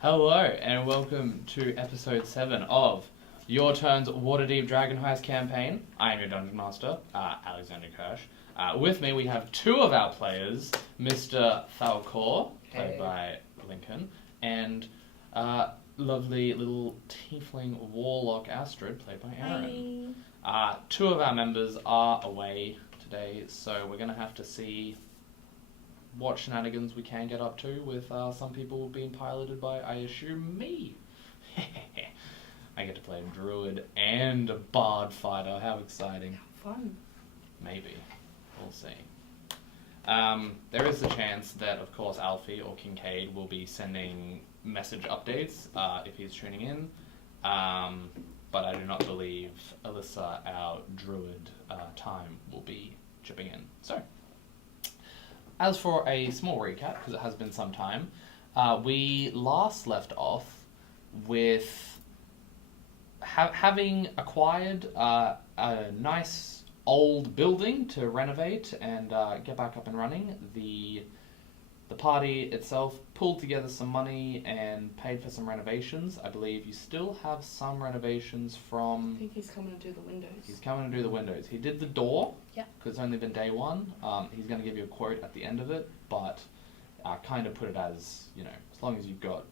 Hello and welcome to episode 7 of Your Turn's Waterdeep Dragon Heist campaign. I am your Dungeon Master, Alexander Kirsch. With me we have two of our players, Mr. Falcor, played by Lincoln, and lovely little tiefling warlock Astrid, played by Aaron. Two of our members are away today, so we're going to have to see what shenanigans we can get up to with some people being piloted by, I assume, me. I get to play a druid and a bard fighter. How exciting. How fun. Maybe. We'll see. There is a chance that, of course, Alfie or Kincaid will be sending message updates if he's tuning in. But I do not believe Alyssa, our druid, time will be chipping in. So, as for a small recap, because it has been some time, we last left off with having acquired a nice old building to renovate and get back up and running. The party itself pulled together some money and paid for some renovations. I believe you still have some renovations from... I think he's coming to do the windows. He's coming to do the windows. He did the door. Yeah. Because it's only been day one. He's going to give you a quote at the end of it, but kind of put it as, you know, as long as you've got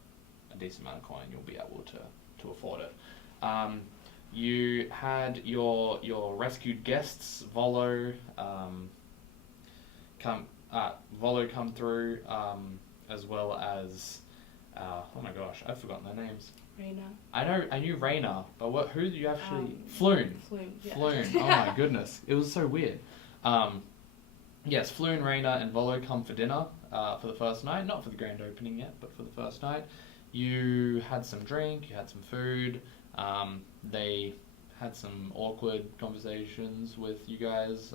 a decent amount of coin, you'll be able to afford it. You had your rescued guests, Volo, come through, as well as, oh my gosh, I've forgotten their names. Raina. I knew Raina, but who did you actually... Floon. Floon, yeah. Floon, oh my goodness, it was so weird. Yes, Floon, Raina, and Volo come for dinner for the first night, not for the grand opening yet, but for the first night. You had some drink, you had some food, they had some awkward conversations with you guys,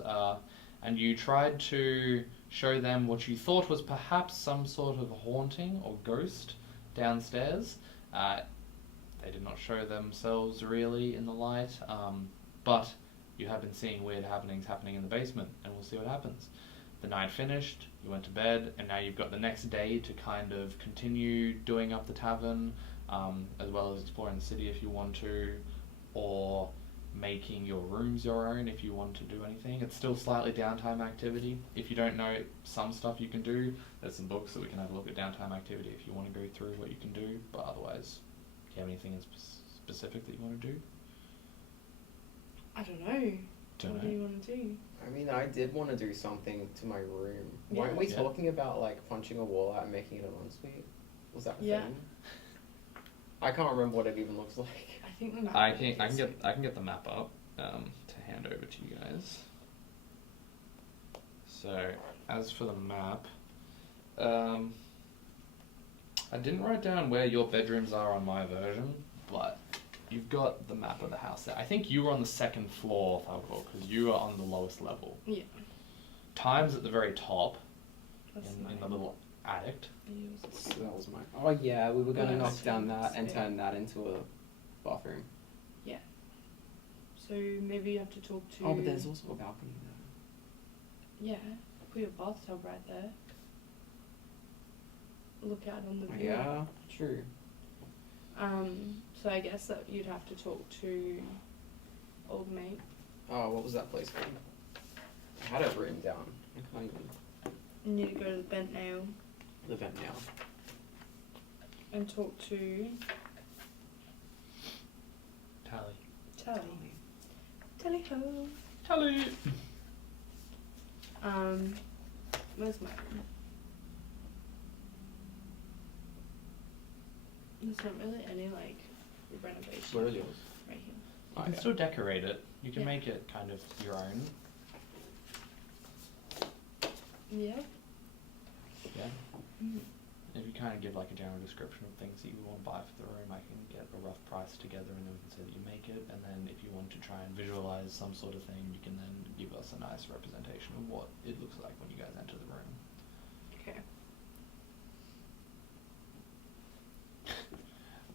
and you tried to show them what you thought was perhaps some sort of haunting or ghost downstairs. They did not show themselves really in the light, but you have been seeing weird happenings happening in the basement, and we'll see what happens. The night finished, you went to bed, and now you've got the next day to kind of continue doing up the tavern, as well as exploring the city if you want to, or making your rooms your own if you want to do anything. It's still slightly downtime activity. If you don't know some stuff you can do, there's some books that we can have a look at downtime activity if you want to go through what you can do, but otherwise, do you have anything in specific that you want to do? I don't know. What do you want to do? I mean, I did want to do something to my room. Yeah. Weren't we talking about like punching a wall out and making it an ensuite? Was that a thing? I can't remember what it even looks like. I think the map. I can get the map up to hand over to you guys. So as for the map, I didn't write down where your bedrooms are on my version, but you've got the map of the house there. I think you were on the second floor, Falcor, because you were on the lowest level. Yeah. Time's at the very top, That's in the little attic. So that was mine. Oh yeah, we were gonna knock down that and turn that into a bathroom. Yeah. So maybe you have to talk to... Oh, but there's also a balcony there. Yeah. Put your bathtub right there. Look out on the view. Yeah, true. So I guess that you'd have to talk to old mate. Oh, what was that place called? I had it written down. I can't even... You need to go to the Bent Nail The vent now. and talk to Tally. Tally ho. Tally! Where's my room? There's not really any like renovation. Where is yours? Right here. You Oh, can yeah. still decorate it. You can Yeah. make it kind of your own. Yeah. Yeah. Mm. If you kind of give like a general description of things that you want to buy for the room, I can get a rough price together and then we can say that you make it. And then if you want to try and visualize some sort of thing, you can then give us a nice representation of what it looks like when you guys enter the room. Okay.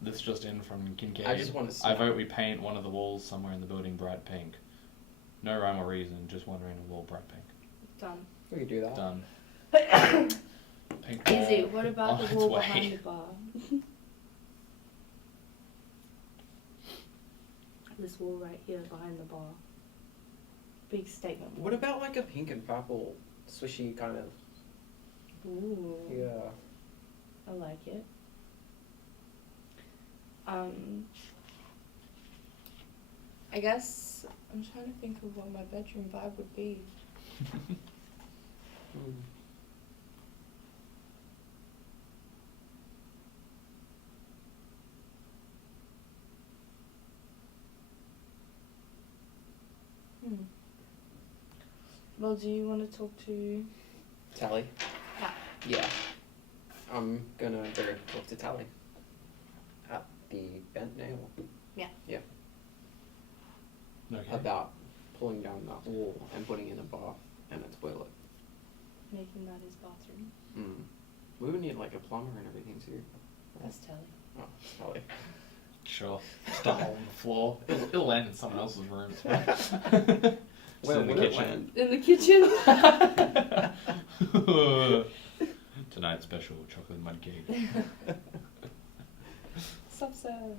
This just in from Kincaid. I just want to I vote we paint one of the walls somewhere in the building bright pink. No rhyme or reason, just one random wall bright pink. Done. We could do that. Done. Pink Easy. wall What about on the its wall way. behind the bar? this wall right here behind the bar. Big statement wall. What about like a pink and purple swishy kind of? Ooh. Yeah. I like it. I guess I'm trying to think of what my bedroom vibe would be. Well, do you want to talk to Tally? Yeah. Yeah. I'm gonna go talk to Tally. At the bent nail. Okay. About pulling down that wall and putting in a bath and a toilet. making that his bathroom? We would need like a plumber and everything too. That's Telly. Oh, Tally. Sure. Just a hole in the floor. It'll land in someone else's room. It's fine. Where in the would it kitchen. land? In the kitchen. Tonight's special chocolate mud cake. Stop, sir.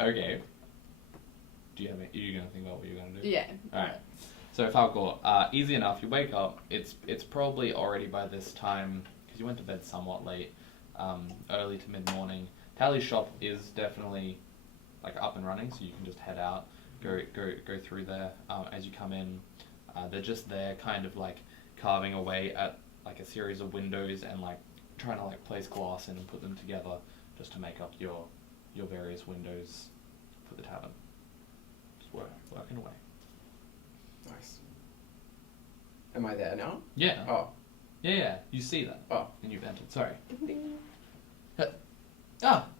Okay. Do you have? Are you gonna think about what you're gonna do? Yeah. All right. So Falcor, easy enough. You wake up. It's probably already by this time because you went to bed somewhat late, early to mid morning. Tally's shop is definitely like up and running, so you can just head out, go through there. As you come in, they're just there, kind of like carving away at like a series of windows and like trying to like place glass in and put them together just to make up your various windows for the tavern. Just working away. Nice. Am I there now? Yeah. Oh. Yeah. You see that. Oh. And you've entered. Sorry.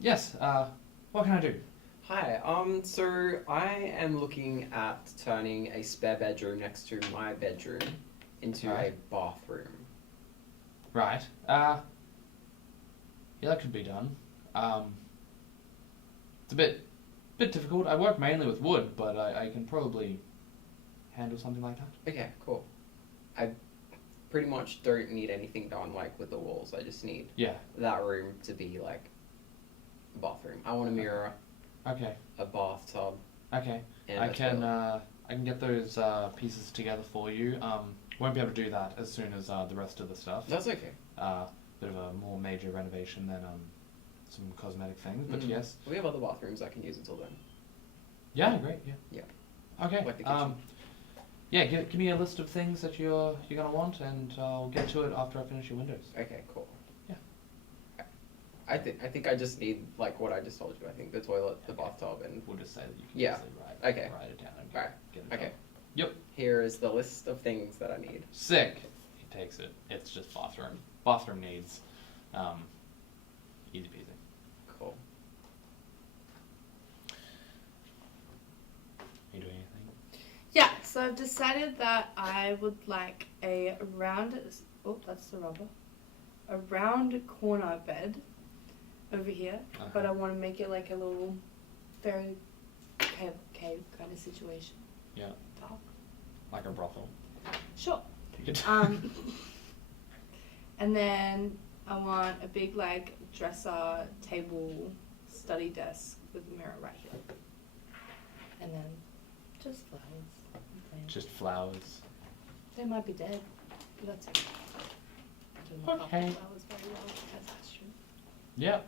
Yes. What can I do? Hi. So I am looking at turning a spare bedroom next to my bedroom into Right. a bathroom. Right. Yeah, that could be done. It's a bit difficult. I work mainly with wood, but I can probably handle something like that. Okay, cool. I pretty much don't need anything done like with the walls. I just need that room to be like a bathroom. I want a mirror, Okay. a bathtub, Okay. and I a can toilet. I can get those pieces together for you. Won't be able to do that as soon as the rest of the stuff. That's okay. Bit of a more major renovation than some cosmetic things, but yes. We have other bathrooms I can use until then. Yeah, great. Yeah. Yeah. Okay. Like the kitchen. Yeah, give me a list of things that you're gonna want, and I'll get to it after I finish your windows. Okay, cool. Yeah. I think I just need like what I just told you. I think the toilet, the bathtub, and We'll just say that you can easily write it down and Alright. get it Okay. done. Yep. Here is the list of things that I need. Sick. He takes it. It's just bathroom. Bathroom needs. Easy peasy. Cool. Are you doing anything? Yeah, so I've decided that I would like a round, oh, that's the rubber, a round corner bed over here, but I want to make it like a little very cave kind of situation. Yeah. Dark. Like a brothel. Sure. Take it. And then I want a big like dresser, table, study desk with a mirror right here. And then just flowers. And plants. Just flowers. They might be dead, but that's okay. I don't look after Okay. flowers very well, that's true. Yep.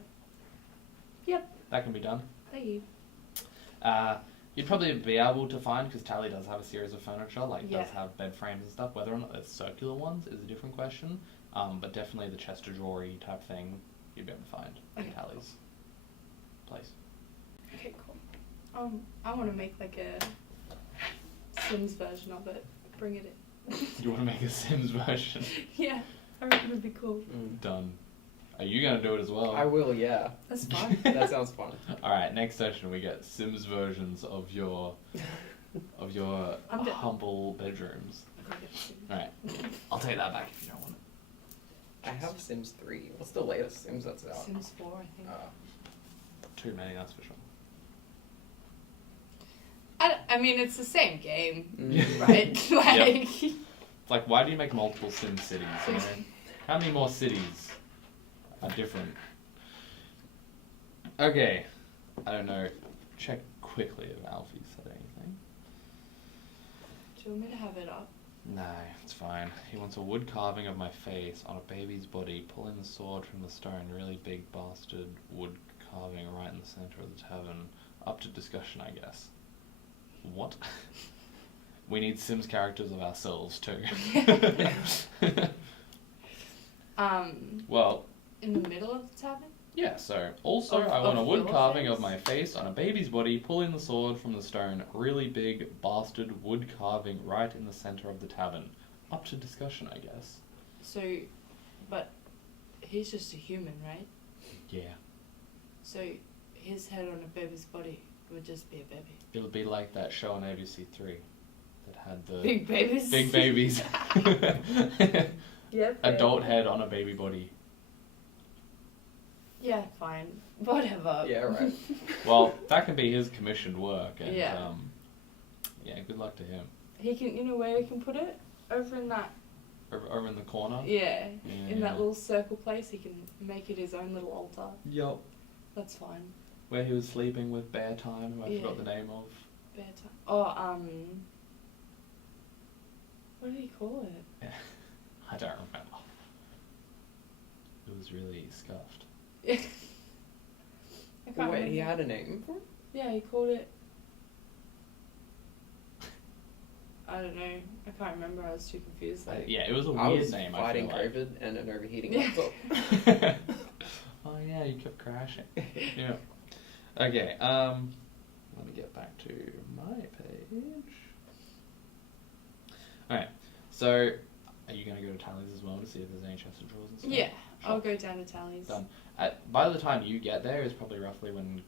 Yep. That can be done. Thank you. You'd probably be able to find, because Tally does have a series of furniture, like Yeah. does have bed frames and stuff. Whether or not it's circular ones is a different question. But definitely the chest of drawer-y type thing you'd be able to find in Okay. Tally's place. Okay, cool. I want to make like a Sims version of it. Bring it in. You want to make a Sims version? Yeah, I reckon it'd be cool. Done. Are you going to do it as well? I will, yeah. That's fine. That sounds fun. Alright, next session we get Sims versions of your I'm down. humble bedrooms. Alright, I'll take that back if you don't want it. I have Sims 3. What's the latest Sims that's out? Sims 4, I think. Too many, that's for sure. I mean, it's the same game, Mm. right? Like, It's like, why do you make multiple Sim cities? You know? How many more cities are different? Okay, I don't know. Check quickly if Alfie said anything. Do you want me to have it up? No, it's fine. He wants a wood carving of my face on a baby's body, pulling the sword from the stone. Really big bastard wood carving right in the center of the tavern. Up to discussion, I guess. What? We need Sims characters of ourselves too. Well. In the middle of the tavern? Yeah, so also I want a wood carving of my face on a baby's body, pulling the sword from the stone. Really big bastard wood carving right in the center of the tavern. Up to discussion, I guess. So, but he's just a human, right? Yeah. So his head on a baby's body would just be a baby. It would be like that show on ABC3 that had the big babies. Big babies. Yep. Adult head on a baby body. Yeah, fine. Whatever. Yeah, right. Well, that can be his commissioned work, and yeah, good luck to him. He can, you know where he can put it? Over in that. Over in the corner. Yeah, in that little circle place, he can make it his own little altar. Yup. That's fine. Where he was sleeping with Bear Time, who I forgot the name of. Bear Time. Oh, what did he call it? I don't remember. It was really scuffed. I can't Wait, remember. he had a name for it? Yeah, he called it. I don't know. I can't remember. I was too confused. Like, yeah, it was a I weird was name. Fighting I feel COVID and an overheating Yeah. laptop. Oh yeah, you kept crashing. Yeah. Okay. Let me get back to my page. All right. So, are you gonna go to Tally's as well to see if there's any chests of drawers and stuff? Yeah, Sure. I'll go down to Tally's. Done. By the time you get there is probably roughly when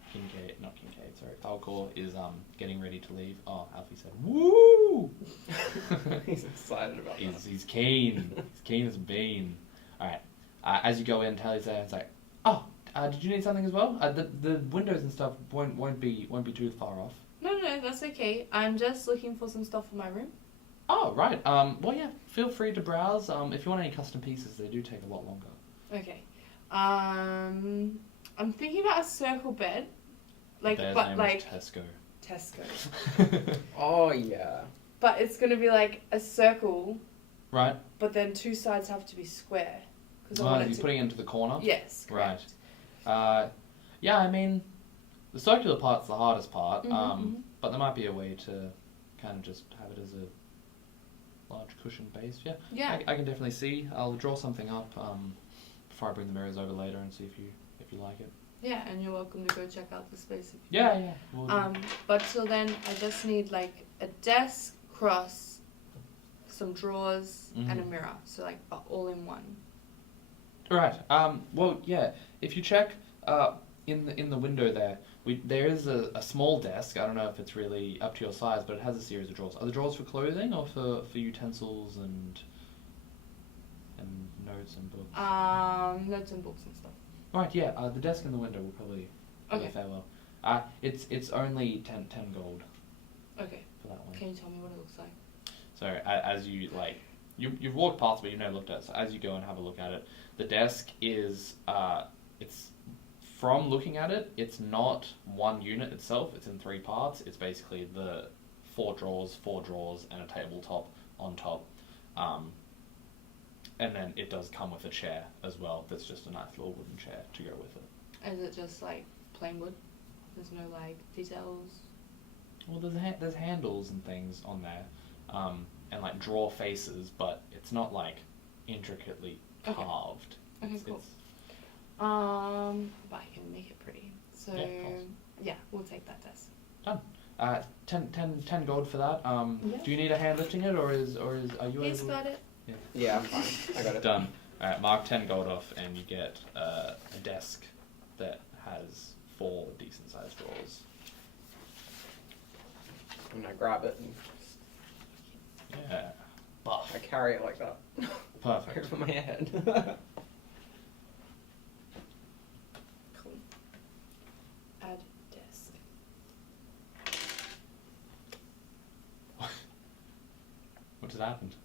Falcor is getting ready to leave. Oh, Alfie said, "Woo!" He's excited about that. He's keen. He's keen as a bean. All right. As you go in, Tally's there. It's like, oh, did you need something as well? The windows and stuff won't be too far off. No, that's okay. I'm just looking for some stuff for my room. Oh, right. Well, yeah. Feel free to browse. If you want any custom pieces, they do take a lot longer. Okay. I'm thinking about a circle bed, like, Their but name like is Tesco. Oh, yeah. But it's gonna be like a circle, Right. but then two sides have to be square. Well, you're putting it into the corner. Yes. Correct. Right. Yeah. I mean, the circular part's the hardest part. But there might be a way to kind of just have it as a large cushion base. Yeah. Yeah. I can definitely see. I'll draw something up before I bring the mirrors over later and see if you like it. Yeah, and you're welcome to go check out the space if you Yeah. But till then, I just need like a desk, cross, some drawers, and a mirror. So like all in one. Right. Well, yeah. If you check in the window there is a small desk. I don't know if it's really up to your size, but it has a series of drawers. Are the drawers for clothing or for utensils and notes and books? Notes and books and stuff. Right. Yeah. The desk in the window will probably fare well. It's only 10 gold. Okay. For that one. Can you tell me what it looks like? So as you like, you've walked past it, but you've never looked at it. So as you go and have a look at it, the desk is it's from looking at it, it's not one unit itself. It's in 3 parts. It's basically the 4 drawers, and a tabletop on top. And then it does come with a chair as well. That's just a nice little wooden chair to go with it. Is it just like plain wood? There's no like details? Well, there's handles and things on there, and like drawer faces, but it's not like intricately carved. Okay, cool. But I can make it pretty. So yeah, we'll take that desk. Done. 10 gold for that. Do you need a hand lifting it, or are you He's able? got it. Yeah, I'm fine. I got it. Done. Alright, mark 10 gold off, and you get a desk that has 4 decent sized drawers. I'm gonna grab it and Yeah. Buff. I carry it like that. Perfect. Over my head. Cool. Add desk. What just happened?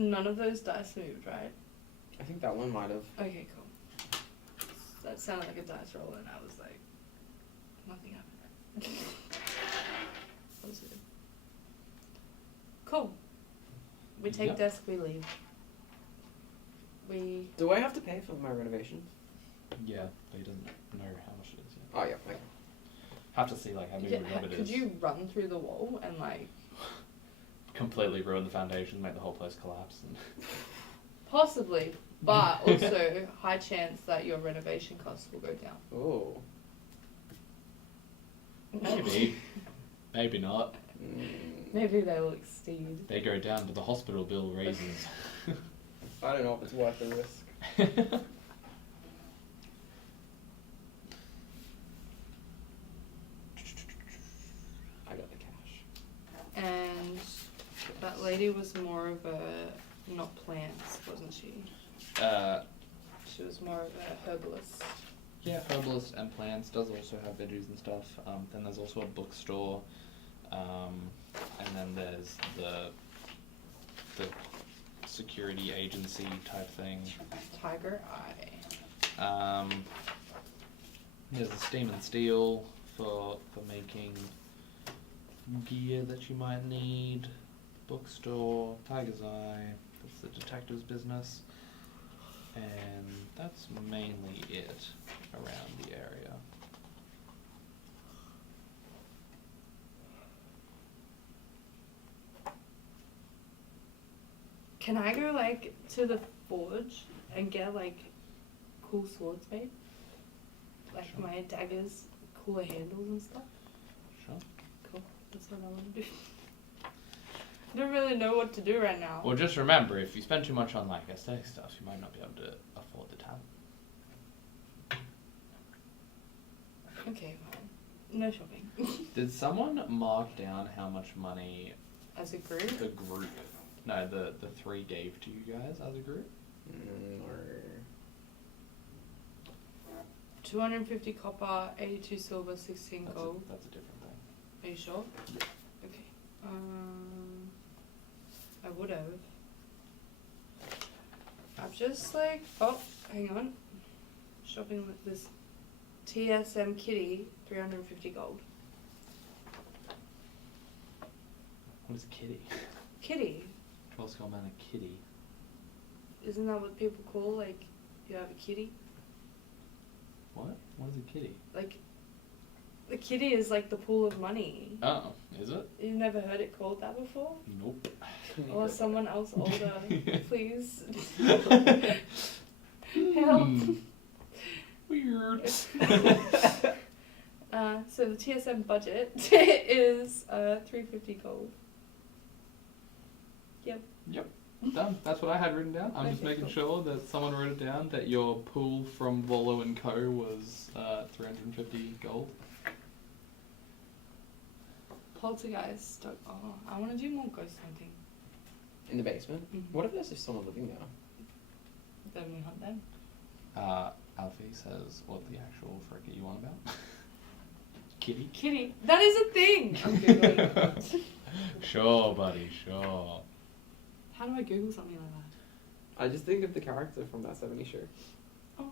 None of those dice moved, right? I think that one might have. Okay, cool. That sounded like a dice roll, and I was like, Nothing happened. Positive. Cool. We take desk, we leave. Do I have to pay for my renovation? Yeah, but he doesn't know how much it is yet. Oh, yeah, okay. Have to see like how big a job it is. Could you run through the wall and like... completely ruin the foundation, make the whole place collapse? And possibly, but also high chance that your renovation costs will go down. Oh. Maybe. Maybe not. Maybe they will exceed. They go down, but the hospital bill raises. I don't know if it's worth the risk. I got the cash. And that lady was more of a, not plants, wasn't she? She was more of a herbalist. Yeah, herbalist and plants. Does also have veggies and stuff. Then there's also a bookstore. And then there's the security agency type thing. Tiger Eye. There's the steam and steel for making gear that you might need. Bookstore, Tiger's Eye, that's the detective's business. And that's mainly it around the area. Can I go like to the forge and get like cool swords made? Like Sure. my daggers, cooler handles and stuff? Sure. Cool. That's what I want to do. I don't really know what to do right now. Well, just remember, if you spend too much on like aesthetic stuff, you might not be able to afford the talent. Okay, fine. No shopping. Did someone mark down how much money As a group? the group, no, the three gave to you guys as a group? Or 250 copper, 82 silver, 16 gold. That's a different thing. Are you sure? Yeah. Okay. I would have. I've just like, oh, hang on. Shopping with this TSM kitty, 350 gold. What is kitty? Kitty. 12 skull man a kitty. Isn't that what people call, like, you have a kitty? What? What is a kitty? Like, the kitty is like the pool of money. Oh, is it? You've never heard it called that before? Nope. Or someone else older, please. Help. Weird. So the TSM budget is 350 gold. Yep. Done. That's what I had written down. I'm just Okay, making cool. sure that someone wrote it down, that your pool from Volo & Co. was 350 gold. Poltergeist. Oh, I want to do more ghost hunting. in the basement? Mhm. What if there's just someone living there? Then we hunt them. Alfie says, what the actual frick are you on about? Kitty? Kitty. That is a thing! I'm Googling it. Sure, buddy, sure. How do I Google something like that? I just think of the character from that 70s show. Oh,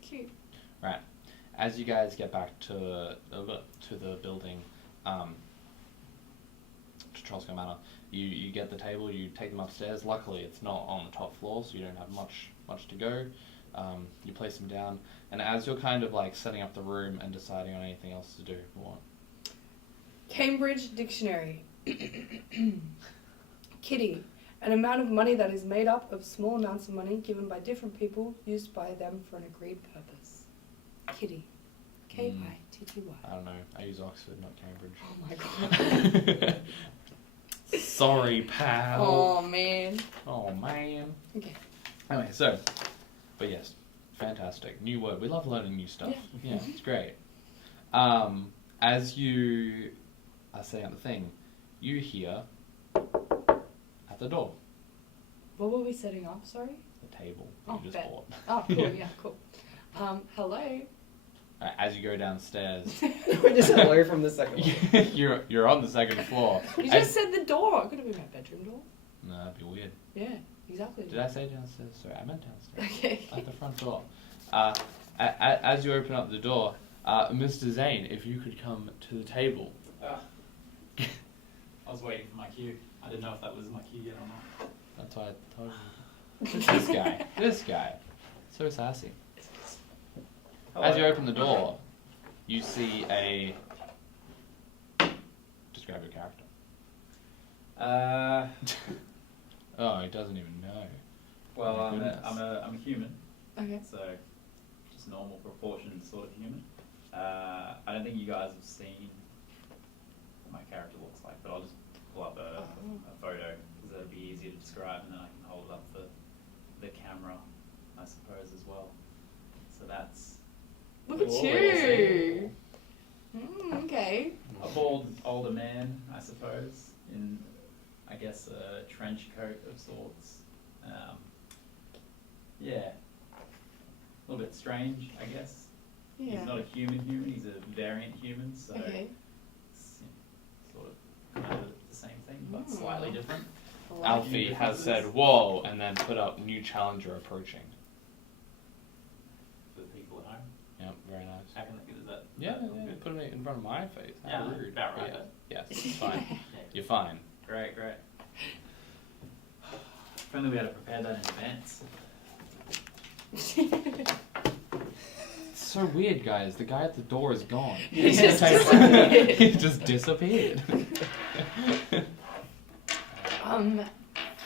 cute. Right. As you guys get back to the building, to Trollskull Manor, you get the table, you take them upstairs. Luckily, it's not on the top floor, so you don't have much to go. You place them down, and as you're kind of like setting up the room and deciding on anything else to do, what? Cambridge Dictionary. Kitty. An amount of money that is made up of small amounts of money given by different people, used by them for an agreed purpose. Kitty. K-I-T-T-Y. I don't know. I use Oxford, not Cambridge. Oh my god. Sorry, pal. Oh man. Oh man. Okay. Anyway, so, but yes, fantastic. New word. We love learning new stuff. Yeah, it's great. As you are setting up the thing, you hear at the door. What were we setting up, sorry? The table Oh, you just bet. bought. Oh, cool, yeah, cool. Hello? As you go downstairs, We're just away from the second one. you're on the second floor. You just said the door. It could have been my bedroom door. No, that'd be weird. Yeah, exactly. Did I say downstairs? Sorry, I meant downstairs. Okay. At the front door. As you open up the door, Mr. Zane, if you could come to the table. I was waiting for my cue. I didn't know if that was my cue yet or not. That's why I told you. This guy. So sassy. Hello. As you open the door, you see a... Describe your character. Oh, he doesn't even know. Well, Oh, I'm goodness. a human, Okay. so just normal proportioned sort of human. I don't think you guys have seen what my character looks like, but I'll just pull up a photo because that'll be easier to describe, and then I can hold it up for the camera, I suppose, as well. So that's Look at Whoa. you. Okay. a bald older man, I suppose, in I guess a trench coat of sorts. Yeah, a little bit strange, I guess. Yeah. He's not a human, he's a variant human, so Okay. it's sort of kind of the same thing, but slightly different. I like Alfie it. has said, whoa, and then put up new challenger approaching. For the people at home. Yep, very nice. How can I get that? Yeah, that yeah, good? put it in front of my face. Yeah, How rude. about right. Yeah. Yes, it's fine. You're fine. Great, great. If only we had prepared that in advance. It's so weird, guys. The guy at the door is gone. He just disappeared. He just disappeared.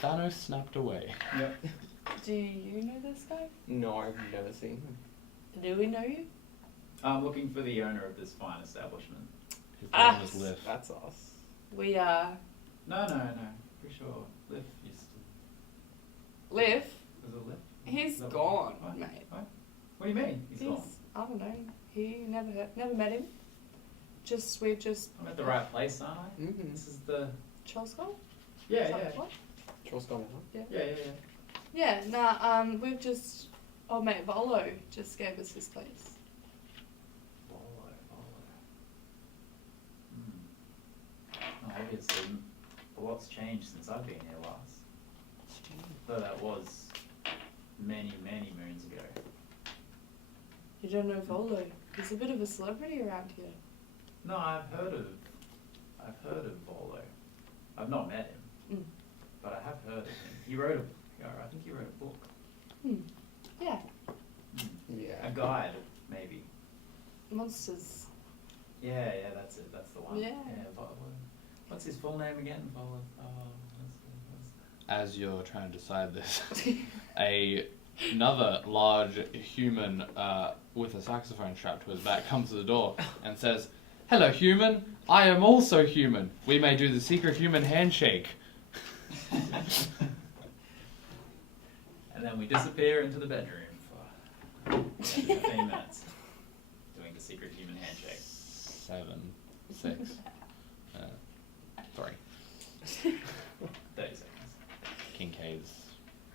Thanos snapped away. Yep. Do you know this guy? No, I've never seen him. Do we know you? I'm looking for the owner of this fine establishment. His name was Liv. That's us. We are No. Pretty sure Liv used to. Liv. Was it Liv? He's Is that gone, what- mate. What? What do you mean? He's gone. I don't know. He never met him. We're just I'm at the right place, aren't I? Mm-hmm. This is the. Cholskull? Yeah, Is that yeah. what? What's going on? Yeah. Yeah, nah, we've just old mate Volo just gave us his place. Bolo. Oh, obviously, a lot's changed since I've been here last. Though that was many moons ago. You don't know Volo? He's a bit of a celebrity around here. No, I've heard of Bolo. I've not met him, but I have heard of him. I think he wrote a book. Yeah. Yeah. A guide, maybe. Monsters. Yeah, that's it. That's the one. Yeah. Bolo. What's his full name again? Bolo. As you're trying to decide this, another large human with a saxophone strapped to his back comes to the door and says, "Hello, human. I am also human. We may do the secret human handshake." And then we disappear into the bedroom for 15 minutes, doing the secret human handshake. 7, 6, 3. 30 seconds. Kincaid's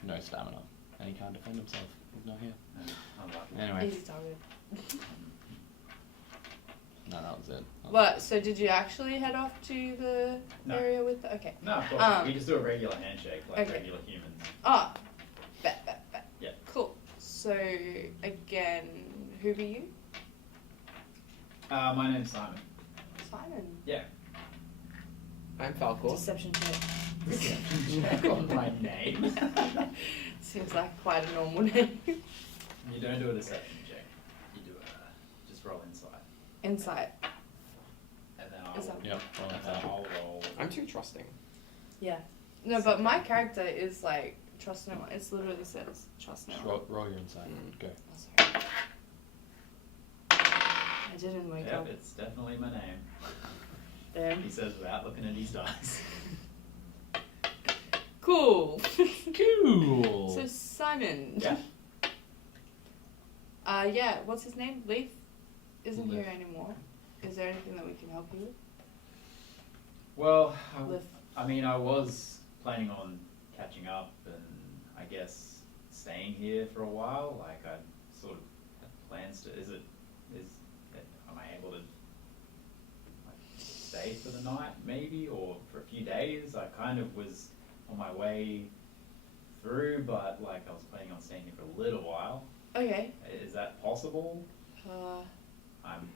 no stamina, and he can't defend himself. He's not here. Unlucky. Anyway, Easy target. no, that was it. What? So did you actually head off to the No. area with the... Okay. No, of course not. We just do a regular handshake, like Okay. regular humans. Ah, bet. Yeah. Cool. So, again, who be you? My name's Simon. Simon. Yeah. I'm Falcor. Deception check. Check on my name. Seems like quite a normal name. You don't do a deception check. You do just roll insight. Insight. And then Is that- Yep. Well, and then I'll roll. I'm too trusting. Yeah. No, but my character is like, trust no one. It literally says, trust no Just one. roll your insight. Go. Oh, sorry. I didn't wake Yep, up. it's definitely my name. Damn. He says without looking at his dice. Cool. Cool. So, Simon. Yeah. Yeah, what's his name? Leaf isn't Leaf. here anymore. Is there anything that we can help you with? Well, Leaf. I mean, I was planning on catching up and I guess staying here for a while. Like I sort of had plans to. Am I able to like, stay for the night, maybe, or for a few days? I kind of was on my way through, but like I was planning on staying here for a little while. Okay. Is that possible? Uh, I'm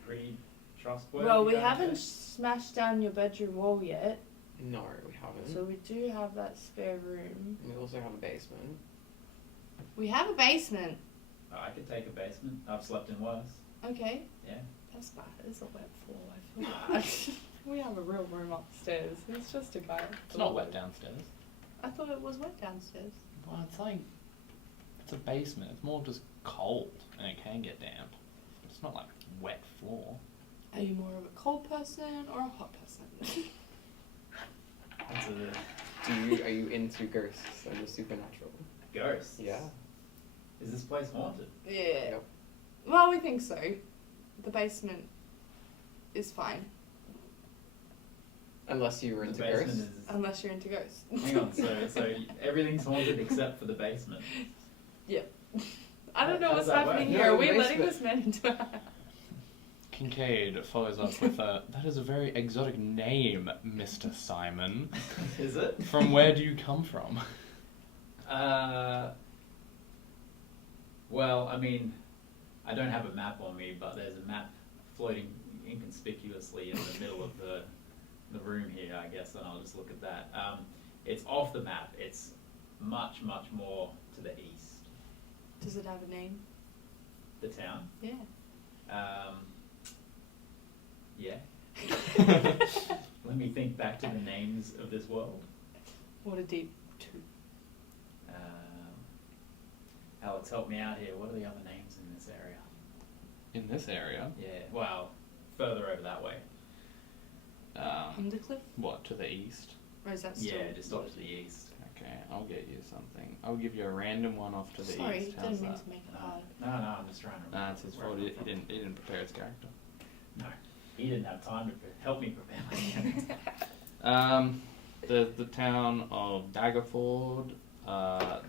trustworthy. Well, we guy? haven't smashed down your bedroom wall yet, No, we haven't. so we do have that spare room. We also have a basement. We have a basement. Oh, I could take a basement. I've slept in worse. Okay. Yeah. That's bad. It's a wet floor. I feel bad. We have a real room upstairs. It's just a guy. It's not wet downstairs. I thought it was wet downstairs. Well, it's like, it's a basement. It's more just cold, and it can get damp. It's not like wet floor. Are you more of a cold person or a hot person? That's Are you into ghosts and the supernatural? ghosts. Yeah. Is this place haunted? Yeah. Yep. Well, we think so. The basement is fine. Unless you were The into basement ghosts. is. Unless you're into ghosts. Hang on. So everything's haunted except for the basement. I don't know How what's does that work? happening No, here. Are the we letting basement. this man into our Kincaid follows up with a, that is a very exotic name, Mr. Simon. Is it? From where do you come from? Well, I mean, I don't have a map on me, but there's a map floating inconspicuously in the middle of the room here, I guess, and I'll just look at that. It's off the map. It's much, much more to the east. Does it have a name? The town? Yeah. Yeah. Let me think back to the names of this world. Waterdeep 2. Alex, help me out here. What are the other names in this area? In this area? Yeah, well, further over that way. Undercliff? What, to the east? Or is that still? Yeah, just off to the east. Okay, I'll get you something. I'll give you a random one off to the Sorry, east. How's didn't mean that? to make it No, hard. no, I'm just trying to remember. Nah, it's his where fault. I'm He from. didn't prepare his character. No, he didn't have time to help me prepare my character. There's the town of Daggerford.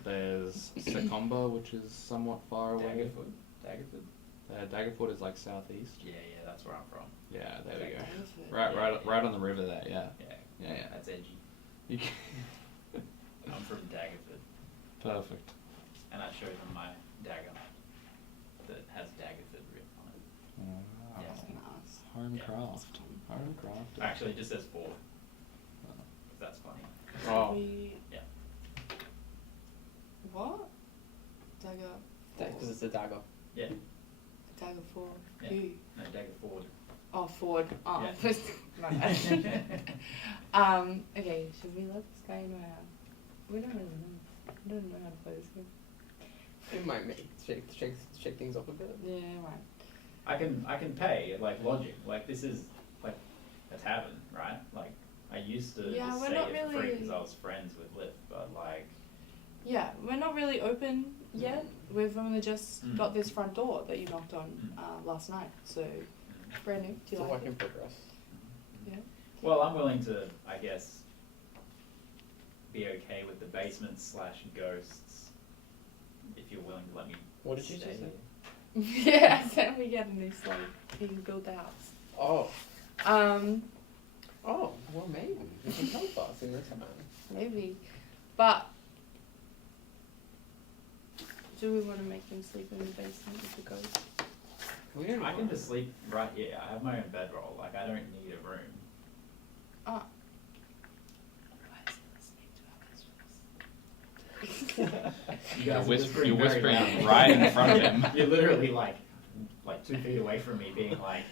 There's Secomba, which is somewhat far away. Daggerford? Daggerford is like southeast. Yeah, that's where I'm from. Yeah, there we go. Daggerford. Right on the river there. Yeah. Yeah, that's edgy. You I'm from Daggerford, Perfect. and I showed them my dagger that has Daggerford written on it. Wow. That's nice. Homecraft. Homecraft. Actually, it just says 4. That's funny. Oh. Yeah. What? Dagger. Because it's a dagger. Yeah. Dagger 4. Yeah. Who? No, Daggerford. Oh, Ford. Oh, Yeah. my bad. Okay, should we let this guy in our house? We don't really know. We don't know how to play this game. It might shake things up a bit. Yeah, right. I can pay like lodging. Like this is like a tavern, right? Like I used to Yeah, just we're stay not here for free really- because I was friends with Liv, but like Yeah, we're not really open yet. We've only just Mm. got this front door that you knocked on Mm. last night, so brand new. Do It's you a like work it? in progress. Yeah. well, I'm willing to, I guess, be okay with the basement / ghosts if you're willing to let me. What did you stay just say? here. Yeah, then we get a new slate. You can build the house. Oh. Oh, Well, maybe. You can help us in this time. maybe. But do we want to make them sleep in the basement with the ghost? We don't I know. can just sleep right here. I have my own bedroll. Like I don't need a room. Ah. You You're, guys are whispering you're very whispering loudly. right in front of him. You're literally like 2 feet away from me, being like.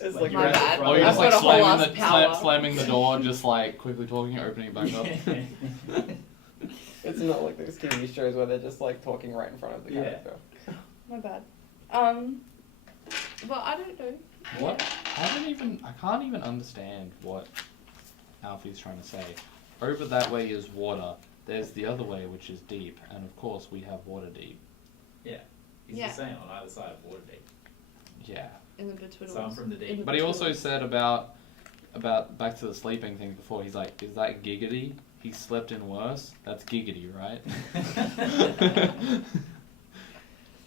It's like you're My at the bad. front Or you're of just I've like got a whole slamming ass power. slamming the door, just like quickly talking, opening it back up. It's not like those TV shows where they're just like talking right in front of the Yeah. character. My bad. But I don't know. What? I can't even understand what Alfie's trying to say. Over that way is water. There's the other way, which is deep, and of course we have Waterdeep. Yeah. He's Yeah. just saying on either side of Waterdeep. Yeah. In the betwiddles. So I'm from the deep. But he also said about back to the sleeping thing before. He's like, is that giggity? He slept in worse. That's giggity, right?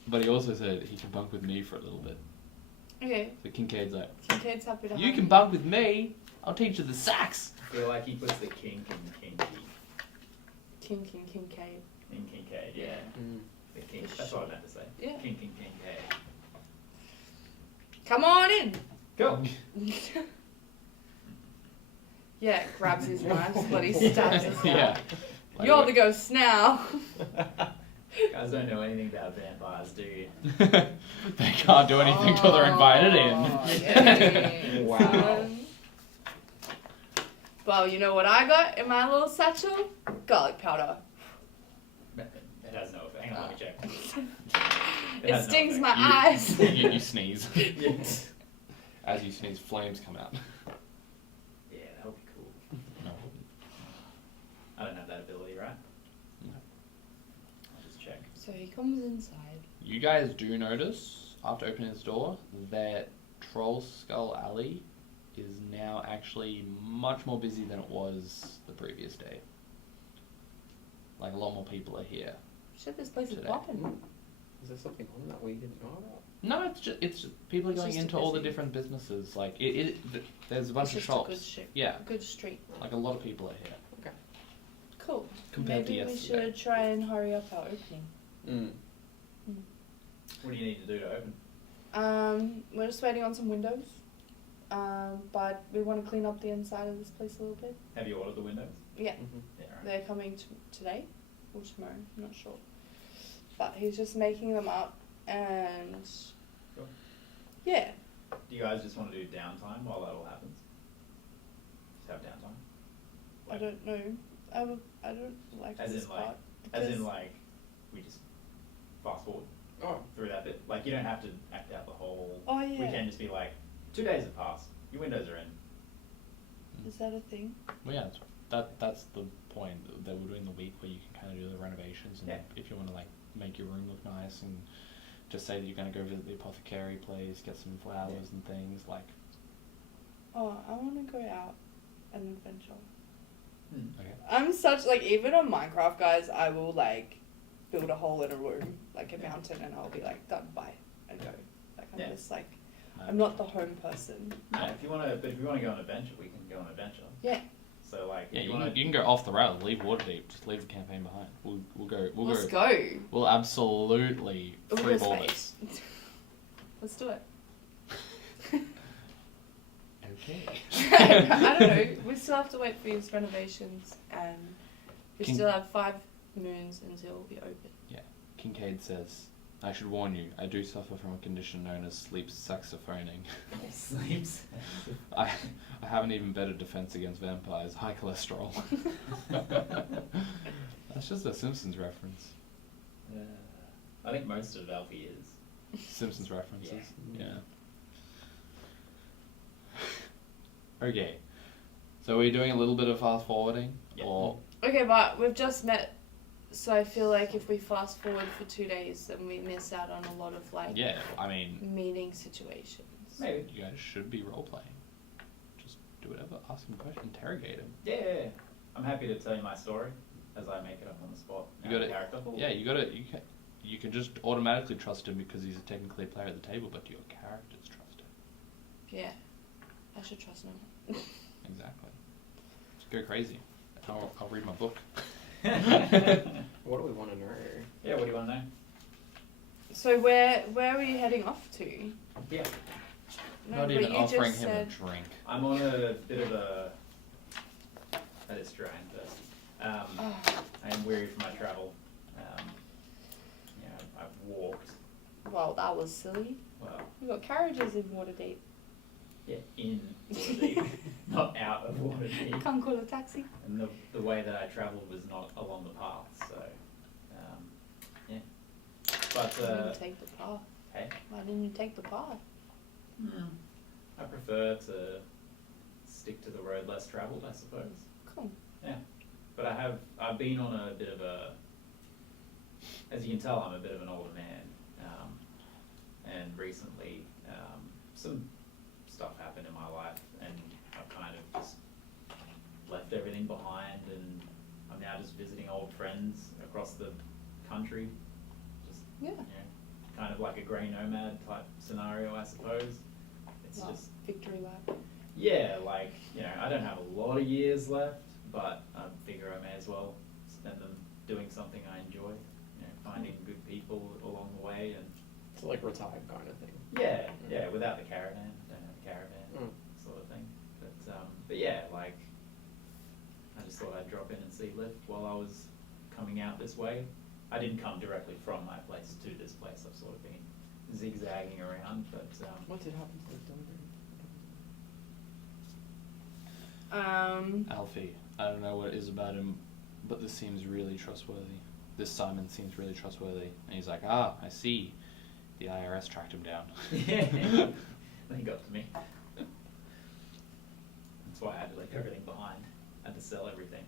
But he also said he can bunk with me for a little bit. Okay, So Kincaid's like, Kincaid's happy to you have can me. bunk with me. I'll teach you the sax. I feel like he puts the kink in kinky. Kincaid. In Kincaid, yeah. Mm. The kink. That's what I meant to say. Yeah. Kink and Kincaid. Come on in! Cool. Yeah, grabs his knife, bloody stabs his Yeah. guy. You're the ghost now. Guys don't know anything about vampires, do you? They can't do anything till they're invited in. Yes. Wow. Well, you know what I got in my little satchel? Garlic powder. It has no effect. Hang on, let me check. It has no stings effect. my eyes. You sneeze. Yes. As you sneeze, flames come out. Yeah, that would be cool. No. I don't have that ability, right? No. I'll just check. So he comes inside. You guys do notice, after opening this door, that Troll Skull Alley is now actually much more busy than it was the previous day. Like, a lot more people are here. Shit, this place is Today. popping. Is there something on that we didn't know about? No, it's just people are It's going just into a all the busy- different businesses. Like, there's a bunch It's of just a shops. good street. Yeah, Good street. like a lot of people are here. Cool. Compared to Maybe we yesterday. should try and hurry up our opening. What do you need to do to open? We're just waiting on some windows. But we want to clean up the inside of this place a little bit. Have you ordered the windows? Yeah, Mm-hmm. Yeah, right. they're coming today or tomorrow. I'm not sure. But he's just making them up, and Cool. yeah. Do you guys just want to do downtime while that all happens? Just have downtime? I don't know. I don't like As this in, like- part. As in, because- like, we just fast forward Oh, through that bit? Like, you don't have to act out the whole... Oh yeah. We can just be like, 2 days have passed, your windows are in. Is that a thing? Well, yeah, that's the point that we're doing the week where you can kind of do the renovations, and Yeah. if you want to like make your room look nice, and just say that you're going to go visit the apothecary place, get some flowers and things like. Oh, I want to go out and adventure. Okay. I'm such like even on Minecraft, guys. I will like build a hole in a room, like a mountain, and I'll be like done, bye, and go. Like I'm Yeah. just like I'm not the home person. No, if you want to go on an adventure, we can go on an adventure. Yeah. So, like, Yeah, if you, you want can go off the rails, leave Waterdeep, just leave the campaign behind. Let's go. We'll absolutely We'll free go ball space. this. Let's do it. Okay. I don't know. We still have to wait for his renovations, and we Can- still have 5 moons until we open. Kincaid says, I should warn you, I do suffer from a condition known as sleep saxophoning. sleeps. I have an even better defense against vampires, high cholesterol. That's just a Simpsons reference. I think most of Alfie is. Simpsons references. Yeah. Okay. So we're doing a little bit of fast forwarding? Yeah. Or Okay, but we've just met, so I feel like if we fast forward for 2 days, then we miss out on a lot of like yeah, I mean, meeting situations. Maybe. you guys should be role playing. Just do whatever, ask him a question, interrogate him. Yeah. I'm happy to tell you my story as I make it up on the spot. You Out got of it. character. Yeah, you can just automatically trust him because he's technically a player at the table, but your characters trust him. Yeah, I should trust him. Exactly. Just go crazy. I'll read my book. what do we want to know? Yeah, what do you want to know? So where are we heading off to? Yeah. No, Not but even you offering just him said, a drink. I'm on a bit of a... That is true, I am thirsty. Oh, I am weary from my travel. I've walked. well, that was silly. Well, We got carriages in Waterdeep. yeah, in Waterdeep, not out of Waterdeep. Can't call a taxi. And the way that I travelled was not along the path, so yeah. But Why didn't you take the path? hey, Why didn't you take the path? I prefer to stick to the road less travelled, I suppose. Cool. But I've been on a bit of a, as you can tell, I'm a bit of an older man, and recently some stuff happened in my life, and I've kind of just left everything behind, and I'm now just visiting old friends across the country, just Yeah. kind of like a grey nomad type scenario, I suppose. It's Well, just victory lap. yeah, like, I don't have a lot of years left, but I figure I may as well spend them doing something I enjoy, finding good people along the way, and It's like retired kind of thing. yeah, without the caravan, don't have a caravan sort of thing. But yeah, like I just thought I'd drop in and see Lift while I was coming out this way. I didn't come directly from my place to this place. I've sort of been zigzagging around, but What did happen to the Alfie, I don't know what it is about him, but this seems really trustworthy. This Simon seems really trustworthy. And he's like, I see. The IRS tracked him down. yeah, they got to me. That's why I had to leave everything behind. I had to sell everything.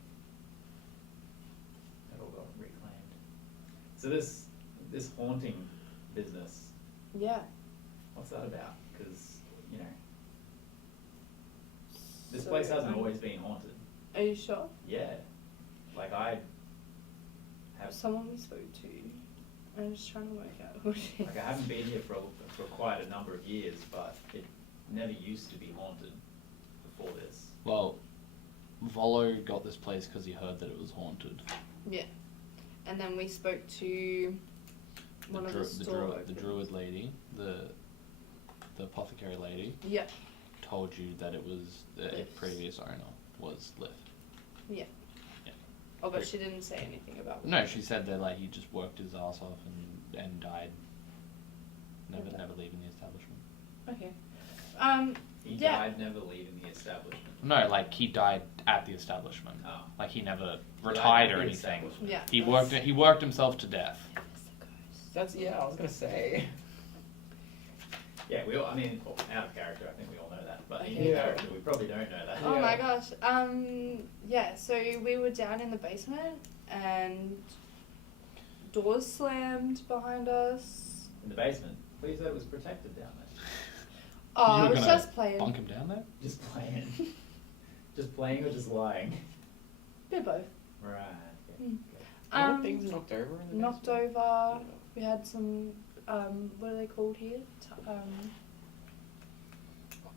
It all got reclaimed. So this haunting business, Yeah. what's that about? Because, you know, this place hasn't always been haunted. Are you sure? Yeah. Like I have, Someone we spoke to. I'm just trying to work out who it is. like I haven't been here for quite a number of years, but it never used to be haunted before this. Well, Volo got this place because he heard that it was haunted. Yeah. And then we spoke to one of the store the druid lady, the apothecary lady, Yeah. told you that it was the previous owner was Lift. Yeah. Yeah. Oh, but she didn't say anything about No, she said that like he just worked his ass off and died, never leaving the establishment. Okay. He Yeah. died never leaving the establishment. No, like he died at the establishment. Oh. Like he never He retired died or at the anything. establishment. Yeah. He worked himself to death. That's I was gonna say. Yeah, we all, I mean, out of character, I think we all know that. But in Okay. character, we probably don't know that. Oh Yeah. my gosh. Yeah, so we were down in the basement and doors slammed behind us. In the basement. Please, that was protected down there. Oh, You I were was gonna just playing. Bunk him down there? Just playing. Just playing or just lying? Bit both. Right. Mm. Were things knocked over in the Knocked basement? over. We had some, what are they called here?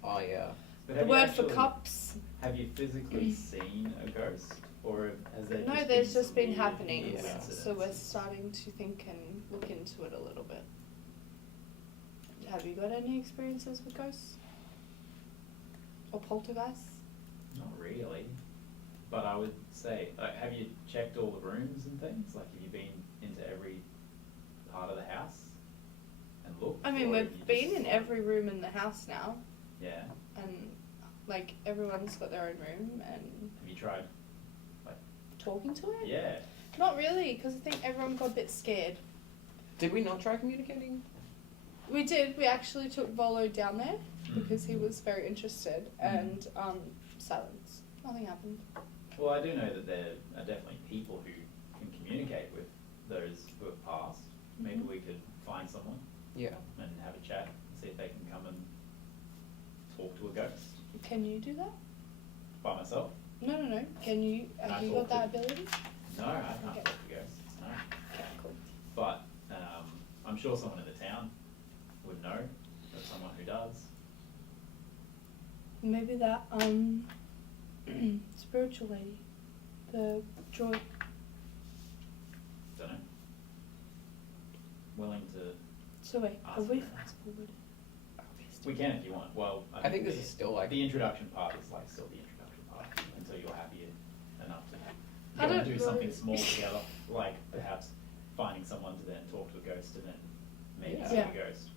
Oh yeah. But The have you word for actually- cups. Have you physically seen a ghost? Or has there No, just there's been just some been weird happenings. coincidence? So we're starting to think and look into it a little bit. Have you got any experiences with ghosts? Or poltergeists? Not really. But I would say, have you checked all the rooms and things? Like, have you been into every part of the house and looked? I mean, or have we've you been just, in like- every room in the house now, Yeah. and like everyone's got their own room and Have you tried? talking to it. Yeah. Not really, because I think everyone got a bit scared. Did we not try communicating? We did. We actually took Volo down there because he was very interested, and silence. Nothing happened. Well, I do know that there are definitely people who can communicate with those who have passed. Maybe we could find someone Yeah. and have a chat and see if they can come and talk to a ghost Can you do that? by myself. No. Can you? Can I Have you talk got that to- ability? No, I can't Okay. talk to ghosts. No. Okay, cool. But I'm sure someone in the town would know, or someone who does. Maybe that spiritual lady, the joy. Don't know. Willing to. So wait, Ask have we her. fast forwarded? We can if you want. Well, I think this is still like. the introduction part is like still the introduction part until you're happy enough to I go and don't do something know. small together, like perhaps finding someone to then talk to a ghost and then maybe Yeah. see Yeah. a ghost.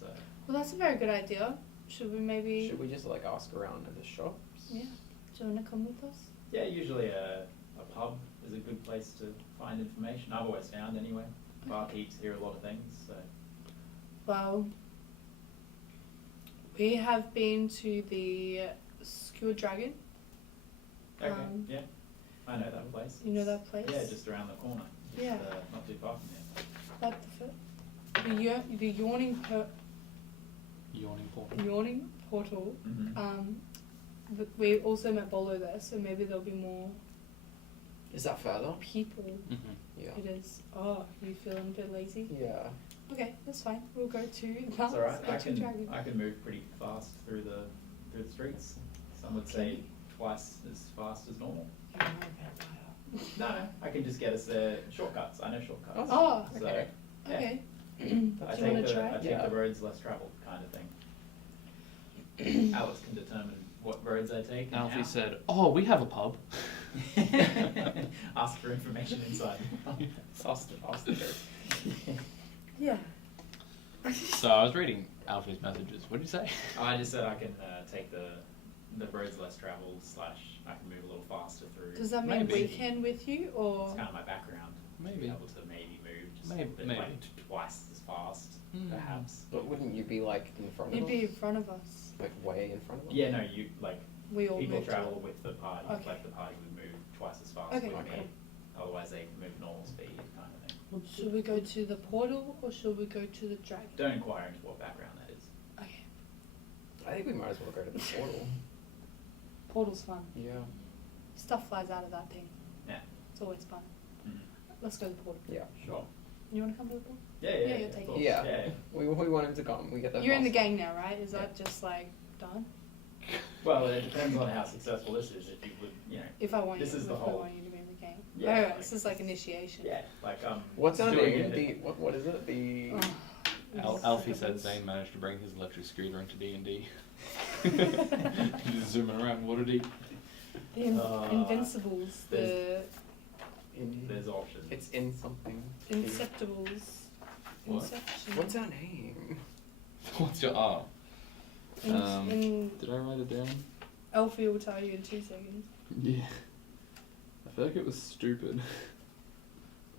So Well, that's a very good idea. Should we maybe? Should we just like ask around at the shops? Yeah. Do you want to come with us? yeah, usually a pub is a good place to find information. I've always found anyway. Barkeeps hear a lot of things, so Well, we have been to the Skewer Dragon. okay, Um, yeah, I know that place. You know that place? Yeah, just around the corner. Just, Yeah. not too far from here. Like the yawning Yawning portal. portal. Mm-hmm. But we also met Bolo there, so maybe there'll be more Is that further? people. Mm-hmm. Yeah. It is. Oh, you feeling a bit lazy? Yeah. Okay, that's fine. We'll go to That's all right. Skewer Dragon. I can move pretty fast through the streets. Some would say twice as fast as normal. No, I can just get us there shortcuts. I know shortcuts. Oh, So, okay. yeah. Okay. I Do you take want to try? I take Yeah. the roads less travelled kind of thing. Alice can determine what roads I take. And Alfie how. said, "Oh, we have a pub." Ask for information inside. Ask the dirt. Yeah. So I was reading Alfie's messages. What did you say? I just said I can take the roads less traveled / I can move a little faster through. Does that mean Maybe. weekend with you, or? It's kind of my background. Maybe. Be able to maybe move just Maybe- a bit, maybe. like twice as fast, perhaps. But wouldn't you be like in front of You'd us? be in front of us. Like way in front of us? Yeah, no, you like We all people move travel with the party. Okay. Like the party would move twice as fast Okay, with okay. me. Otherwise, they move normal speed, kind of thing. Should we go to the portal or should we go to the dragon? Don't inquire into what background that is. Okay. I think we might as well go to the portal. Portal's fun. Yeah. Stuff flies out of that thing. Yeah. It's always fun. Mm-hmm. Let's go to the portal. Yeah. Sure. You want to come to the portal? Yeah, you're of taking course. it. Yeah. We want him to come. We get that. You're in the fast. gang now, right? Is that Yeah. just like done? Well, it depends on how successful this is. If you would, If I want This you, is if the I whole- want you to be in the gang. Yeah, Oh, like- this is like initiation. Yeah, like What's our doing name? it- What is it? The Oh, Alfie said Zane managed to bring his electric scooter into D&D. Just zooming around Waterdeep. The Invincibles, the There's options. It's in something. Inceptables. What? Inception. What's our name? What's your R? In Did I write it down? Alfie will tell you in 2 seconds. Yeah. I feel like it was stupid.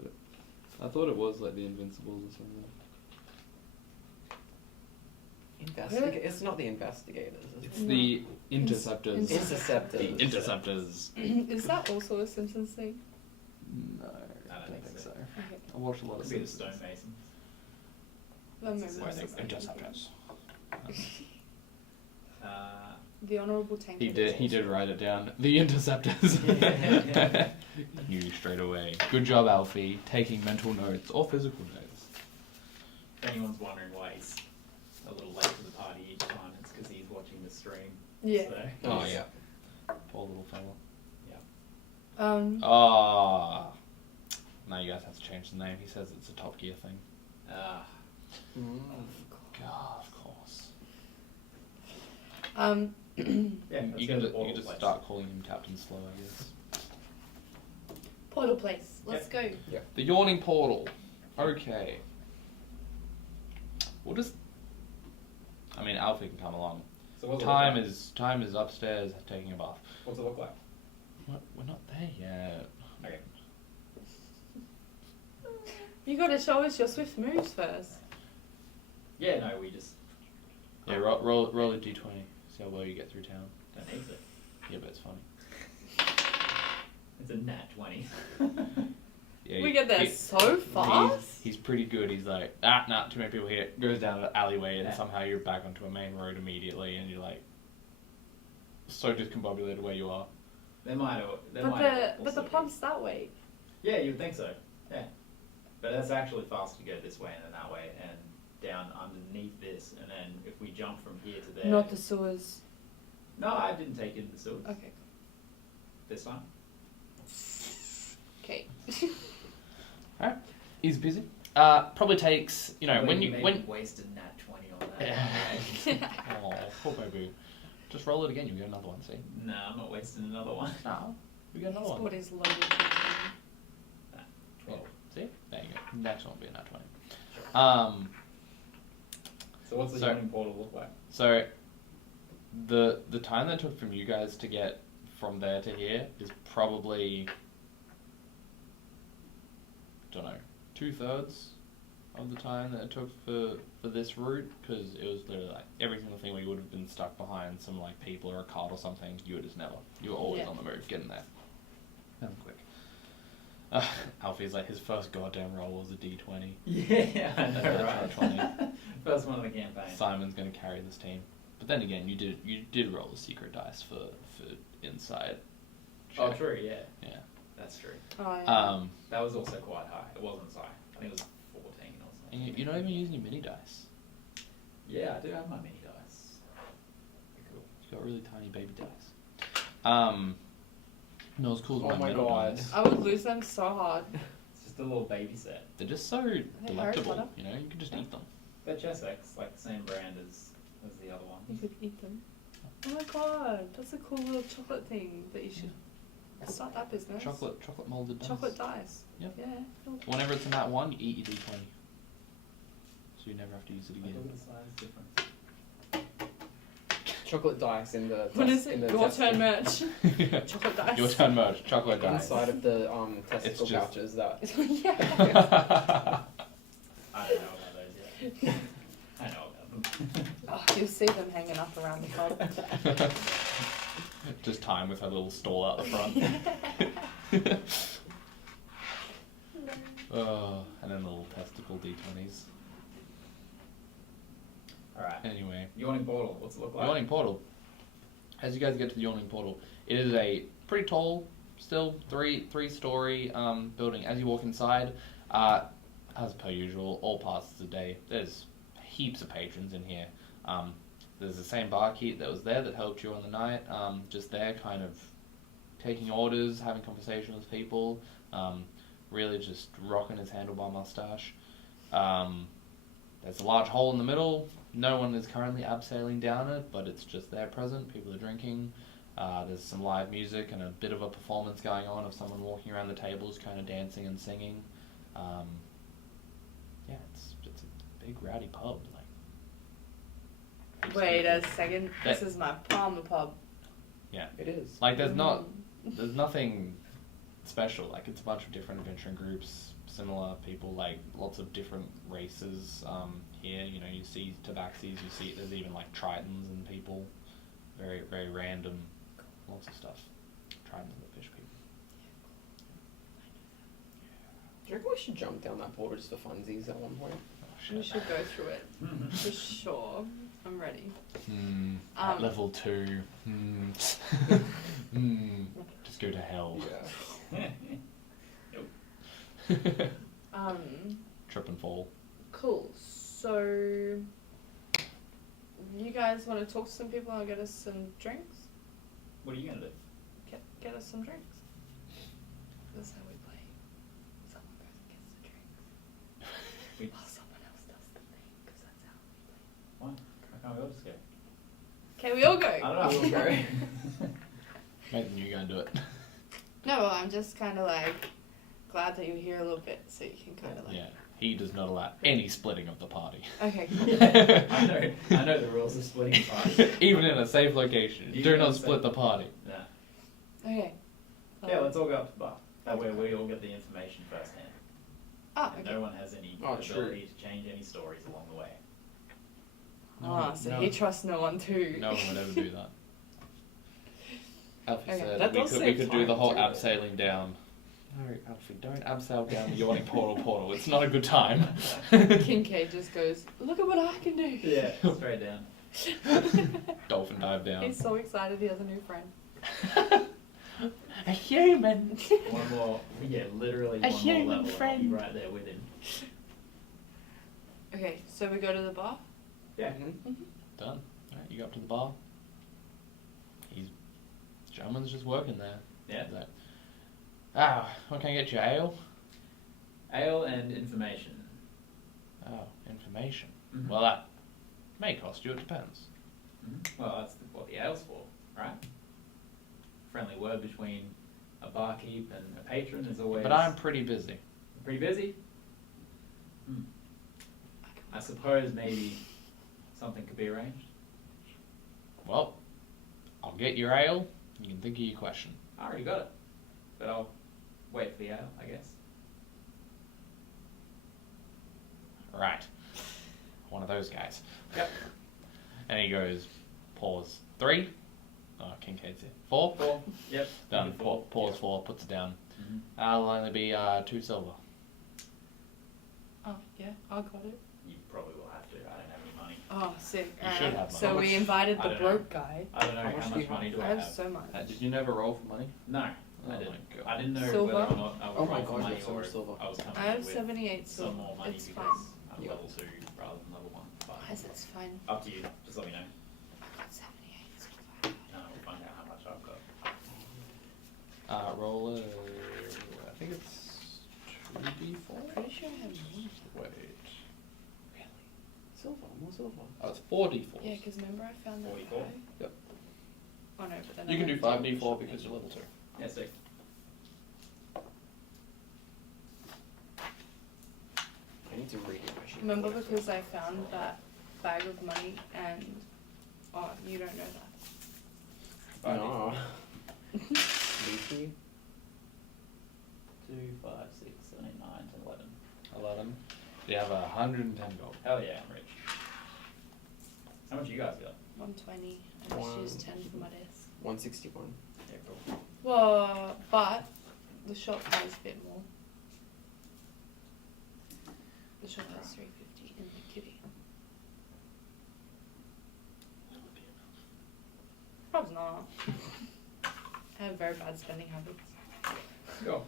But I thought it was like the Invincibles or something. It's not the investigators. It's No. the Interceptors. Interceptors. The Interceptors. Is that also a Simpsons thing? No, I don't think so. Okay. I watched a lot of Could be the Simpsons. stonemasons. That It's makes a Where sense. the Interceptors. The Honourable Tank. He did write it down. The Interceptors. Knew straight away. Good job, Alfie. Taking mental notes or physical notes. If anyone's wondering why he's a little late to the party each time, it's because he's watching the stream. Yeah. So, Oh yeah. Poor little fella. Um. Now you guys have to change the name. He says it's a Top Gear thing. God, of course. Yeah, You can just start calling him Captain Slow, I guess. Portal place. Let's go. The Yawning Portal. Okay. We'll just... I mean, Alfie can come along. So what's Time is upstairs taking a bath. What's it look like? We're not there yet. Okay. You gotta show us your swift moves first. Yeah, no, we just Yeah, roll a d20. See how well you get through town. don't need it. Yeah, but it's funny. It's a nat 20. Yeah, We get there so fast. He's pretty good. He's like, nah, too many people here. Goes down an alleyway and Yeah. somehow you're back onto a main road immediately and you're like, so discombobulated where you are. But the pub's that way. Yeah, you would think so. Yeah. But that's actually faster to go this way and then that way and down underneath this, and then if we jump from here to there. Not the sewers. No, I didn't take it in the sewers Okay. this time. Okay. Alright. He's busy. Probably takes, when you... wasted nat 20 on that. Oh, poor baby. Just roll it again, you get another one, see? No, I'm not wasting another one. No. You get another His one. body's loaded. 12. See? There you go. Next one will be a nat 20. So what's the So- yawning portal look like? So, the time that took from you guys to get from there to here is probably, don't know, 2/3 of the time that it took for this route, because it was literally like every single thing we would have been stuck behind some like people or a cart or something. You were just never. You were always Yeah. on the move, getting there. That was quick. Alfie's like his first goddamn roll was a D20. Yeah, I know, That's right? 20. First one of the campaign. Simon's going to carry this team. But then again, you did roll a secret dice for inside. Oh, check. true, yeah. Yeah. That's true. Oh, yeah. That was also quite high. It wasn't high. I think it was 14 or And something. you're not even using your mini dice. Yeah, I do have my mini dice. Cool. You've got really tiny baby dice. Not as cool as Oh my my metal God. dice. I would lose them so hard. It's just a little baby set. They're just so Harry delectable. Potter? You can just eat them. They're Chessex, like the same brand as the other You ones. could eat them. Oh my god, that's a cool little chocolate thing that you should start that business. Chocolate molded dice. Chocolate dice. Yep. Yeah. Cool. Whenever it's in that one, you eat your D20. So you never have to use it I again. thought the size difference. Chocolate dice in the. What is it? in the Your testicle. turn merch. Yeah. Chocolate dice. Your turn merch. Chocolate dice. Inside of the testicle just- pouches that. Yeah. I don't know about those yet. I know about them. Oh, you'll see them hanging up around the club. Just time with her little stall out the front. Oh, and then little testicle D20s. Alright. Anyway, Yawning portal, what's it look like? yawning portal. As you guys get to the yawning portal, it is a pretty tall, still three-story building. As you walk inside, as per usual, all parts of the day, there's heaps of patrons in here. There's the same barkeep that was there that helped you on the night, just there kind of taking orders, having conversation with people, really just rocking his handlebar mustache. There's a large hole in the middle. No one is currently abseiling down it, but it's just there present. People are drinking. There's some live music and a bit of a performance going on of someone walking around the tables kind of dancing and singing. Yeah, it's a big rowdy pub. Like, Wait a second. This That- is my Palmer pub. Yeah. It is. Like there's nothing special. Like it's a bunch of different adventuring groups, similar people, like lots of different races here. You know, you see tabaxis, you see there's even like tritons and people, very very random, lots of stuff. Tritons and the fish people. Do you reckon we should jump down that portal just for funsies at one point? Oh We shit. should go through it for sure. I'm ready. At level 2. Just go to hell. Yeah. Trip and fall. Cool. So, you guys want to talk to some people and get us some drinks? What are you gonna do? Get us some drinks. That's how we play. Someone goes and gets the drinks. While someone else does the thing, because that's how we play. Why? Why can't we all just go? Okay, we all go. I don't know, we'll go. Maybe you go and do it. No, well, I'm just kind of like glad that you're here a little bit, so you can kind of like. Yeah. He does not allow any splitting of the party. Okay. Cool. I know the rules of splitting the party. Even in a safe location. Even Do in not a split safe- the party. Yeah. Okay. Yeah, let's all go up to the bar. That way we all get the information firsthand. Ah, And okay. no one has any ability to change any stories along the way. So he trusts no one too. No one would ever do that. Alfie Okay. said That we does could save do time the whole too, abseiling down. No, Alfie, don't abseil down the yawning portal. It's not a good time. Kincaid just goes, look at what I can do. Yeah, straight down. Dolphin dive down. He's so excited he has a new friend. A human. One more, yeah, literally A one human more level friend. and I'll be right there with him. Okay, so we go to the bar? Yeah. Done. Alright, you go up to the bar. Gentleman's just working there. Yeah. He's like, what can I get you? Ale? Ale and information. Oh, information. Mhm. Well, that may cost you. It depends. Well, that's what the ale's for, right? Friendly word between a barkeep and a patron is always... But I'm pretty busy. Pretty busy? I suppose maybe something could be arranged. Well, I'll get your ale. You can think of your question. I already got it. But I'll wait for the ale, I guess. Right. One of those guys. Yep. And he goes, pause. 3. Oh, Kincaid's here. 4. 4. Yep. Done. Number 4. Pause Yep. 4. Puts it down. Mhm. I'll only be 2 silver. Oh, yeah, I got it. You probably will have to. I don't have any money. Oh, sick. You should have So money. we invited I the don't broke guy. I don't know How how much much, do you have? money do I I have have. so much. Did you never roll for money? No, Oh I didn't. my God. I didn't know Silver? whether or not I would Oh my roll for God, you money have so or much if silver. I was coming I have in with 78 some silver. more money It's because fine. I'm Yeah. level 2 rather than level 1. But Guys, it's fine. up to you. Just let me know. I got 78 silver. And we'll find out how much I've got. Roll a... I think it's 2d4? Pretty sure I have more. Wait. Silver, more silver. Oh, it's 4d4. Yeah, because remember I found that 44? guy? Yep. You can do 5d4 because you're level 2. Yeah, sick. I need to read your machine. Remember because I found that bag of money and oh, you don't know that. No. Leafy? 2, 5, 6, 7, 8, 9, 10, 11. 11. You have 110 gold. Hell yeah, I'm rich. How much you guys got? 120. I just used 10 for my desk. 161. Yeah, cool. Well, but the shop has a bit more. The shop has 350 in the kitty. Probably not. I have very bad spending habits. Go.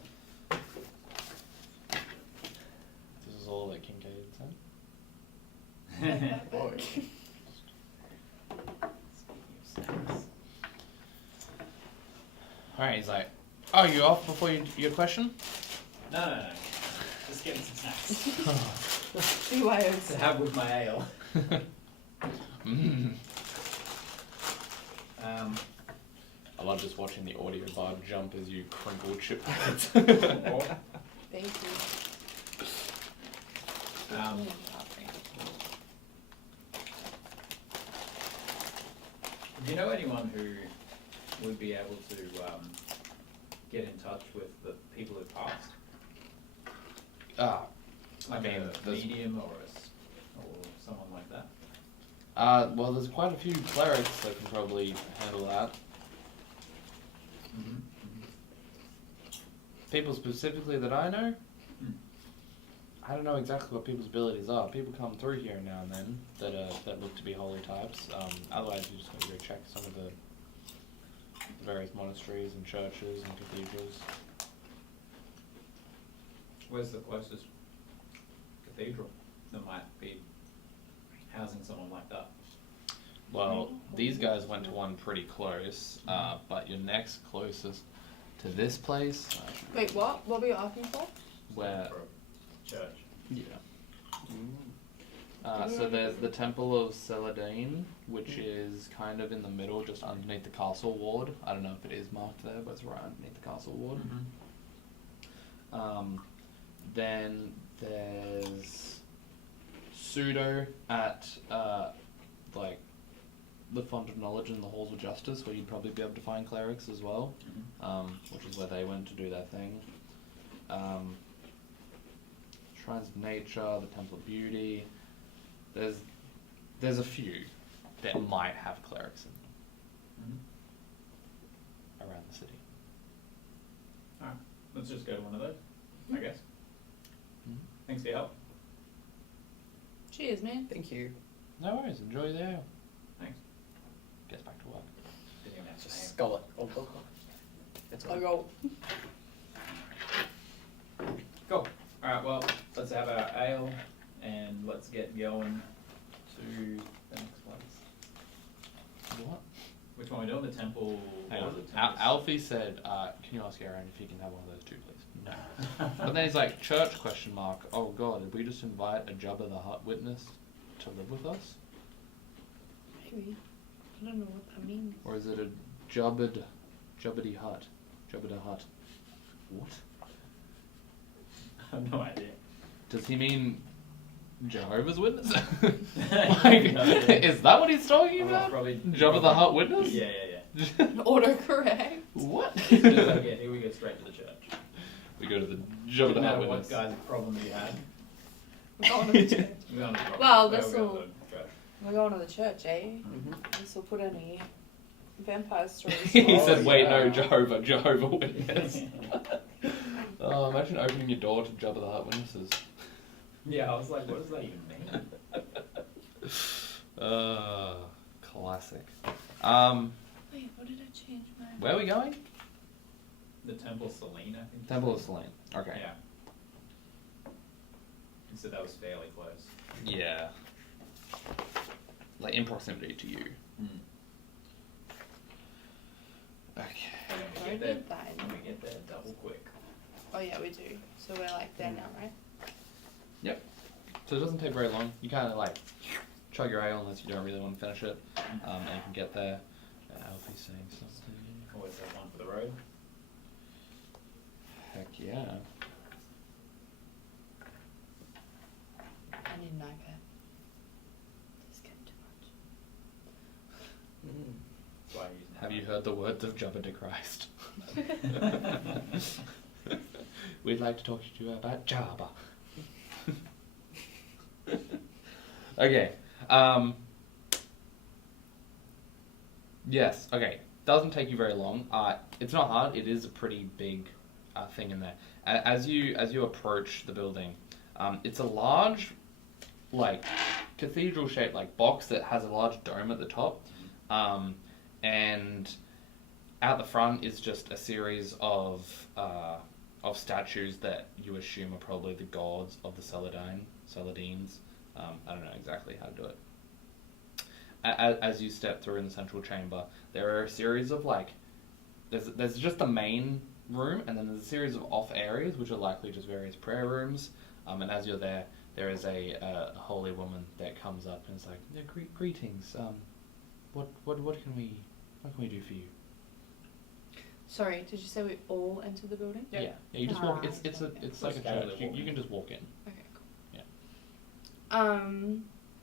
This is all that Kincaid said. Boy. Speaking of snacks. Alright, he's like, oh, you off before your question? No. Just getting some snacks BYOs. to have with my ale. I love just watching the audio bar jump as you crinkle chip pads. Thank you. Do you know anyone who would be able to get in touch with the people who passed? Like a medium or someone like that? Well, there's quite a few clerics that can probably handle that. Mm-hmm. People specifically that I know, Hmm. I don't know exactly what people's abilities are. People come through here now and then that look to be holy types. Otherwise, you just got to go check some of the various monasteries and churches and cathedrals. Where's the closest cathedral that might be housing someone like that? Well, these guys went to one pretty close, but your next closest to this place, Wait, what? What were you asking for? where For a church. so there's the Temple of Celadine, which is kind of in the middle, just underneath the castle ward. I don't know if it is marked there, but it's right underneath the castle ward. Then there's Pseudo at like the Font of Knowledge and the Halls of Justice, where you'd probably be able to find clerics as well, which is where they went to do their thing. Shrines of Nature, the Temple of Beauty. There's a few that might have clerics in them around the city. Alright, let's just go to one of those, I guess. Thanks for your help. Cheers, man. Thank you. No worries, enjoy the ale. Thanks. Gets back to work. Didn't even have to Just name. skull it. Oh. It's I'll gone. go. Cool. Alright, well, let's have our ale and let's get going to the next place. What? Which one are we doing? The temple? Hang what on. was it? Temples? Alfie said, can you ask Aaron if he can have one of those too, please? No. But then he's like, church question mark. Oh god, did we just invite a Jabba the Hutt witness to live with us? Maybe. I don't know what that means. Or is it a Jubbity Hutt? Jabba the Hutt. What? I have no idea. Does he mean Jehovah's Witness? No idea. Is that what he's talking Oh, about? probably- Jabba the Hutt witness? Yeah. Autocorrect. What? Okay, here we go straight to the church. We go to the Jabba Doesn't the matter Hutt what witness. guy's problem you had. We're going to the church. We're going to the Well, we're this'll- going to the church. We're going to the church, eh? This will put any vampire stories. He Oh, said, wait, yeah. no, Jehovah Witness. Oh, imagine opening your door to Jabba the Hutt witnesses. Yeah, I was like, what does that even mean? Classic. Wait, what did I change my... Where are we going? The Temple of Selene, I think. Temple of Selene. Okay. Yeah. You said that was fairly close. Yeah. Like in proximity to you. Okay. And Where when we did get that? there, when we get there, double quick. Oh yeah, we do. So we're like there now, right? Yep. So it doesn't take very long. You kind of like chug your ale unless you don't really want to finish it, and you can get there. he's saying something. Always have one for the road. Heck yeah. I need an iPad. Just getting too much. That's why I use Have you heard the words of Jabba de Christ? We'd like to talk to you about Jabba. Okay. Yes. Okay. Doesn't take you very long. It's not hard. It is a pretty big thing in there. As you approach the building, it's a large, like, cathedral-shaped like box that has a large dome at the top, and out the front is just a series of statues that you assume are probably the gods of the Saladines. I don't know exactly how to do it. As you step through in the central chamber, there are a series of there's just the main room, and then there's a series of off areas which are likely just various prayer rooms. And as you're there, there is a holy woman that comes up and is like, yeah, greetings. What can we do for you? Sorry, did you say we all entered the building? Yeah. You just walk. It's okay. like a church. You can just walk in. Okay, cool. Yeah.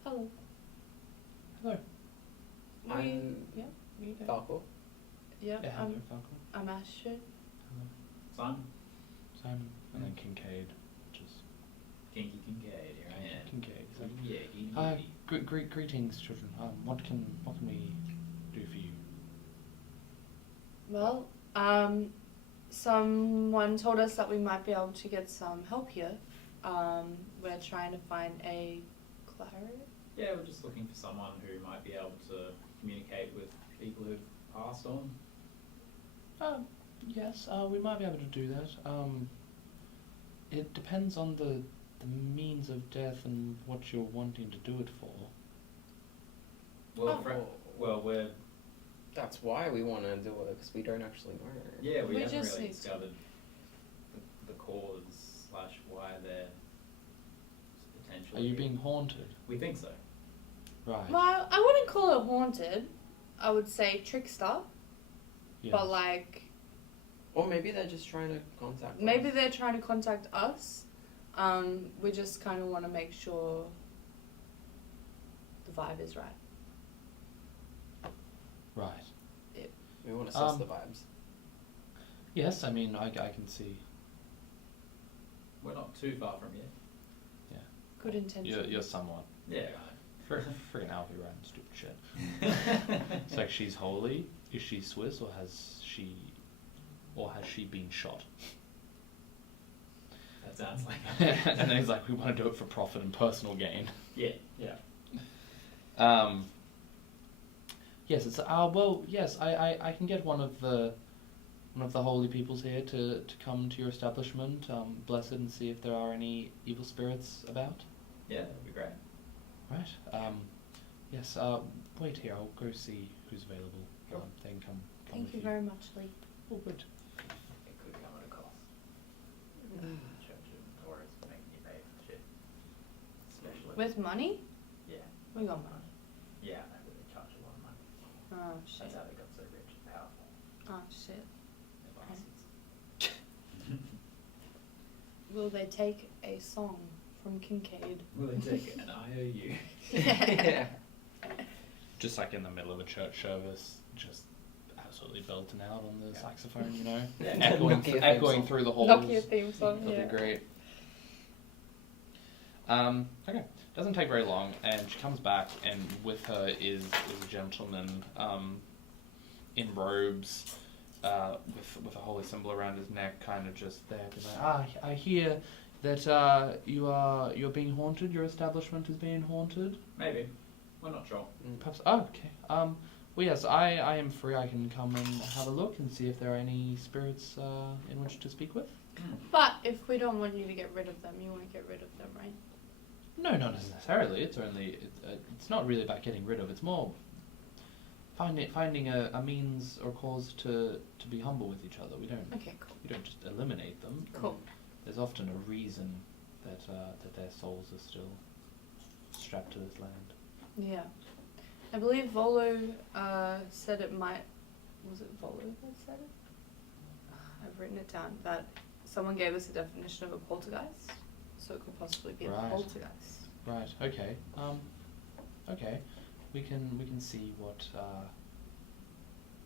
Hello. Hello. You go. Falco. Yeah, Yeah, hello, Falco. I'm Astrid. Hello. Simon. And then Kincaid, which is Kinky Kincaid, here I am. Kincaid. So, Yeah, greetings, children. What can we do for you? Well, someone told us that we might be able to get some help here. We're trying to find a cleric. Yeah, we're just looking for someone who might be able to communicate with people who've passed on. Yes, we might be able to do that. It depends on the means of death and what you're wanting to do it for. Well, we're... That's why we want to do it, because we don't actually know. Yeah, we haven't just really need to- discovered the cause / why they're potentially... Are you being haunted? We think so. Right. Well, I wouldn't call it haunted. I would say trickster. Yes. But like... Or maybe they're just trying to contact Maybe us. they're trying to contact us. We just kind of want to make sure the vibe is right. Right. We want to assess the vibes. Yes, I mean, I can see. We're not too far from you. Yeah. Good intention. You're somewhat. Yeah, Friggin' Alfie writing stupid shit. It's like, she's holy. Is she Swiss, or has she been shot? That sounds like... And then he's like, we want to do it for profit and personal gain. Yeah. Yes, it's well, yes, I can get one of the holy peoples here to come to your establishment, bless it, and see if there are any evil spirits about. Yeah, that'd be great. Right. Yes. Wait here. I'll go see who's available. Sure. They can come Thank with you very much, Lee. Oh, good. It could come at a cost. Church of Taurus making you pay for shit. Especially... With money? Yeah. We got money. Yeah, I know, but they charge a lot of money. Oh, shit. That's how they got so rich and powerful. Oh, shit. They're bastards. Will they take a song from Kincaid? Will they take an IOU? Yeah. Just like in the middle of a church service, just absolutely belting out on the saxophone, you know, Yeah. echoing through the halls. Nokia theme song, That'd be great. Okay, doesn't take very long, and she comes back, and with her is a gentleman in robes, with a holy symbol around his neck, kind of just there. Like, I hear that you're being haunted. Your establishment is being haunted. Maybe. We're not sure. Perhaps. Oh, okay. Well, yes, I am free. I can come and have a look and see if there are any spirits in which to speak with. But if we don't want you to get rid of them, you want to get rid of them, right? No, not necessarily. It's only it's not really about getting rid of. It's more finding a means or cause to be humble with each other. We don't just eliminate them. Cool. There's often a reason that their souls are still strapped to this land. Yeah. I believe Volo said it might was it Volo that said it? I've written it down, that someone gave us a definition of a poltergeist, so it could possibly be a poltergeist. Right. Okay. Okay. We can see what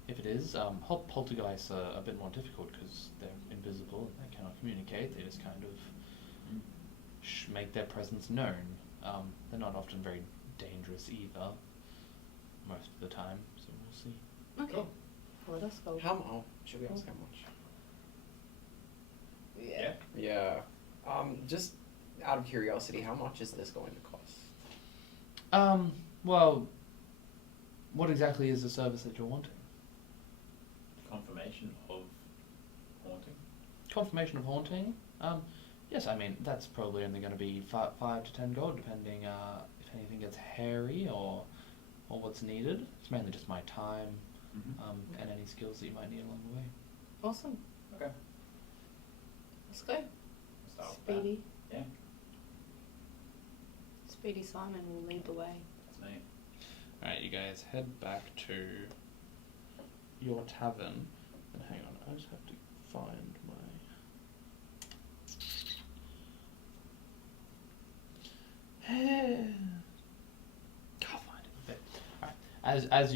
if it is. Poltergeists are a bit more difficult because they're invisible and they cannot communicate. They just kind of make their presence known. They're not often very dangerous either. Most of the time, so we'll see. Okay. Cool. Let us go. Should we ask how much? Yeah. Yeah. Just out of curiosity, how much is this going to cost? Well, what exactly is the service that you're wanting? Confirmation of haunting. Confirmation of haunting? Yes, I mean, that's probably only going to be 5 to 10 gold, depending if anything gets hairy or what's needed. It's mainly just my time, and any skills that you might need along the way. Awesome. Okay. Let's go. Start with Speedy. that. Yeah, Speedy Simon will lead the way. that's me. Alright, you guys head back to your tavern. And hang on, I just have to find my... Can't find it. There. Alright, as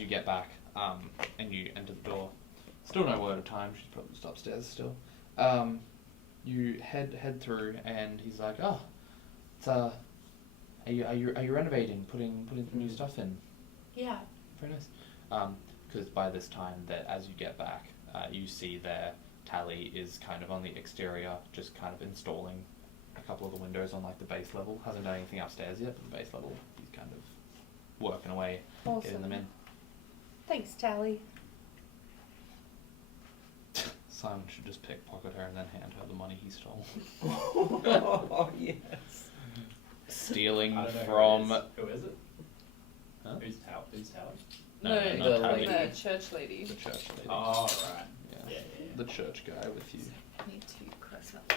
you get back, and you enter the door, still no word of time, she's probably just upstairs still. You head through, and he's like, "Oh, it's are you renovating, putting some new stuff in?" Yeah. Very nice. Because by this time, that as you get back, you see there Tally is kind of on the exterior, just kind of installing a couple of the windows on like the base level. Hasn't done anything upstairs yet, but the base level, he's kind of working away, getting them in. Thanks, Tally. Simon should just pickpocket her and then hand her the money he stole. Oh, yes. Stealing I don't know from... Who is it? Huh? Who's Tally? No, the not lady. Tally. The church lady. The church lady. Oh, right. Yeah. Yeah. The church guy with you. I need to cross up.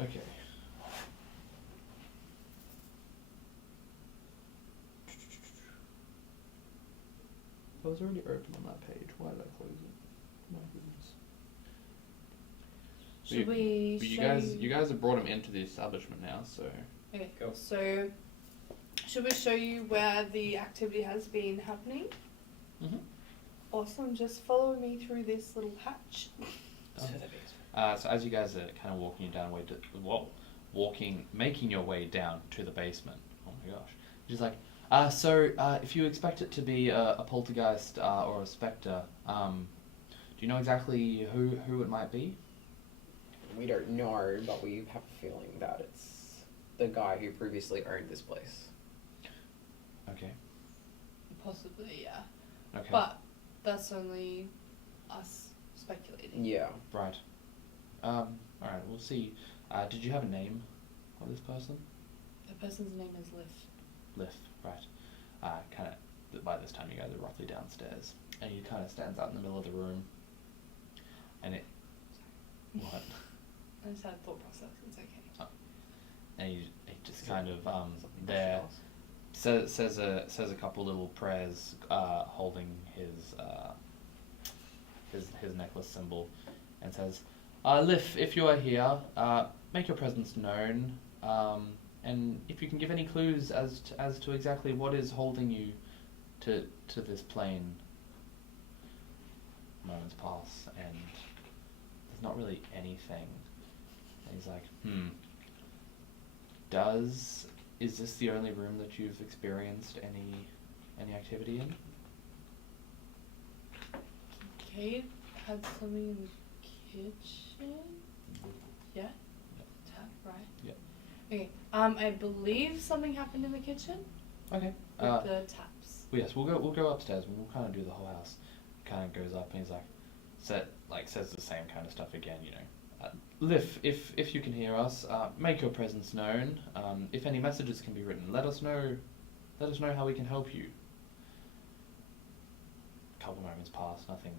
Okay. I was already open on that page. Why did I close it? My goodness. Should we But show you guys have brought him into the establishment now, so... Okay, Cool. so should we show you where the activity has been happening? Mm-hmm. Awesome, just follow me through this little hatch. So as you guys are kind of making your way down to the basement. Oh my gosh. She's like, if you expect it to be a poltergeist or a spectre, do you know exactly who it might be? We don't know, but we have a feeling that it's the guy who previously owned this place. Okay. Possibly, yeah. Okay. But that's only us speculating. Yeah. Right. Alright, we'll see. Did you have a name of this person? The person's name is Liv. Liv, right. Kind of, by this time you guys are roughly downstairs. And he kind of stands out in the middle of the room. And it... What? I just had a thought process, it's okay. Oh. And he just kind of, there... Says a couple little prayers, holding his necklace symbol, and says, "Liv, if you are here, make your presence known, and if you can give any clues as to exactly what is holding you to this plane." Moments pass, and there's not really anything. And he's like, Is this the only room that you've experienced any activity in? Kate had something in the kitchen? Yeah? Tap, right? Yeah. Okay, I believe something happened in the kitchen Okay. with the taps. Well, yes, we'll go upstairs and we'll kind of do the whole house. Kind of goes up and he's like, says the same kind of stuff again, you know. Liv, if you can hear us, make your presence known. If any messages can be written, let us know how we can help you. A couple moments pass, nothing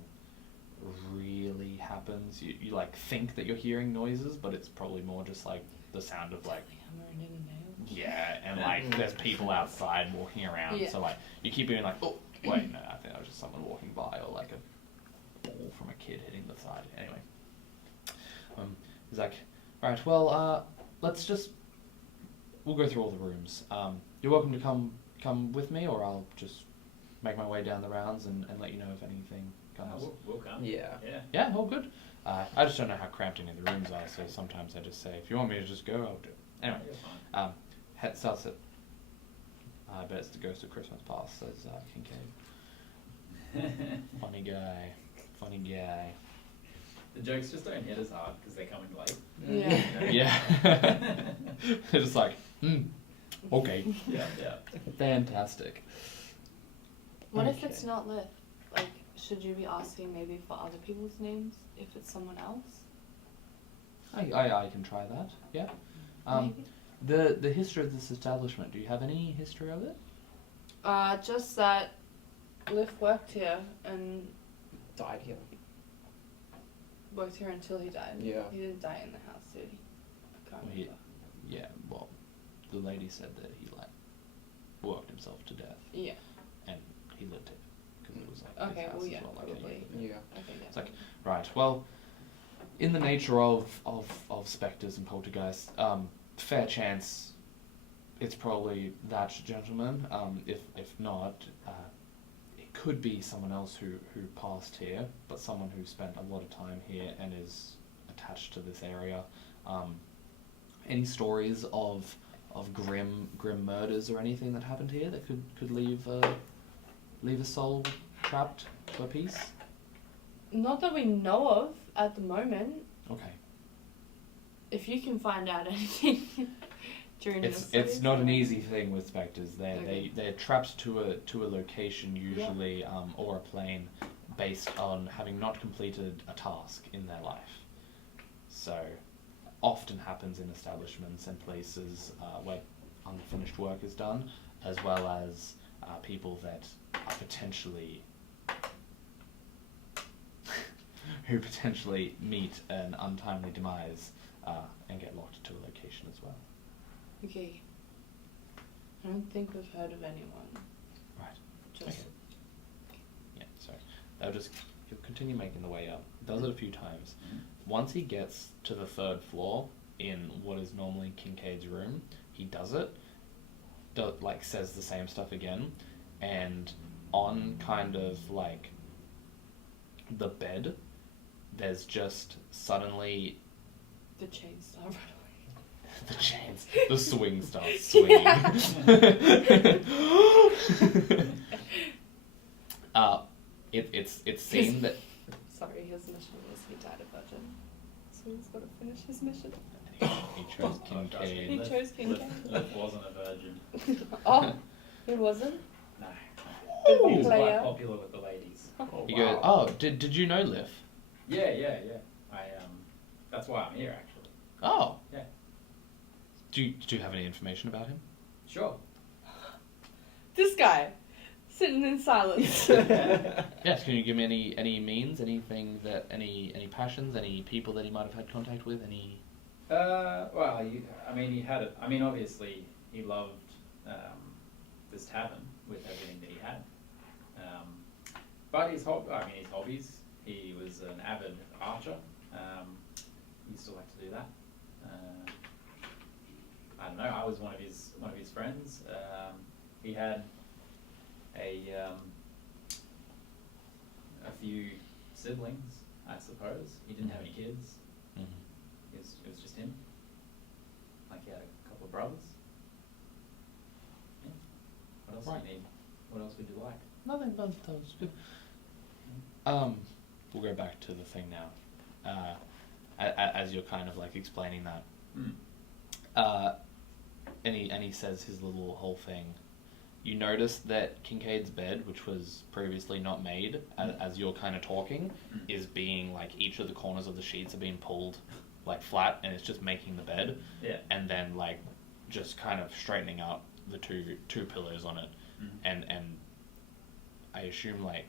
really happens. You like think that you're hearing noises, but it's probably more just like the sound of like Hammering in a nail. yeah, and like there's people outside walking around. Yeah. So like you keep being like, oh wait, no, I think that was just someone walking by, or like a ball from a kid hitting the side. Anyway, he's like, right, well, we'll go through all the rooms. You're welcome to come with me, or I'll just make my way down the rounds and let you know if anything comes. We'll come. Yeah. Yeah, all good. I just don't know how cramped any of the rooms are, so sometimes I just say, if you want me to just go, I'll do it. Anyway, head starts at, I bet it's the Ghost of Christmas Past, says Kincaid. Funny guy. The jokes just don't hit as hard because they're coming late. Yeah. Yeah. They're just like, okay. Yeah. Fantastic. What if it's not Liv? Like, should you be asking maybe for other people's names if it's someone else? I can try that, yeah. Maybe. The history of this establishment, do you have any history of it? Just that Liv worked here and Died here. worked here until he died. Yeah. He didn't die in the house, did he? I can't remember. Yeah, well, the lady said that he, like, worked himself to death. Yeah. And he lived here. Because it was, like, Okay, his house well, yeah, as well, like, probably. Yeah. Okay, yeah. It's like, right, well, in the nature of spectres and poltergeists, fair chance it's probably that gentleman. If not, it could be someone else who passed here, but someone who spent a lot of time here and is attached to this area. Any stories of grim murders or anything that happened here that could leave a soul trapped for a piece? Not that we know of at the moment. Okay. If you can find out anything during your studies. It's not an easy thing with spectres. Okay. They're trapped to a location usually, or a plane, based on having not completed a task in their life. So, often happens in establishments and places where unfinished work is done, as well as people that are potentially who potentially meet an untimely demise and get locked to a location as well. Okay. I don't think we've heard of anyone. Right. Just Okay. Yeah, sorry. He'll continue making the way up. Does it a few times. Once he gets to the third floor in what is normally Kincaid's room, he does it, says the same stuff again, and on kind of like the bed, there's just suddenly the chains start rattling. the chains, the swing starts swinging. It's seen that. Sorry, his mission was he died a virgin, so he's got to finish his mission. He chose Kincaid. He chose Kincaid. Liv wasn't a virgin. Oh, he wasn't? No. Good He was player. quite popular with the ladies. He goes, oh, did you know Liv? Yeah. That's why I'm here, actually. Oh. Yeah. Do you have any information about him? Sure. This guy, sitting in silence. Yes, can you give me any means, anything that, any passions, any people that he might have had contact with, any... Well, obviously he loved this tavern with everything that he had. But his hobbies, he was an avid archer. He used to like to do that. I don't know. I was one of his friends. He had a few siblings, I suppose. He didn't have any kids. Mm-hmm. It was just him. Like he had a couple of brothers. Yeah. What else do you need? What else would you like? Nothing, but that was good. We'll go back to the thing now. As you're kind of like explaining that. And he says his little whole thing. You notice that Kincaid's bed, which was previously not made, as you're kind of talking, is being like each of the corners of the sheets are being pulled like flat, and it's just making the bed. Yeah. And then like just kind of straightening up the two pillows on it, and I assume like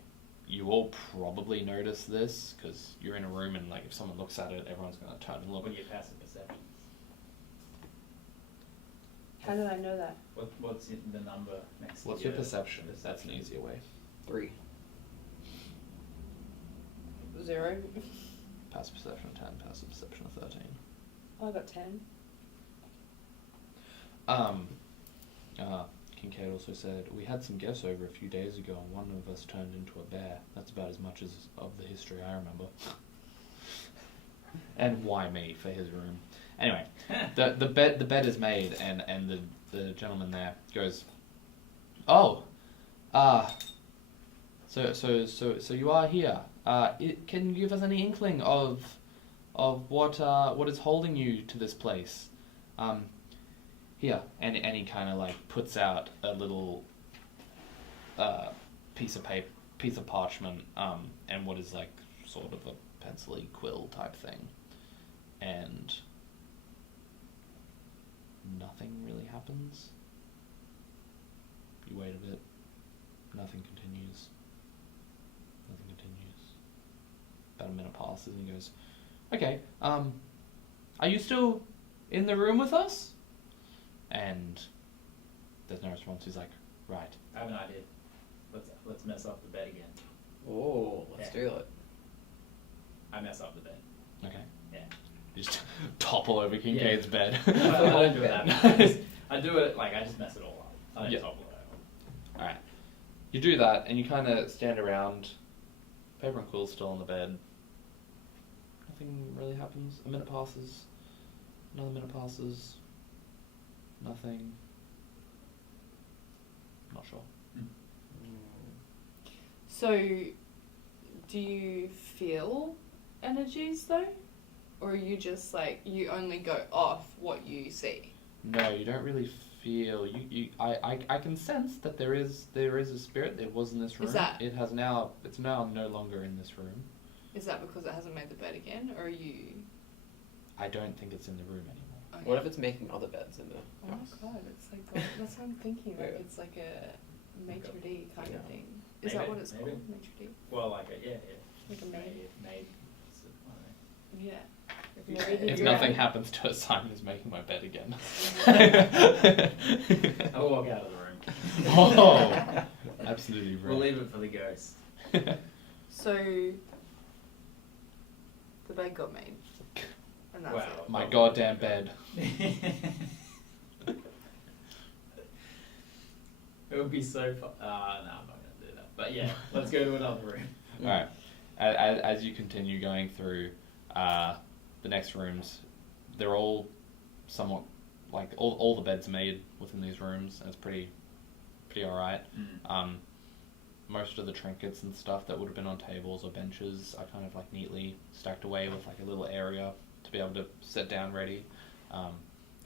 you all probably notice this because you're in a room and like if someone looks at it, everyone's gonna turn and look. What are your passive perceptions? How did I know that? What's the number next What's to your perception? That's an easier way. 3. 0. Passive perception of 10, passive perception of 13. Oh, I got 10. Kincaid also said, we had some guests over a few days ago and one of us turned into a bear. That's about as much as of the history I remember. And why me for his room? Anyway, the bed is made and the gentleman there goes, oh, so you are here. Can you give us any inkling of what is holding you to this place? Here, and he kind of like puts out a little piece of paper, piece of parchment, and what is like sort of a pencil-y quill type thing, and nothing really happens. You wait a bit. Nothing continues. Nothing continues. About a minute passes and he goes, okay, are you still in the room with us? And there's no response. He's like, right. I have an idea. Let's mess up the bed again. Oh, let's do it. I mess up the bed. Okay. Yeah. You just topple over Kincaid's bed. I don't do that. I do it like I just mess it all up. I don't topple it over. Alright. You do that and you kind of stand around. Paper and quill's still on the bed. Nothing really happens. A minute passes. Another minute passes. Nothing. Not sure. So, do you feel energies though? Or are you just like, you only go off what you see? No, you don't really feel. I can sense that there is a spirit. It was in this room. It's now no longer in this room. Is that because it hasn't made the bed again, or are you? I don't think it's in the room anymore. Okay. What if it's making other beds in the house? Oh my god, it's like God, that's what I'm thinking. Like it's like a maitre d' kind of thing. Is that what it's called? Maitre d'? Well, like yeah. Like a maid. Maid. Yeah. If nothing happens to us, Simon's making my bed again. I'll walk out of the room. Oh, absolutely right. We'll leave it for the ghost. So, the bed got made. And that's it. My goddamn bed. It would be so fun. No, I'm not going to do that. But yeah, let's go to another room. Alright. As you continue going through the next rooms, they're all somewhat like all the beds made within these rooms, and it's pretty alright. Most of the trinkets and stuff that would have been on tables or benches are kind of like neatly stacked away with like a little area to be able to sit down ready.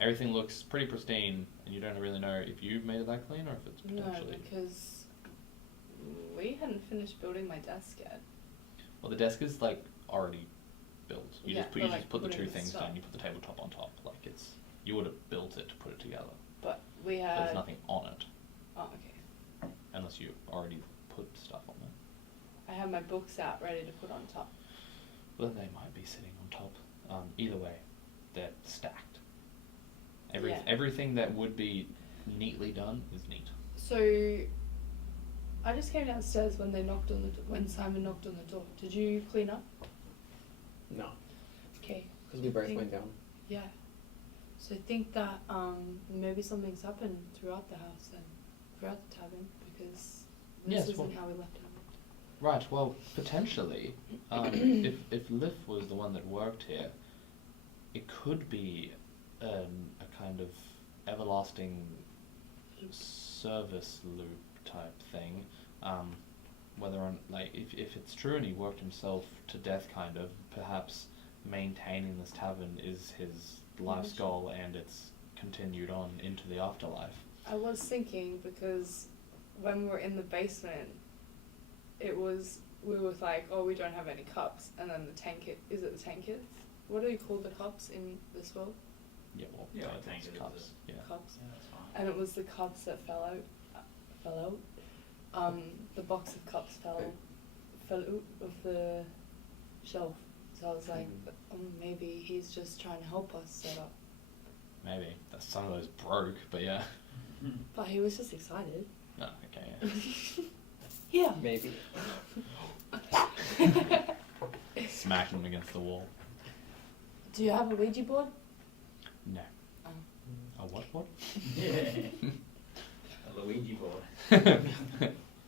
Everything looks pretty pristine, and you don't really know if you've made it that clean or if it's potentially... No, because we hadn't finished building my desk yet. Well, the desk is like already built. You just put the two things stuff down. You put the tabletop on top. Like you would have built it to put it together. But we had. But there's nothing on it. Oh, okay. Unless you already put stuff on it. I have my books out ready to put on top. Well, then they might be sitting on top. Either way, they're stacked. Everything that would be neatly done is neat. So, I just came downstairs when when Simon knocked on the door. Did you clean up? No. Okay. Because we both went down. Yeah. So I think that maybe something's happened throughout the house and throughout the tavern, because this isn't how we left it. Right. Well, potentially, if Liv was the one that worked here, it could be a kind of everlasting service loop type thing. Whether on if it's true and he worked himself to death, kind of, perhaps maintaining this tavern is his life's goal, and it's continued on into the afterlife. I was thinking, because when we were in the basement, we were like, oh, we don't have any cups, and then the tankard, is it the tankards? What do you call the cups in this world? Yeah, well, tankard cups. Yeah. Cups. Yeah, that's fine. And it was the cups that fell out. The box of cups fell out of the shelf. So I was like, maybe he's just trying to help us set up Maybe. Some of those broke, but yeah. But he was just excited. Oh, okay, Yeah. Maybe. yeah. Smacking them against the wall. Do you have a Ouija board? No. Oh. A what board? Yeah. A Luigi board.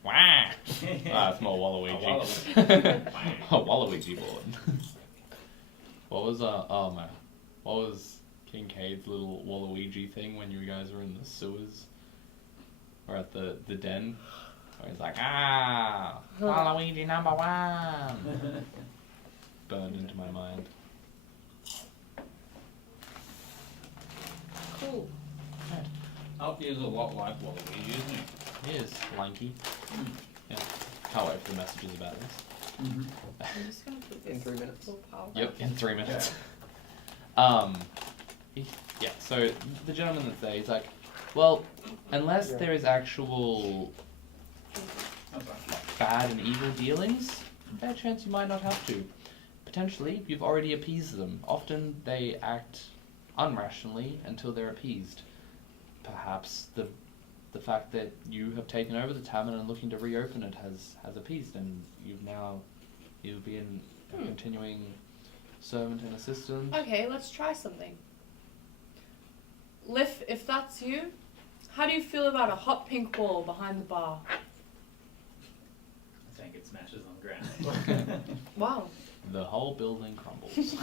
Wah! It's more Waluigi. A Waluigi board. What was what was Kincaid's little Waluigi thing when you guys were in the sewers? Or at the den? Where he's like, Waluigi #1! Burned into my mind. Cool. Right. Alfie is a lot like Waluigi, isn't he? He is lanky. Yeah. Can't wait for the messages about this. Mm-hmm. I'm just gonna put this In 3 minutes. full power Yep, back. in 3 minutes. Yeah, so the gentleman that's there, he's like, well, unless there is actual bad and evil dealings, fair chance you might not have to. Potentially, you've already appeased them. Often they act unrationally until they're appeased. Perhaps the fact that you have taken over the tavern and looking to reopen it has appeased, and you've been a continuing servant and assistant. Okay, let's try something. Liff, if that's you, how do you feel about a hot pink wall behind the bar? I think it smashes on the ground. Wow. The whole building crumbles.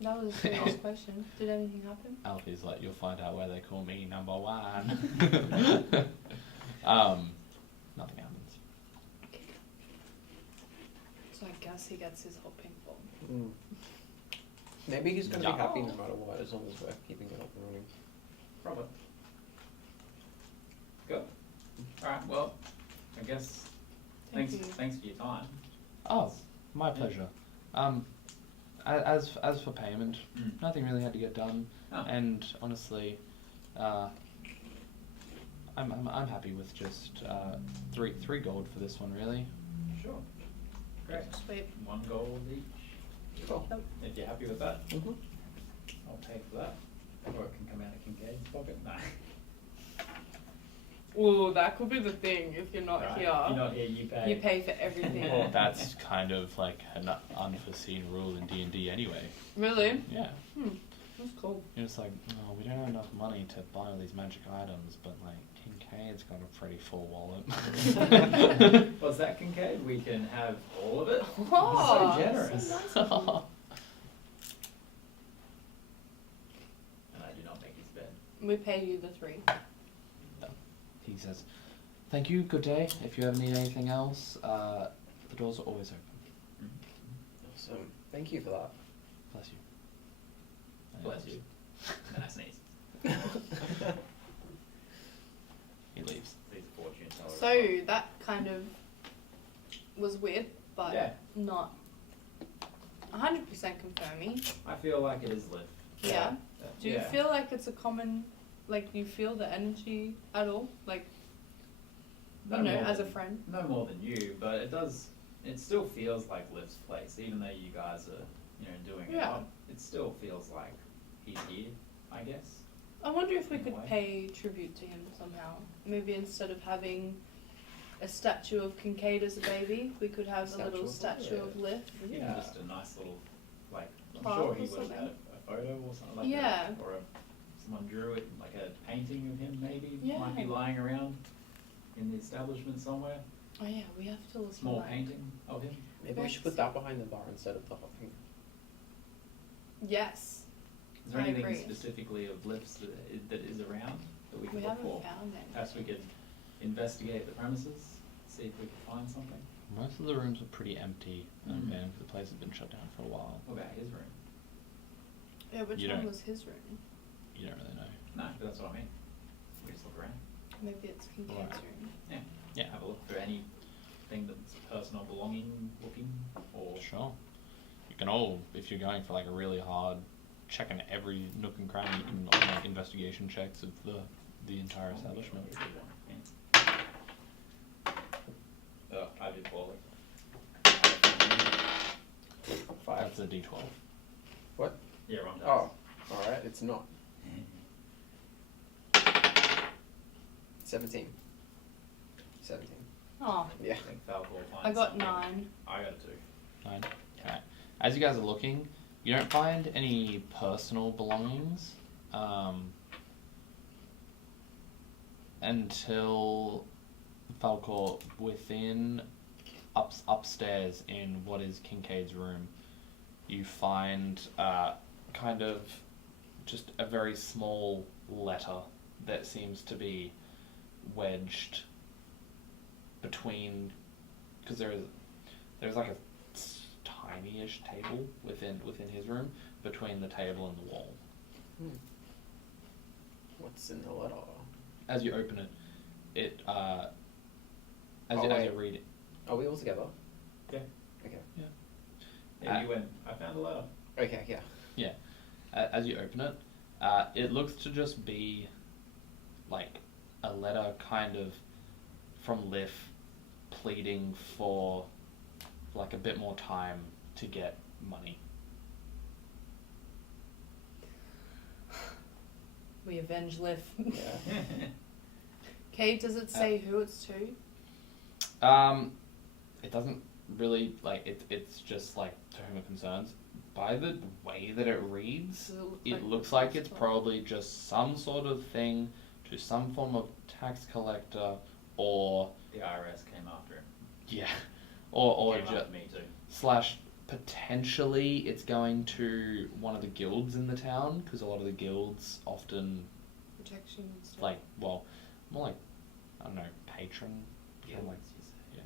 That was a serious question. Did anything happen? Alfie's like, you'll find out where they call me #1. Nothing happens. So I guess he gets his hot pink wall. Maybe he's gonna Yeah. be happy no matter what, as long as we're keeping it up and running. Probably. Good. Alright, well, I guess Thank thanks you. thanks for your time. Oh, my pleasure. As for payment, nothing really had to get done, Oh. and honestly, I'm happy with just three gold for this one, really. Sure. Great. Sweet. 1 gold each. Cool. If you're happy with that, Mm-hmm. I'll pay for that. Or it can come out of Kincaid's pocket. No. Ooh, that could be the thing. If you're not Right. here, If you're not here, you pay. you pay for everything. Well, that's kind of like an unforeseen rule in D&D anyway. Really? Yeah. That's cool. You're just like, oh, we don't have enough money to buy all these magic items, but like, Kincaid's got a pretty full wallet. What's that, Kincaid? We can have all of it? Oh, so generous. so nice of you. And I do not make his bed. We pay you the 3. He says, thank you, good day. If you ever need anything else, the doors are always open. Awesome. Thank you for that. Bless you. Bless you. And I sneeze. He leaves. These fortune tellers. So that kind of was weird, but Yeah. not 100% confirming. I feel like it is lit. Yeah. Do you Yeah. feel like it's a common, like, you feel the energy at all? Like, No you know, more as a than- friend? No more than you, but it does. It still feels like Liv's place, even though you guys are, doing it Yeah. up. It still feels like he's here, I guess. I wonder if we In a could way. pay tribute to him somehow. Maybe instead of having a statue of Kincaid as a baby, we could have a little statue of Liv. Even just a nice little, like, I'm Plaque sure or he would have something. had a photo or something like Yeah. that. Or someone drew it, like a painting of him maybe, Yeah. might be lying around in the establishment somewhere. Oh yeah, we have to look Small like- painting of him. Maybe we should put that behind the bar instead of the hot pink. Yes. Is there I anything agree. specifically of Liv's that is around that we We could look haven't for? found it. Perhaps we could investigate the premises, see if we can find something. Most of the rooms are pretty empty, Mhm. man. The place has been shut down for a while. What about his room? Yeah, which You one don't- was his room? You don't really know. No, but that's what I mean. We just look around. Maybe it's Kincaid's Right. room. Yeah. Have a look for anything that's personal belonging looking or Sure. You can all, if you're going for like a really hard, checking every nook and cranny, you can all make investigation checks of the entire establishment. Oh, I did poorly. That's a D12. What? Yeah, rum dice. Oh, alright, it's not. 17. Oh, Yeah. I think Falcor finds I got something. 9. I got 2. 9. Okay. As you guys are looking, you don't find any personal belongings until Falcor within upstairs in what is Kincaid's room. You find kind of just a very small letter that seems to be wedged between, because there's like a tiny-ish table within his room between the table and the wall. What's in the letter? As you open it, as you read it. Are we all together? Yeah. Okay. Yeah, you went, I found a letter. Okay, yeah. Yeah. As you open it, it looks to just be like a letter kind of from Liff pleading for like a bit more time to get money. We avenge Liff. Yeah. Okay, does it say who it's to? It doesn't really, like, it's just like to whom it concerns. By the way that it reads, it looks like it's probably just some sort of thing to some form of tax collector, or The IRS came after him. yeah, or Came just after me too. slash potentially it's going to one of the guilds in the town, because a lot of the guilds often Protection and stuff. like, well, more like, I don't know, patron, Yeah, or like, yeah,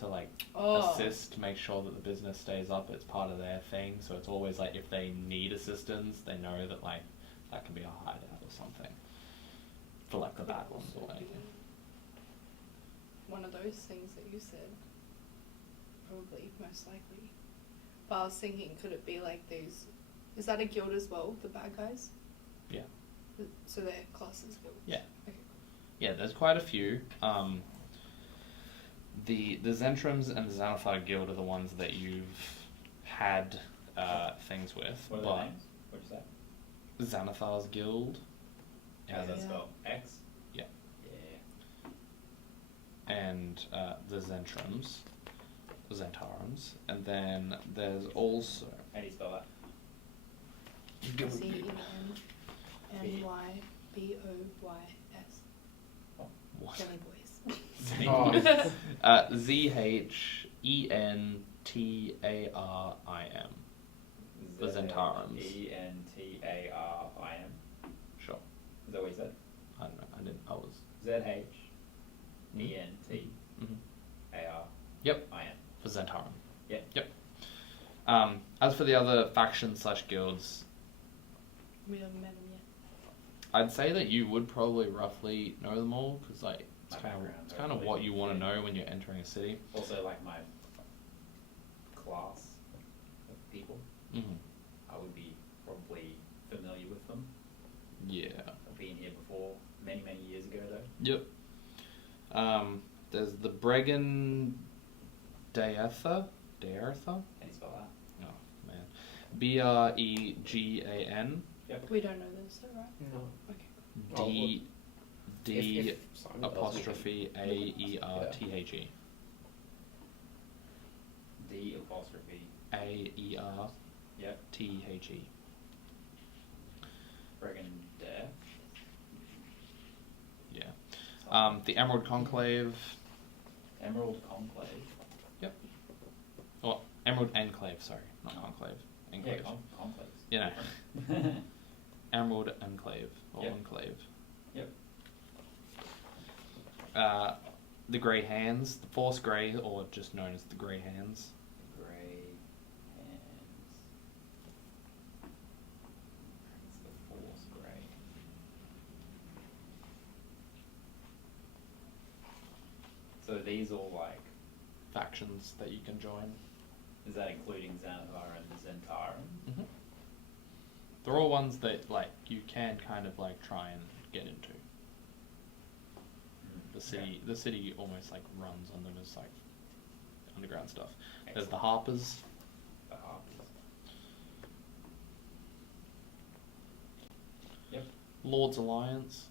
to like Oh. assist, make sure that the business stays up. It's part of their thing, so it's always like if they need assistance, they know that like that can be a hideout or something for like the bad ones or anything. One of those things that you said. Probably, most likely. But I was thinking, could it be like these? Is that a guild as well, the bad guys? Yeah. So they're classed as guilds? Yeah. Okay, Yeah, there's quite a few. The Zentrums and the Xanathar Guild are the ones that you've had things with. What are but their names? What'd you say? Xanathar's Guild. How's that Yeah. spelled? X? Yeah. Yeah. And the Zentrums, Zentarums, and then there's also How do you spell that? ZENNYBOYS. What? Jelly boys. Oh. ZHENTARIM. The Zentarums. ENTARIM. Sure. Is that what you said? I don't know. I was. ZHENTARIM. Yep. For Zentarum. Yep. Yep. As for the other factions / guilds, We haven't met them yet. I'd say that you would probably roughly know them all, because like My it's background, kind of hopefully. what you want to know when you're entering a city. Also, like my class of people, Mm-hmm. I would be probably familiar with them. Yeah. I've been here before, many, many years ago though. Yep. There's the Bregan Daertha. Daertha? How do you spell that? Oh man. BREGAN. We don't know this, though, right? No. Okay. D D If Simon tells me. apostrophe AERTHE. D apostrophe. AERTHE. Yep. Bregan Dare. Yeah. The Emerald Conclave. Emerald Conclave. Yep. Well, Emerald Enclave, sorry, not Conclave. Enclave. Yeah, conclaves. You know. Emerald Enclave or Yep. Enclave. Yep. The Grey Hands, the Force Grey, or just known as the Grey Hands. Grey hands. It's the Force Grey. So these all like, Factions that you can join. is that including Xanathar and the Zentarum? Mm-hmm. They're all ones that like you can kind of like try and get into. The city almost like runs on them as like underground stuff. There's the Harpers. The Harpers. Lord's Alliance.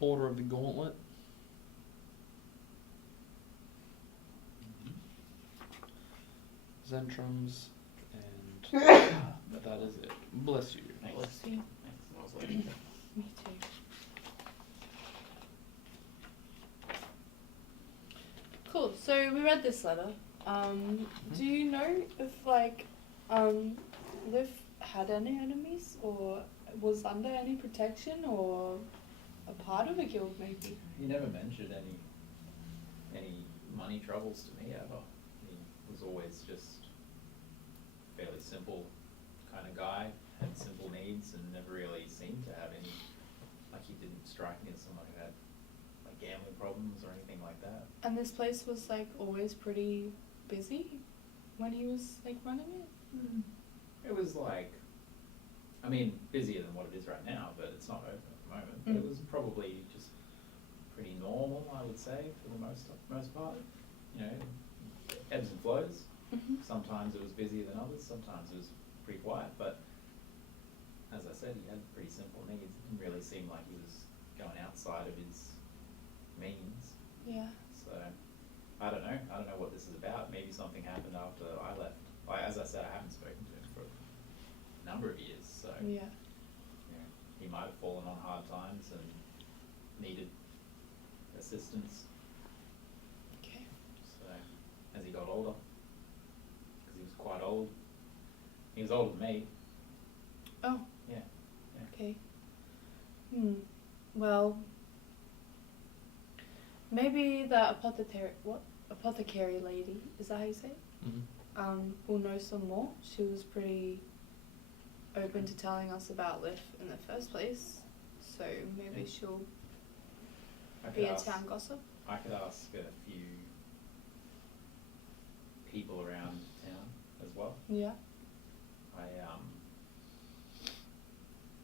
Order of the Gauntlet. Zentrums, and that is it. Bless you. Bless you. Me too. Cool. So we read this letter. Do you know if Liv had any enemies or was under any protection or a part of a guild maybe? He never mentioned any money troubles to me ever. He was always just a fairly simple kind of guy, had simple needs, and never really seemed to have any, like he didn't strike me as someone who had like gambling problems or anything like that. And this place was like always pretty busy when he was like running it? It was like, I mean, busier than what it is right now, but it's not open at the moment. But it was probably just pretty normal, I would say, for the most part. You know, ebbs and flows. Sometimes it was busier than others. Sometimes it was pretty quiet. But as I said, he had pretty simple needs. It didn't really seem like he was going outside of his means. Yeah. So I don't know. I don't know what this is about. Maybe something happened after I left. Like, as I said, I haven't spoken to him for a number of years. So Yeah. He might have fallen on hard times and needed assistance. Okay. So as he got older, because he was quite old. He was older than me. Oh. Yeah. Okay. Well, maybe the apothecary lady, is that how you say it? Will know some more. She was pretty open to telling us about Liv in the first place, so maybe she'll be a town gossip. I could ask a few people around town as well. Yeah. I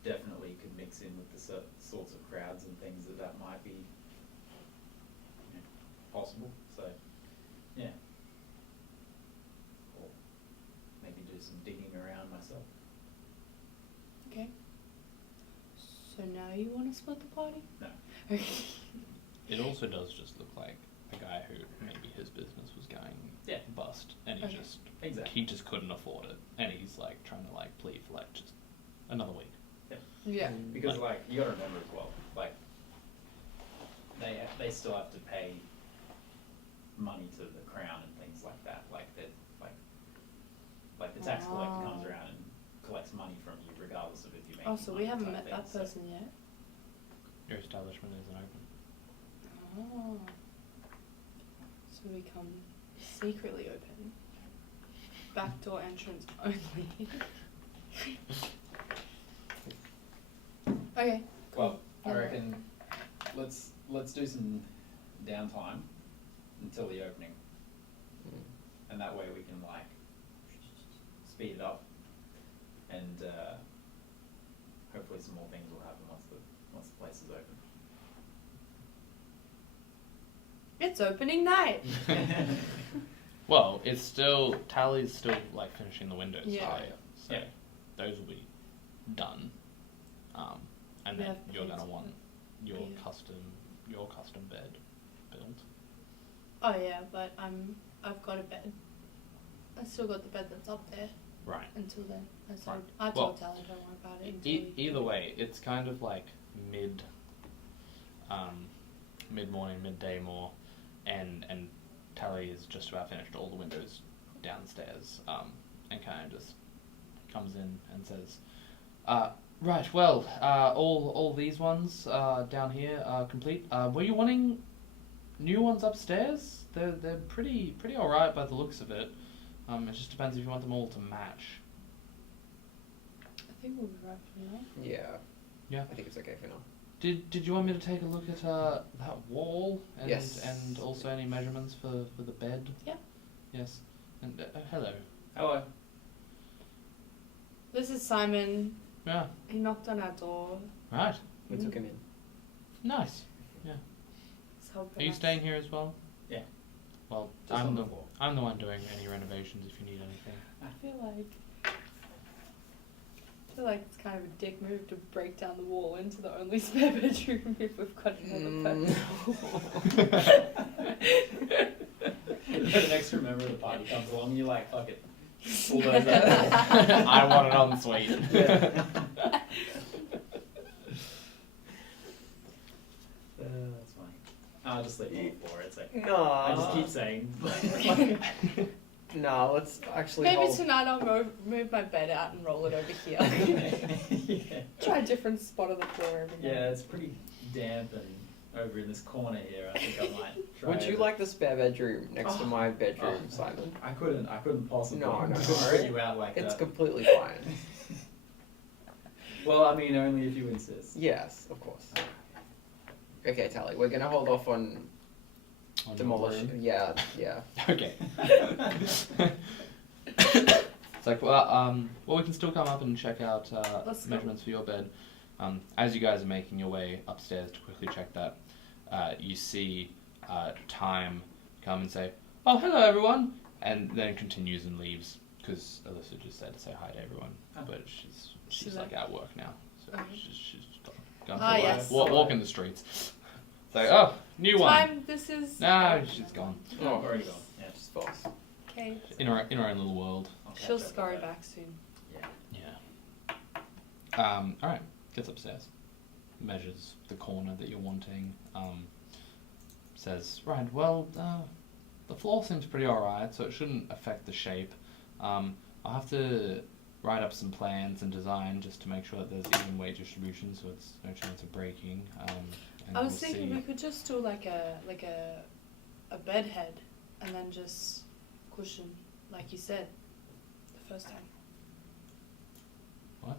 definitely could mix in with the sorts of crowds and things that might be possible. So, yeah. Or maybe do some digging around myself. Okay. So now you want to split the party? No. It also does just look like a guy who maybe his business was going bust, and he just couldn't afford it, and he's like trying to like plead for like just another week. Yeah. Because like you got to remember as well, like they still have to pay money to the crown and things like that. Like that, like the tax collector comes around and collects money from you regardless of if you make. Oh, so we haven't met that person yet. Your establishment isn't open. Oh. So we come secretly open. Backdoor entrance only. Okay. Well, I reckon let's do some downtime until the opening, and that way we can like speed it up, and hopefully some more things will happen once the place is open. It's opening night. Well, Tally's still like finishing the windows. Yeah. So those will be done. And then you're gonna want your custom bed built. Oh yeah, but I've got a bed. I still got the bed that's up there. Right. Until then, Right. I told Tally don't worry about it. Either way, it's kind of like mid-morning, midday more, and Tally is just about finished all the windows downstairs, and kind of just comes in and says, right, well, all these ones down here are complete. Were you wanting new ones upstairs? They're pretty alright by the looks of it. It just depends if you want them all to match. I think we'll be right for now. Yeah. Yeah. I think it's okay for now. Did you want me to take a look at that wall and Yes. and also any measurements for the bed? Yeah. Yes. And hello. Hello. This is Simon. Yeah. He knocked on our door. Right. We took him in. Nice. Yeah. He's helping Are you us. staying here as well? Yeah. Well, Just on the floor. I'm the one doing any renovations if you need anything. I feel like feel like it's kind of a dick move to break down the wall into the only spare bedroom if we've got another person. The next member of the party comes along and you're like, fuck it. Pull those out. I want it en suite. Yeah. That's funny. I'll just leave it for it. It's like, No. I just keep saying. No, let's actually Maybe hold. tonight I'll move my bed out and roll it over here. Yeah. Try a different spot of the floor every night. Yeah, it's pretty damp and over in this corner here. I think I might try. Would you it. like the spare bedroom next to my bedroom, Oh. Simon? I couldn't possibly. No, I no, couldn't no. put you out like It's that. completely fine. Well, I mean, only if you insist. Yes, of course. Okay, Tally, we're gonna hold off on On demolish. your room. Yeah, yeah. Okay. It's like, well, we can still come up and check out Let's go. measurements for your bed. As you guys are making your way upstairs to quickly check that, you see Time come and say, "Oh, hello, everyone," and then continues and leaves because Alyssa just said to say hi to everyone, Oh. but she's She like left. at work now, so Okay. she's gone Ah, for a yes. walking the streets. It's like, oh, new one. Time, this is... No, she's gone Oh, I've already gone. Yeah, Just false. Okay. in her own little world. I'll catch She'll up with scurry that. back soon. Yeah. All right. Gets upstairs. Measures the corner that you're wanting. Says, right. Well, the floor seems pretty alright, so it shouldn't affect the shape. I'll have to write up some plans and design just to make sure that there's even weight distribution, so it's no chance of breaking. And I was we'll thinking see. we could just do like a bed head and then just cushion, like you said, the first time. What?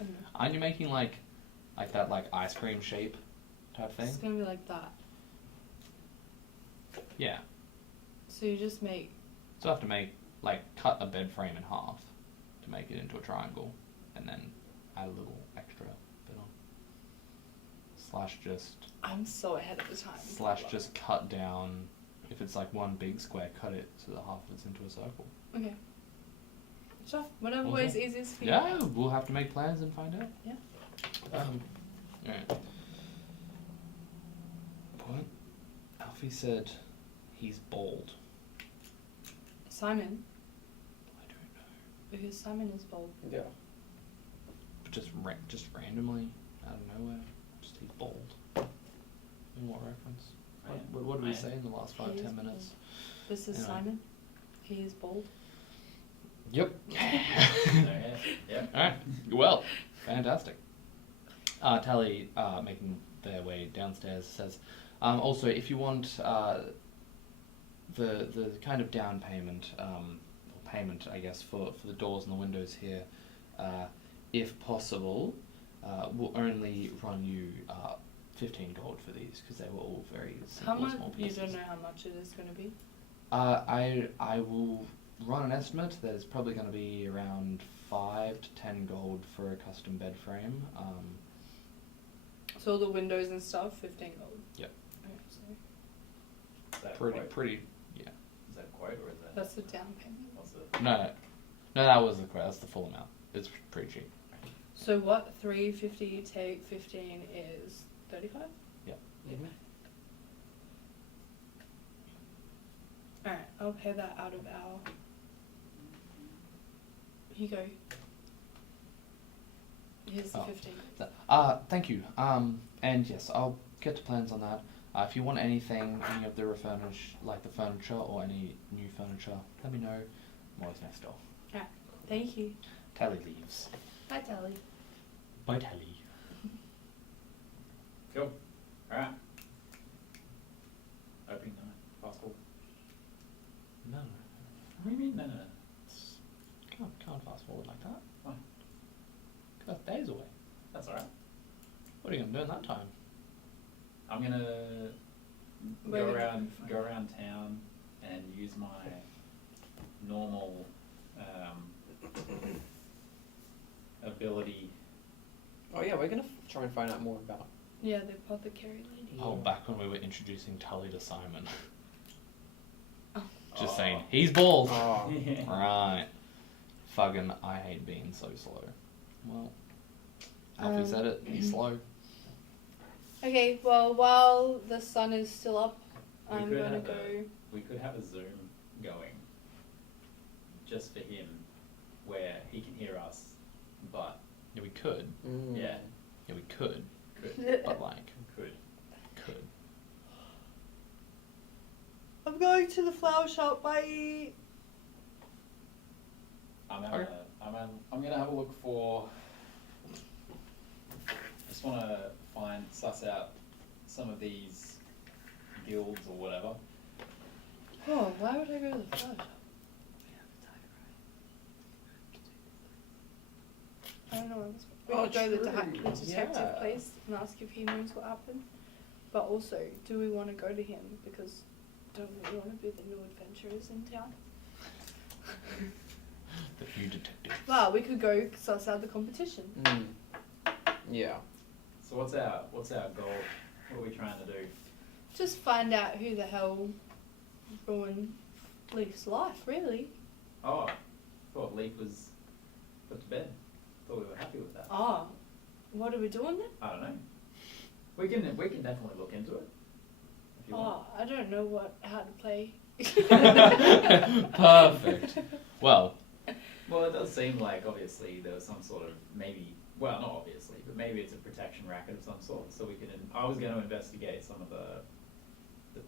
I don't know. Aren't you making like that ice cream shape type thing? It's gonna be like that. Yeah. So you just make... So I have to cut a bed frame in half to make it into a triangle, and then add a little extra bit on. I'm so ahead of the time. Just cut down, if it's like one big square, cut it so that half of it's into a circle. Okay. Sure. Whatever Okay. way's easiest for you. Yeah, we'll have to make plans and find out. Yeah. Alright. What? Alfie said he's bald. Simon, I don't know. because Simon is bold. Yeah. But just randomly, out of nowhere, just he's bald. In what reference? What did we say in the last He is 5-10 minutes? This is Anyway. Simon. He is bold. Yep. Yeah. Alright. Well, fantastic. Tally, making their way downstairs, says, also, if you want the kind of down payment, or payment, I guess, for the doors and the windows here, if possible, we'll only run you 15 gold for these, because they were all very How simple, much? small You pieces. don't know how much it is going to be? I will run an estimate. There's probably going to be around 5 to 10 gold for a custom bed frame. So all the windows and stuff, 15 gold. Yep. Okay, so Is that Pretty, quote? yeah. Is that quote or is that? that's the down payment. What's the? No, that was the quote. That's the full amount. It's pretty cheap. So what? 350 take 15 is 35. Mm-hmm. All right, I'll pay that out of our. Here you go. Here's the Oh. 15. Thank you. And yes, I'll get to plans on that. If you want anything, any of the refurnish, like the furniture or any new furniture, let me know. I'm always next door. Thank you. Tally leaves. Bye, Tally. Bye, Tally. Cool. Alright. Opening night. Fast forward. No, What do you mean? No. can't fast forward like that. Why? 'Cause that's days away. That's alright. What are you gonna do in that time? I'm gonna Where go would you around prefer? go around town and use my normal ability. Oh yeah, we're gonna try and find out more about. Yeah, the apothecary lady. Oh, Yeah. back when we were introducing Tully to Simon. Oh. Just saying, he's bald. Oh. Right. Fucking, I hate being so slow. Well, Alfie said it. He's slow. Okay, well, while the sun is still up, I'm could gonna have go. We could have a Zoom going just for him where he can hear us, but Yeah, we could. yeah, Yeah, we could. But like, could. I'm going to the flower shop. Bye. I'm gonna have a look for. I just want to suss out some of these guilds or whatever. Oh, why would I go to the flower shop? I don't know. We could go to the detective place and ask if he knows what happened. But also, do we want to go to him? Because don't we want to be the new adventurers in town? the few detectives. Well, we could go suss out the competition. Yeah. So what's our goal? What are we trying to do? Just find out who the hell ruined Leaf's life, really. Oh, I thought Leaf was put to bed. Thought we were happy with that. Ah, what are we doing then? I don't know. We can definitely look into it. If you want. I don't know how to play. Perfect. Well, it does seem like obviously there was some sort of well, not obviously, but maybe it's a protection racket of some sort. So we can. I was going to investigate some of the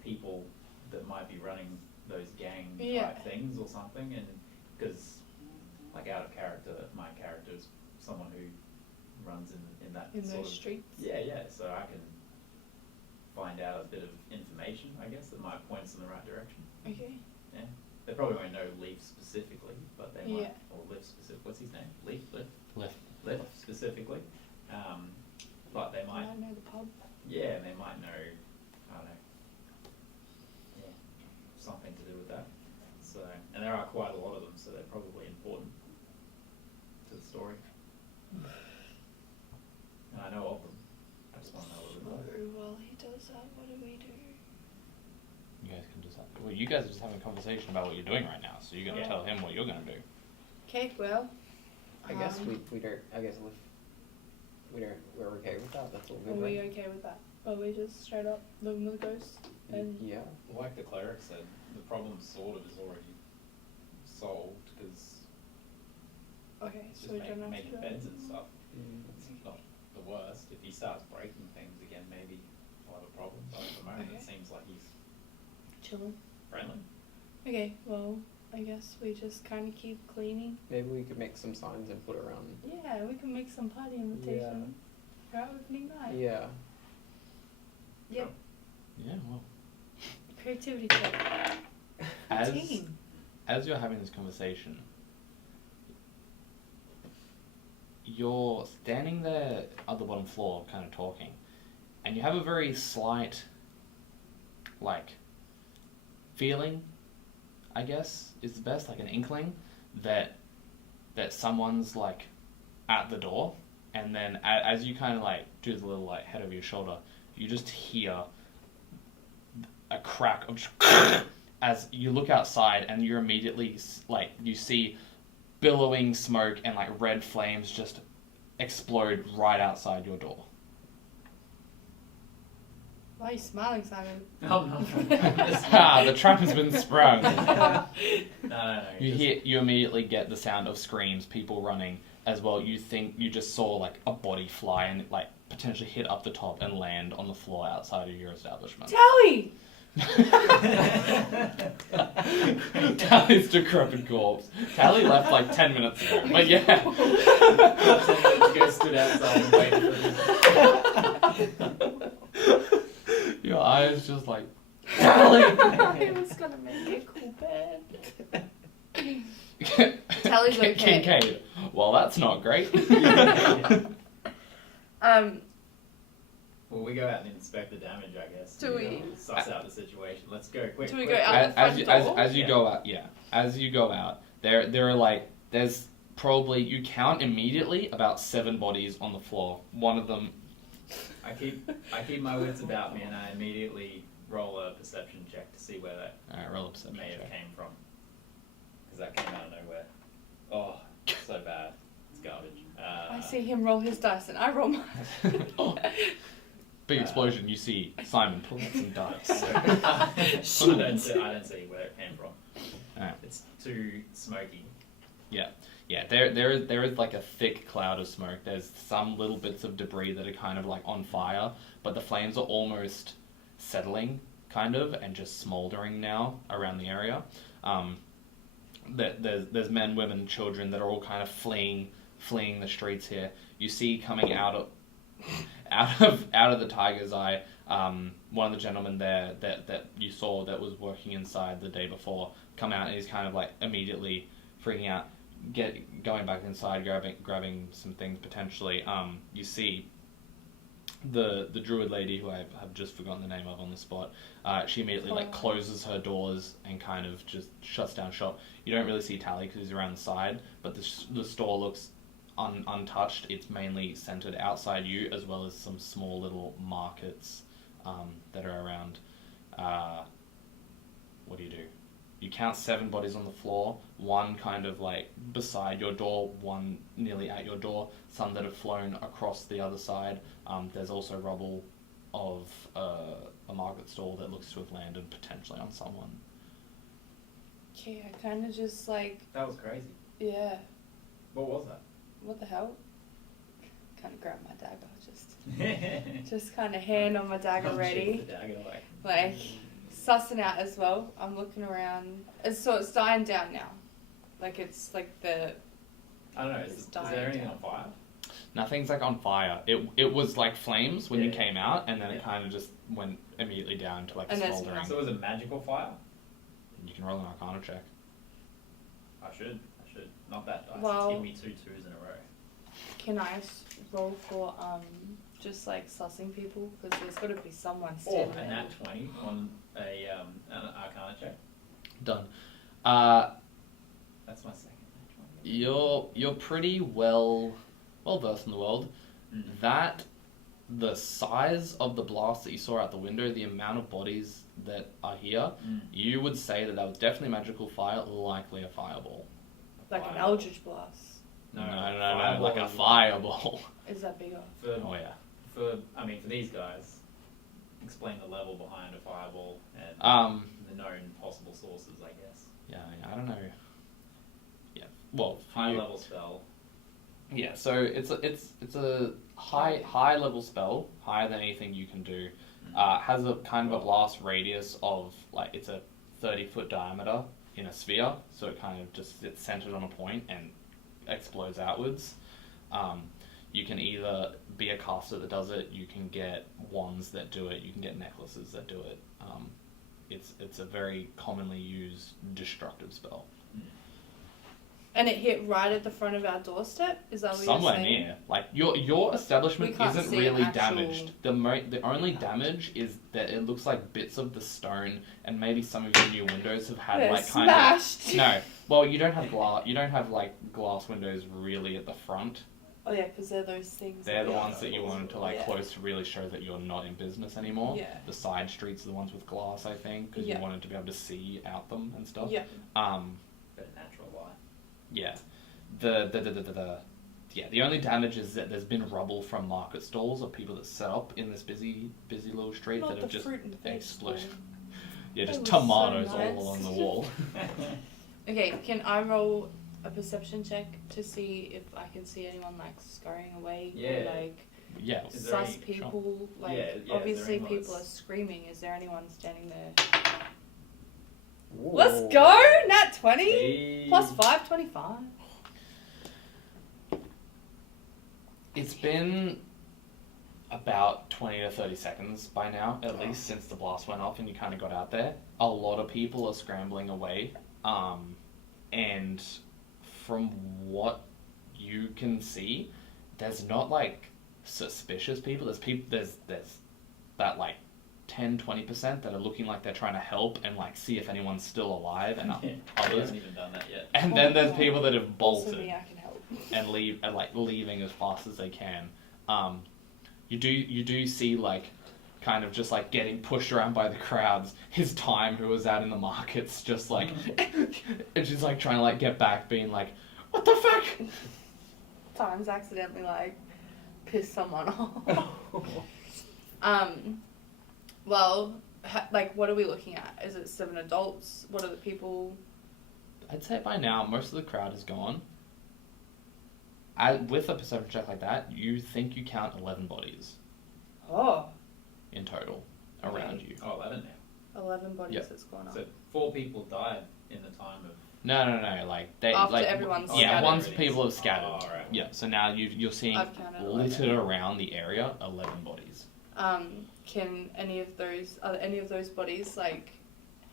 people that might be running those gang type things or something, and because like out of character, my character is someone who runs in that in sort those of streets. Yeah. So I can find out a bit of information, I guess, that might point us in the right direction. Okay. Yeah. They probably won't know Leaf specifically, but they might, or Leaf specific. What's his name? Leaf specifically. But they might. I know the pub. Yeah, they might know. I don't know. Yeah, something to do with that. So, and there are quite a lot of them, so they're probably important to the story. And I know of them. I just want to know a little bit more. Well, he does that. What do we do? you guys can just. Well, you guys are just having a conversation about what you're doing right now, so you're gonna tell him what you're gonna do. Okay, well. I guess we don't. I guess we're okay with that. That's all good. Are we right? okay with that? Are we just straight up living with ghosts? And Yeah. Like the cleric said, the problem sort of is already solved because okay, it's so just we don't have to making do beds it. and stuff. It's not the worst. If he starts breaking things again, maybe we'll have a problem. But at the moment, it seems like he's Chilling. friendly. Okay, well, I guess we just kind of keep cleaning. Maybe we could make some signs and put around. Yeah, we can make some party invitations. For our opening night. Yeah. Yep. Yeah, well. Creativity check. As you're having this conversation, you're standing there at the bottom floor, kind of talking, and you have a very slight, like, feeling, I guess, is the best, like an inkling, that someone's, like, at the door, and then as you kind of, like, do the little, like, head over your shoulder, you just hear a crack of just as you look outside, and you're immediately, like, you see billowing smoke and, like, red flames just explode right outside your door. Why are you smiling, Simon? Oh no. The trap has been sprung. No. You immediately get the sound of screams, people running as well. You think you just saw, like, a body fly and, like, potentially hit up the top and land on the floor outside of your establishment. Tally! Tally's decrepit corpse. Tally left like 10 minutes ago, but yeah. 10 minutes ago, stood outside and waited for him. Your eyes just like, Tally! I was gonna make a cool bed. Tally's okay. Kincaid. Well, that's not great. Well, we go out and inspect the damage, I guess. Do we? Suss out the situation. Let's go quick. Do we quick, go out the front door? As you go out, yeah. As you go out, there are like, there's probably, you count immediately about 7 bodies on the floor. One of them. I keep my wits about me, and I immediately roll a perception check to see where that Alright, roll a perception may have check. came from. Because that came out of nowhere. Oh, so bad. It's garbage. I see see him roll his dice and I roll mine. Big explosion. You see Simon pull out some dice. I don't see where it came from. Alright. It's too smoky. Yeah, there is like a thick cloud of smoke. There's some little bits of debris that are kind of like on fire, but the flames are almost settling, kind of, and just smoldering now around the area. There's men, women, children that are all kind of fleeing the streets here. You see coming out of the tiger's eye, one of the gentlemen there that you saw that was working inside the day before come out, and he's kind of like immediately freaking out, going back inside, grabbing some things potentially. You see the druid lady, who I have just forgotten the name of on the spot. She immediately like closes her doors and kind of just shuts down shop. You don't really see Tally because he's around the side, but the store looks untouched. It's mainly centered outside you, as well as some small little markets that are around. What do? You count 7 bodies on the floor, one kind of like beside your door, one nearly at your door, some that have flown across the other side. There's also rubble of a market stall that looks to have landed potentially on someone. Okay, I kind of just like... That was crazy. Yeah. What was that? What the hell? Kind of grab my dagger, just kind of hand on my dagger ready. The dagger, like sussing out as well. I'm looking around. So it's dying down now. Like it's like the... I don't know, is there anything on fire? Nothing's like on fire. It was like flames when you came out, and then it kind of just went immediately down to like smoldering. So was it magical fire? You can roll an Arcana check. I should. Not that dice. Well, Give me 2 2s in a row. Can I roll for just like sussing people? Because there's got to be someone standing there. And that 20 on an Arcana check. Done. That's my second. You're pretty well versed in the world. That the size of the blast that you saw out the window, the amount of bodies that are here, you would say that was definitely magical fire, likely a fireball. Like an Eldritch Blast. No, like a fireball. Is that bigger? For these guys, explain the level behind a fireball and the known possible sources, I guess. Yeah, I don't know. Yeah, well, high level spell. Yeah, so it's a high level spell, higher than anything you can do. Has a kind of a blast radius of like it's a 30-foot diameter in a sphere, so it kind of just it's centered on a point and explodes outwards. You can either be a caster that does it, you can get wands that do it, you can get necklaces that do it. It's a very commonly used destructive spell. And it hit right at the front of our doorstep? Is that what Somewhere you're saying? near. Like, your establishment isn't really damaged. The only house. damage is that it looks like bits of the stone, and maybe some of your new windows have had, They're like, smashed. kind of... No. Well, you don't have like, glass windows really at the front. Oh, yeah, because they're those things. They're the ones that you wanted to, like, close to really show that you're not in business anymore. Yeah. The side streets are the ones with glass, I think, because you wanted to be able to see out them and stuff. Yeah. But natural light. Yeah. The only damage is that there's been rubble from market stalls of people that set up in this busy little street Not that have the just fruit and veg exploded. stall. Yeah, just That was tomatoes so nice. all along the wall. Okay, can I roll a perception check to see if I can see anyone like scurrying away? Yeah. Or, like Yeah. Is there sus any- people? Like Yeah, obviously is there people anyone are screaming. Is there anyone standing there? Ooh. Let's go! Nat 20 Hey. plus 5, 25. It's been about 20 to 30 seconds by now, at least, since the blast went off and you kind of got out there. A lot of people are scrambling away, and from what you can see, there's not, like, suspicious people. There's that, like, 10-20% that are looking like they're trying to help and, like, see if anyone's still alive, and I others. haven't even done that yet. And then there's people that have Also bolted me, I can help. and leaving as fast as they can. You do see, like, kind of just like getting pushed around by the crowds. His time, who was out in the markets, just like and she's like trying to like get back, being like, "What the fuck?" times accidentally like piss someone off. Well, like, what are we looking at? Is it 7 adults? What are the people? I'd say by now most of the crowd is gone. With a perception check like that, you think you count 11 bodies Oh, in total around you. Oh, 11 now. 11 bodies Yep. that's gone up. So 4 people died in the time of... No. Like they After like everyone's yeah, scattered. once people have scattered. Oh, right. Yeah, so now you're seeing I've counted littered around the area 11 bodies. Can any of those bodies like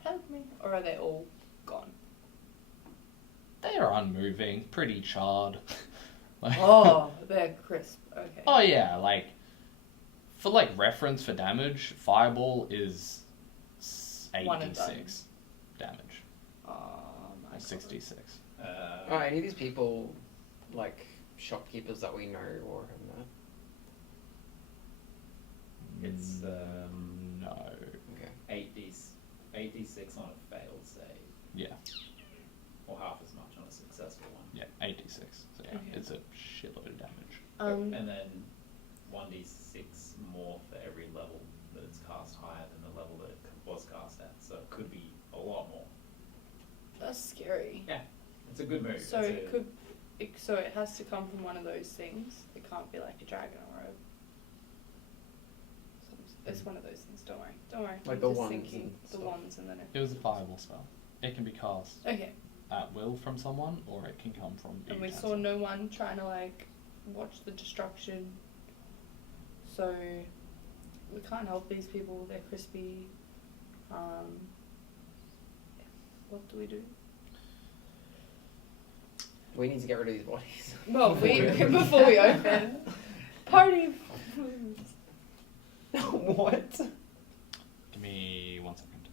help me, or are they all gone? They are unmoving, pretty charred. Like, Oh, they're crisp. Okay. oh yeah, like for like reference for damage, fireball is 86 damage. Oh my Or God. 66. Are any of these people like shopkeepers that we know or have met? It's no. Okay. 8d6 on a failed save. Yeah. Or half as much on a successful one. Yeah, 86. So yeah, Okay. it's a shitload of damage. And then 1d6 more for every level that it's cast higher than the level that it was cast at. So it could be a lot more. That's scary. Yeah, it's a good move. So It's it has to come from one of those things. It can't be like a dragon or a. It's one of those things. Don't worry. Like I'm the just one thinking key the stuff. ones and then It was a fireball spell. It can be cast Okay. at will from someone, or it can come from you. And we cancel. saw no one trying to like watch the destruction. So we can't help these people. They're crispy. What do we do? We need to get rid of these bodies. Well, before we open, party. What? Give me 1 second.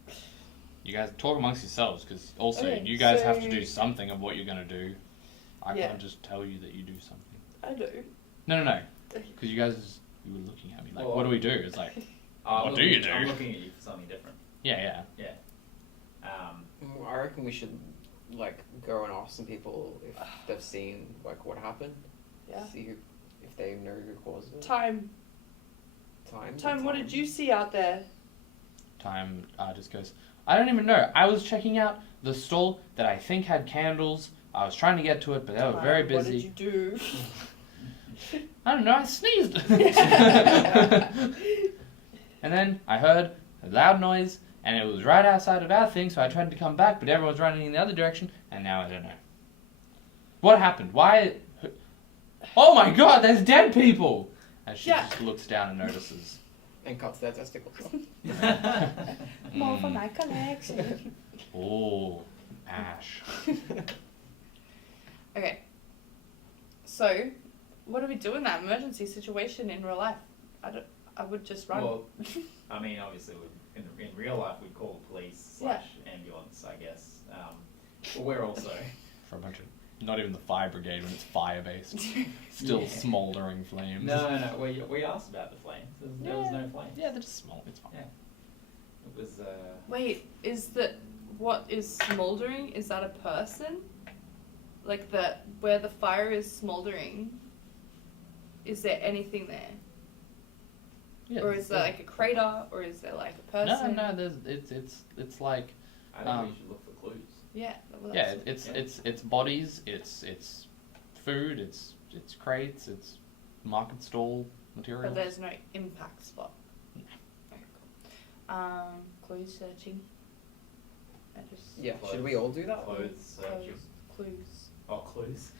You guys talk amongst yourselves, because also Okay, you guys have to so- do something of what you're going to do. I Yeah. can't just tell you that you do something. I do. No. Because you guys, you were looking at me like, Well, what do we do? It's like, I'm What do you looking- I'm do? looking at you for something different. yeah. I reckon we should like go and ask some people if they've seen like what happened. Yeah. See if they know who caused it. Time. What did you see out there? Time just goes, I don't even know. I was checking out the stall that I think had candles. I was trying to get to it, but they were very busy. What did you do? I don't know, I sneezed. And then I heard a loud noise, and it was right outside of our thing, so I tried to come back, but everyone was running in the other direction, and now I don't know. What happened? Why? Oh my god, there's dead people! As she Yeah. just looks down and notices. And cuts their testicles off. More for my collection. Oh, ash. Okay. So, what do we do in that emergency situation in real life? I would just run. Well, I mean, obviously, in real life, we'd call the police / ambulance, I guess. But we're also... For a bunch of, not even the fire brigade when it's fire-based. Still Yeah. smouldering flames. No, we asked about the flames. There was no flames. Yeah, they're just small, it's fine. Yeah. It was, Wait, what is smoldering? Is that a person? Like where the fire is smoldering, is there anything there? Yeah, Or is there like a crater, or is there like a person? No, it's like, I think we should look for clues. Yeah. Well, yeah, that's it's bodies, it's food, it's crates, it's market stall materials. But there's no impact spot. No. Okay, cool. Clues searching. Yeah, should we all do that? Clothes searching. Clues. Oh, clues.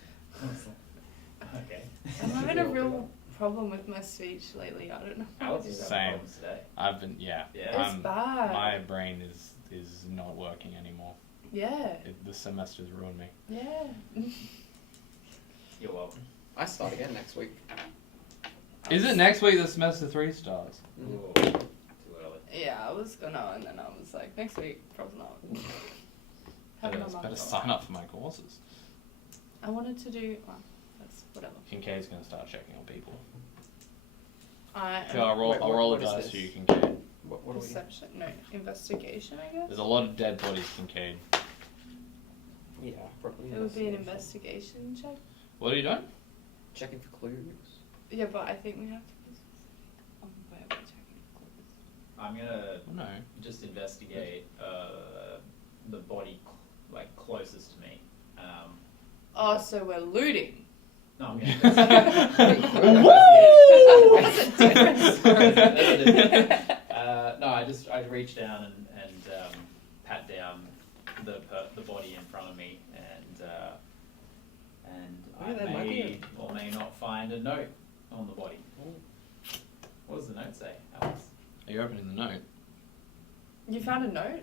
Okay. I'm having a real problem with my speech lately. I don't know. Alex is Same. having problems today. I've been, yeah. It's bad. My brain is not working anymore. Yeah. The semester's ruined me. Yeah. You're welcome. I start again next week. Is it next week that semester 3 starts? Ooh, too early. Yeah, I was gonna, and then I was like, next week, probably not. Better sign up for my courses. I wanted to do. Well, that's whatever. Kincaid's gonna start checking on people. I So I'll roll, Wait, I'll roll what a is dice this? for you, Kincaid. What do we do? Perception, no, investigation, I guess. There's a lot of dead bodies, Kincaid. Yeah, probably. It would be an investigation check. What are you doing? Checking for clues. Yeah, but I think we have to be specific on where we're checking for clues. I'm gonna No. just investigate the body like closest to me. Oh, so we're looting. No, I'm gonna investigate. That's a difference. No, I reach down and pat down the body in front of me, and I may or may not find a note on the body. What does the note say, Alex? Are you opening the note? You found a note?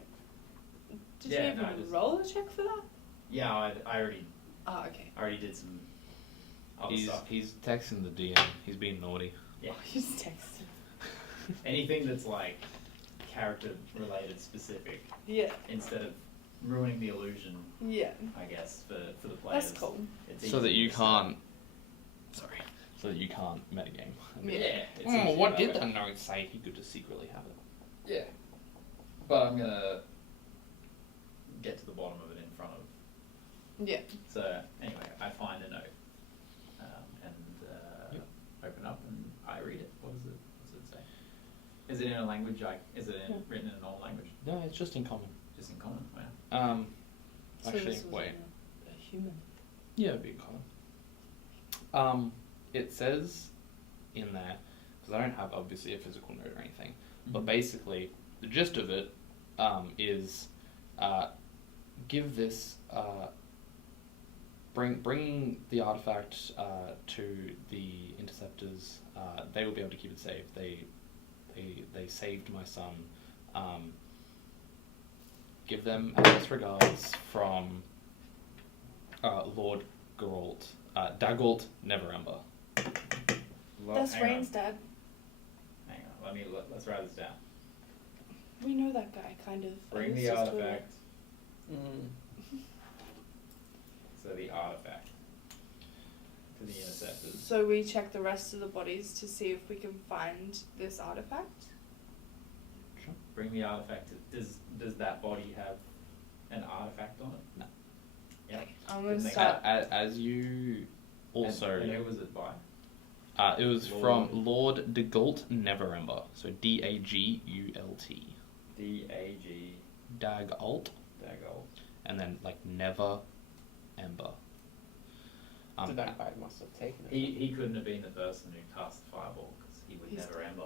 Did Yeah, you even no, I just- roll a check for that? Yeah, I already Oh, okay. did some other He's stuff. he's texting the DM. He's being naughty. Yeah. Oh, you just texted. Anything that's like character related specific, Yeah. instead of ruining the illusion, Yeah. I guess, for the players. That's cool. It's So that easy you to can't. Sorry. So that you can't metagame. Yeah. it's Oh, easy what that did way. that note say? He could just secretly have it. Yeah. But I'm gonna get to the bottom of it in front of. Yeah. So anyway, I find a note, and open up and I read it. What does it say? Is it in a language? Written in an old language? No, it's just in common. Just in common. Wow. So Actually, this was wait. a human. Yeah, it'd be common. It says in there, because I don't have obviously a physical note or anything, but basically the gist of it is give this bring the artifact to the interceptors. They will be able to keep it safe. They saved my son. Give them our best regards from Lord Geralt, Dagalt Neverember. That's Hang Rain's dad. on. Hang on. Let's write this down. We know that guy, kind of. Bring He's the just with artifact. So the artifact to the interceptors. So we check the rest of the bodies to see if we can find this artifact. Sure. Bring the artifact. Does that body have an artifact on it? No. Yep. I'm gonna Didn't they start. As you also, And who was it by? it was Lord. from Lord Dagult Neverember. So Dagult, D-A-G. Dagalt, Dagol. and then like Never Ember. The vampire must have taken it. He couldn't have been the person who cast the fireball because he would He's never ember.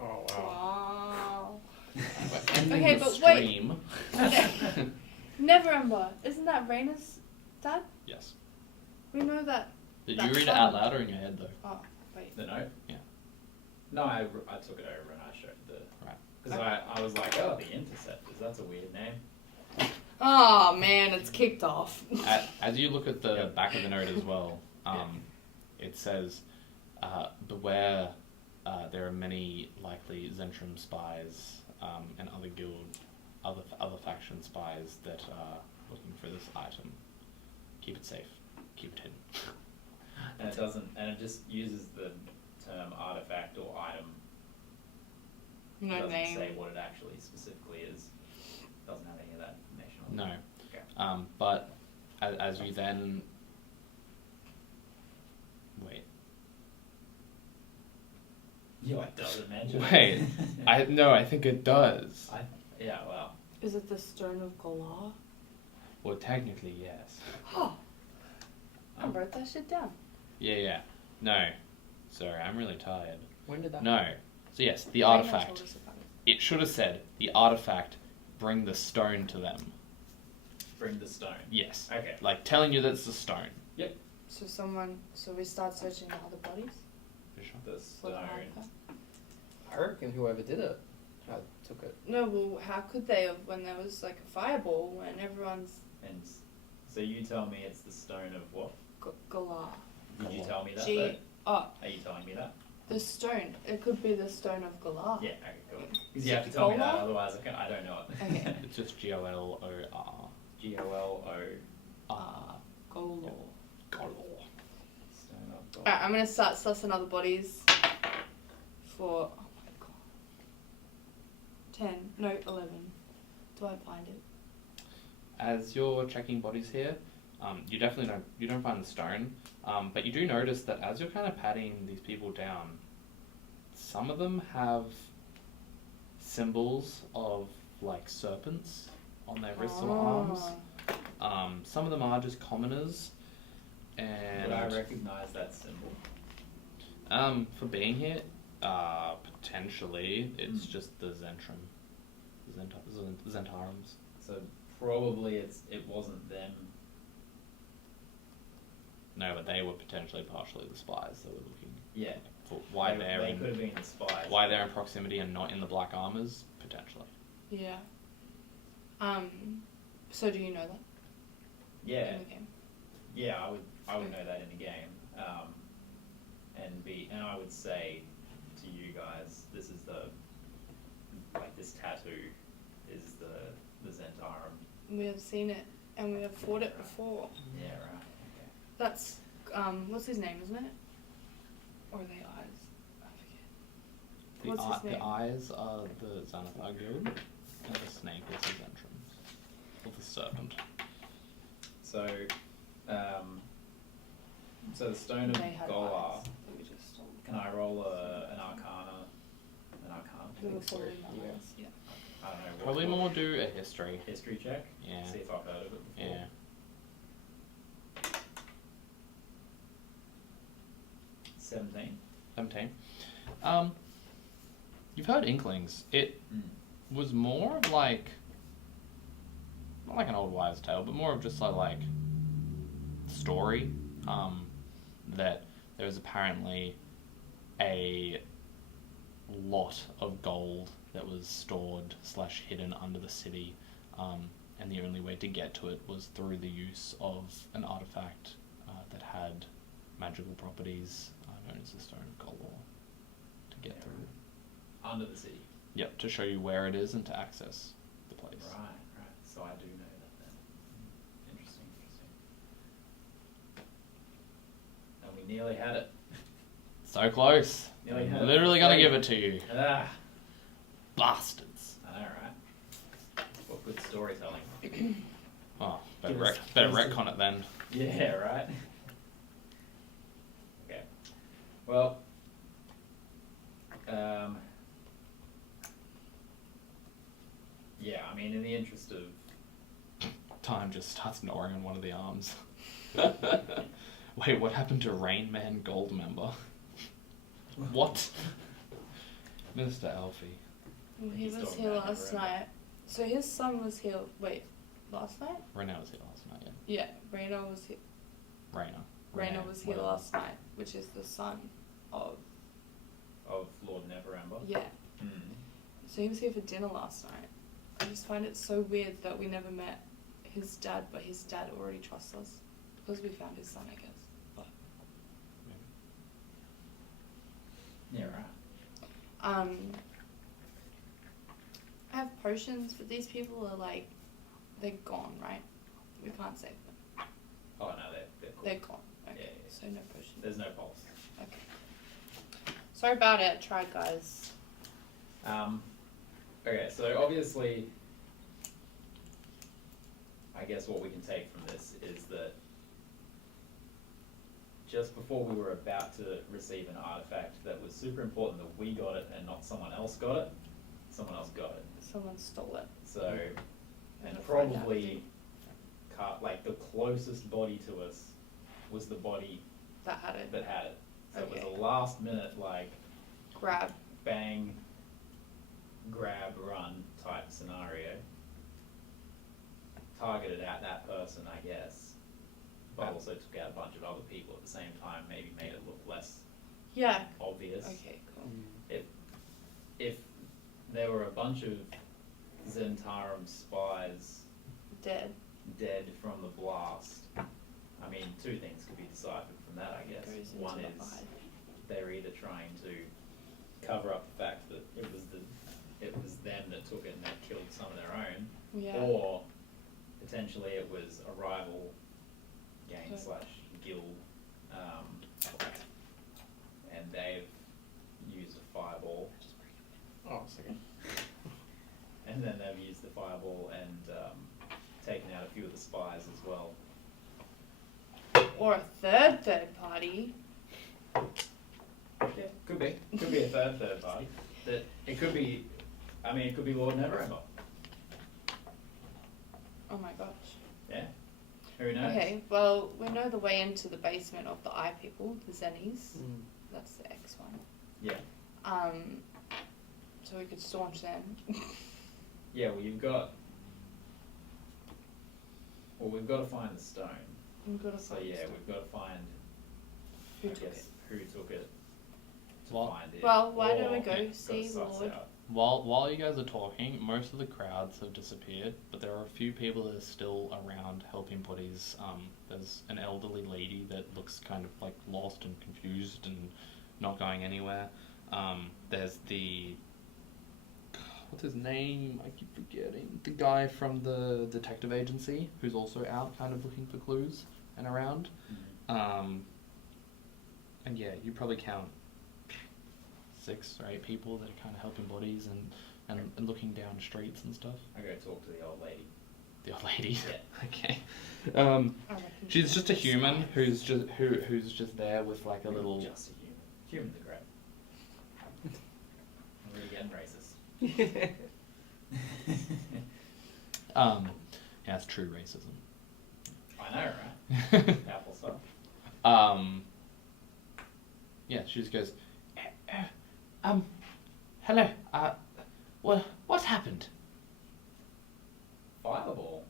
Oh Wow. Ending Okay, the but wait. stream. Neverember. Isn't that Raina's dad? Yes. We know that. Did That's you read it fun. out loud or in your head though? Oh, wait. The note? Yeah. No, I took it over and I showed the. Right. Because I was like, oh, the interceptors. That's a weird name. Oh man, it's kicked off. As you look at the Yeah. back of the note as well, it says, beware, there are many likely Zentrum spies and other faction spies that are looking for this item. Keep it safe. Keep it hidden. And it doesn't, and it just uses the term artifact or item. It No doesn't name. say what it actually specifically is. Doesn't have any of that information on No. it. Okay. But as you then... Wait. Yeah, it doesn't mention it. Wait. I think it does. Yeah, well. Is it the Stone of Galar? Well, technically, yes. Oh, I wrote that shit down. Yeah. No. Sorry, I'm really tired. When did that No. So yes, the Raina artifact. told us about it. It should have said, the artifact, bring the stone to them. Bring the stone. Yes. Okay. Like telling you that it's the stone. So we start searching the other bodies For sure. The for the stone. artifact? I reckon whoever did it took it. No, well, how could they have when there was like a fireball when everyone's And so you tell me it's the stone of what? Galar? Did you Galar. tell me that? G. though? Oh, Are you telling me that? the stone. It could be the Stone of Galar. Yeah, okay, cool. Because you have to tell me that, Golar? otherwise I don't know it. Okay. It's just Golor. Golor. Golor. Golor. Stone of God. Alright, I'm gonna start sussing other bodies for, oh my god, 10, no, 11. Do I find it? As you're checking bodies here, You definitely don't find the stone, but you do notice that as you're kind of patting these people down, some of them have symbols of like serpents on their wrists or arms. Some of them are just commoners, and would I recognize that symbol? For being here, potentially it's just the Zentarums. So probably it wasn't them. No, but they were potentially partially the spies that were looking. Yeah. For why they could have been the spies. Why they're in proximity and not in the black armors, potentially. Yeah. So do you know that? Yeah. In the game? Yeah, I would know that in the game. And I would say to you guys, this tattoo is the Zentarum. We have seen it and we have fought it before. Yeah, right. Okay. That's what's his name, isn't it? Or are they eyes? I forget. What's his name? The eyes are the Xanathar Guild, and the snake is his entrance. Or the serpent. So, so the Stone of Golar. Can I roll an Arcana? Yeah. I don't know. Probably more do a history. History check? Yeah. See if I've heard of it before. Yeah. 17. 17. You've heard inklings. It was more of like, not like an old wives' tale, but more of just like story. That there was apparently a lot of gold that was stored / hidden under the city, and the only way to get to it was through the use of an artifact that had magical properties known as the Stone of Golor to get through. Under the city. Yep, to show you where it is and to access the place. Right. So I do know that then. Interesting. And we nearly had it. So close. Nearly had I'm it. literally gonna give it to you. Ah. Bastards. I know, right? What good storytelling. Oh, better Give us retcon it then. Yeah, right? Okay. Well, yeah, I mean, in the interest of... Time just starts gnawing on one of the arms. Wait, what happened to Rain Man Goldmember? What? Mr. Alfie. Well, he He's was talking here about last Never Ending. night. So his son was here. Wait, last night? Raina was here last night, yeah. Yeah, Raina was here. Raina Was here last night, which is the son of. Of Lord Neverember? Yeah. Mm. So he was here for dinner last night. I just find it so weird that we never met his dad, but his dad already trusts us because we found his son, I guess. But Yeah, right. I have potions, but these people are like, they're gone, right? We can't save them. Oh, no, they're cool. They're gone. Okay. Yeah. So no potions. There's no pulse. Okay. Sorry about it. Tried, guys. Okay, so obviously, I guess what we can take from this is that just before we were about to receive an artifact that was super important that we got it and not someone else got it, someone else got it. Someone stole it. So, and We'll find out, probably, like the closest body to us was the body That had it. that had it. So it Okay. was a last minute, like, Grab. bang, grab, run type scenario. Targeted at that person, I guess, but also took out a bunch of other people at the same time, maybe made it look less Yeah. obvious. Okay, cool. If there were a bunch of Zentarum spies Dead. dead from the blast, I mean, two things could be deciphered from that, I guess. Goes into One the is vibe. they're either trying to cover up the fact that it was them that took it and they killed some of their own, Yeah. or potentially it was a rival gang Okay. / guild, and they've used a fireball, Oh, second. and then they've used the fireball and taken out a few of the spies as well. Or a third party. Yeah, could be. Could be a third party. It could be, it could be Lord Neverember. Oh my gosh. Yeah. Who knows? Okay, well, we know the way into the basement of the Eye People, the Zennies. That's the X one. Yeah. So we could staunch them. Yeah, well, we've got to find the stone. We've got to So find yeah, stuff. we've got to find Who took it? who took it. To Well- find it. Well, why don't we Or go gotta see suss Lord? out. While you guys are talking, most of the crowds have disappeared, but there are a few people that are still around helping buddies. There's an elderly lady that looks kind of like lost and confused and not going anywhere. There's the... What's his name? I keep forgetting. The guy from the detective agency who's also out kind of looking for clues and around. And yeah, you probably count 6 or 8 people that are kind of helping bodies and looking down streets and stuff. I go talk to the old lady. The old lady. Yeah. Okay. I reckon She's just a human who's just there with like a little. Just a human. Humans are great. I'm really getting racist. Yeah, it's true racism. I know, right? Apple stuff. Yeah, she just goes, hello, what happened? Fireball.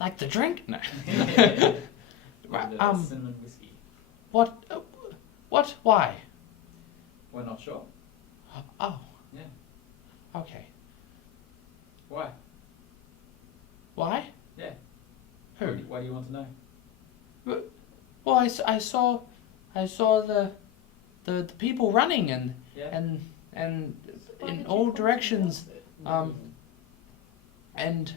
Like the drink? No. Right, cinnamon whiskey. What, why? We're not sure. Oh, Yeah. okay. Why? Why? Yeah. Who? Why do you want to know? Well, I saw the people running and Yeah. and Why in did you all come to directions, us? and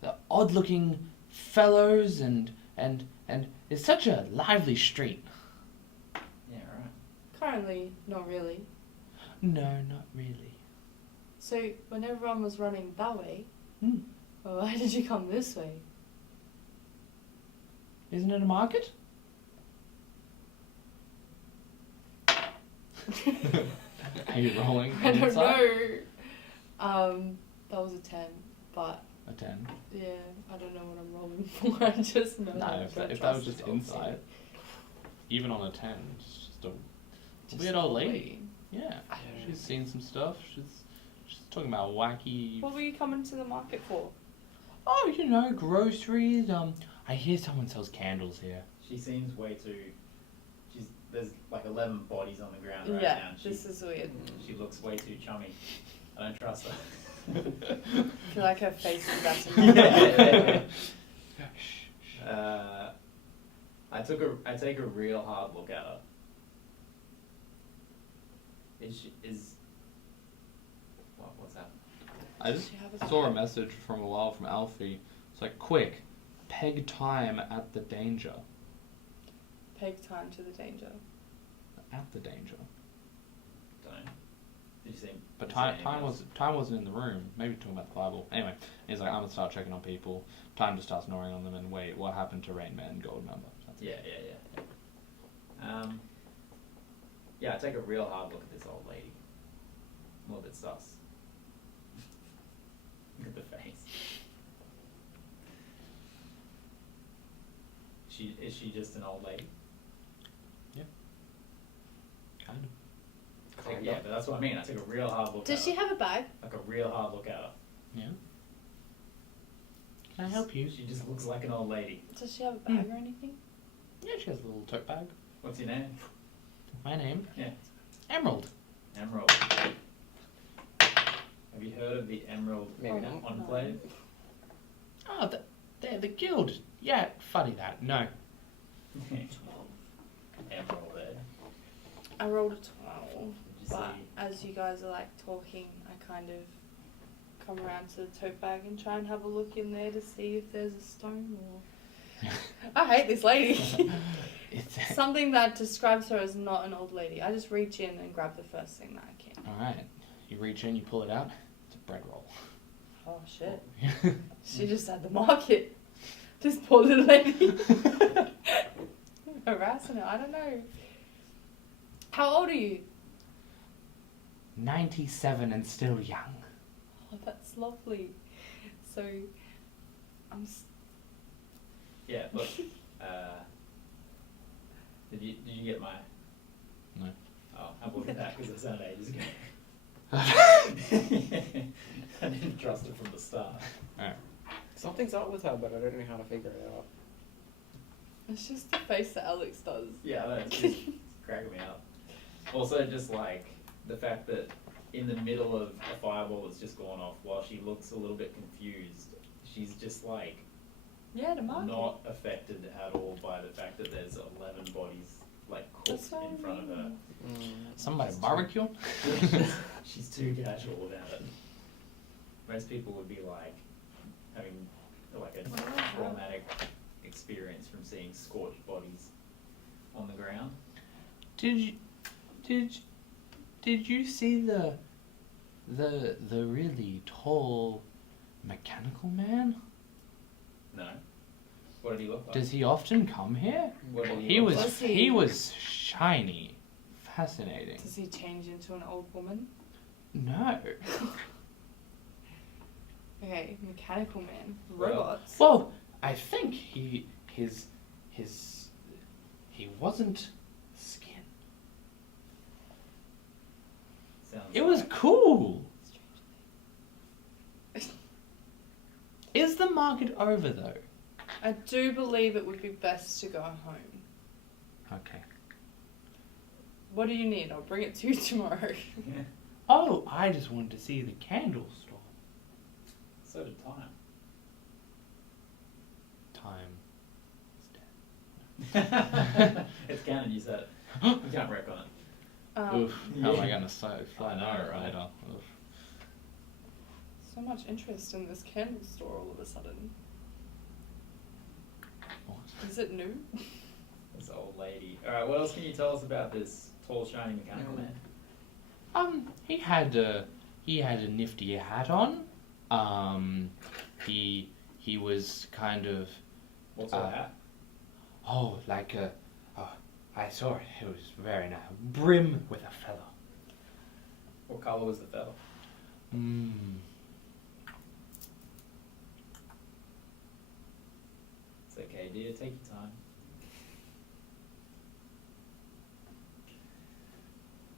the odd looking fellows and it's such a lively street. Yeah, right. Currently, not really. No, not really. So, when everyone was running that way, Hmm. well, why did you come this way? Isn't it a market? Are you rolling? I don't insight? know. That was a 10, but A 10. yeah, I don't know what I'm rolling for. I just know. No, that if I that was trust just this old insight, lady. even on a 10, it's just a Just weird an old lady. Yeah, I don't know. she's seen some stuff. She's talking about wacky. What were you coming to the market for? Oh, you know, groceries. I hear someone sells candles here. She seems way too. There's like 11 bodies on the ground right Yeah, now. And this is weird. she looks way too chummy. I don't trust her. I feel like her face is about to melt. I take a real hard look at her. What's happening? I just saw a message from a while from Alfie. It's like, quick, peg time at the danger. Peg time to the danger. At the danger. Don't know. Did you see? But did you see anything time wasn't in the room. Maybe talking about the Bible. Anyway, he's like, I'm gonna start checking on people. Time just starts gnawing on them. And wait, what happened to Rain Man Gold Member? That's it. Yeah. Yeah, I take a real hard look at this old lady. I'm a little bit sus. Look at the face. Is she just an old lady? Kind of. Yeah, but that's what I mean. I take a real hard look Does at she her. have a bag? Like a real hard look at her. Yeah. Can I help you? She just looks like an old lady. Does she have a bag or anything? Yeah, she has a little tote bag. What's your name? My name? Yeah. Emerald. Emerald. Have you heard of the Emerald Maybe not. Enclave? Oh, they're the guild. Yeah, funny that. No. Emerald there. I rolled a 12, Did you but see? as you guys are like talking, I kind of come around to the tote bag and try and have a look in there to see if there's a stone or... I hate this lady. It's Something that describes her as not an old lady. I just reach in and grab the first thing that I can. Alright. You reach in, you pull it out. It's a bread roll. Oh shit. She just had the market. This poor little lady. Harassing her. I don't know. How old are you? 97 and still young. Oh, that's lovely. So, Yeah, look. Did you get my? No. Oh, I bought it back because it sounded ages ago. I didn't trust it from the start. Alright. Something's up with her, but I don't know how to figure it out. it's just the face that Alex does. Yeah, I know, it's just cracking me up. Also, just like the fact that in the middle of a fireball that's just gone off, while she looks a little bit confused, she's just like Yeah, the market. not affected at all by the fact that there's 11 bodies like cooked That's what in I front of her. Somebody barbecue? She's too casual about it. Most people would be like having like a traumatic experience from seeing scorched bodies on the ground. Did you see the really tall mechanical man? No. What did he look like? Does he often come here? What did He look was like? he was shiny, fascinating. Does he change into an old woman? No. Okay, mechanical man. Well- Robots. Well, I think he wasn't skin. Sounds It was like- cool. Is the market over though? I do believe it would be best to go home. Okay. What do you need? I'll bring it to you tomorrow. Yeah. Oh, I just wanted to see the candle store. So did time. Time. It's canon, you said it. You can't wreck on it. Oof. How am I yeah. gonna fly I know, now right? later? Oof. So much interest in this candle store all of a sudden. What? Is it new? This old lady. Alright, what else can you tell us about this tall, shiny mechanical man? He had a nifty hat on. He was kind of What's all that? like a I saw it. It was very nice. Brim with a feather. What colour was the feather? It's okay, dear. Take your time.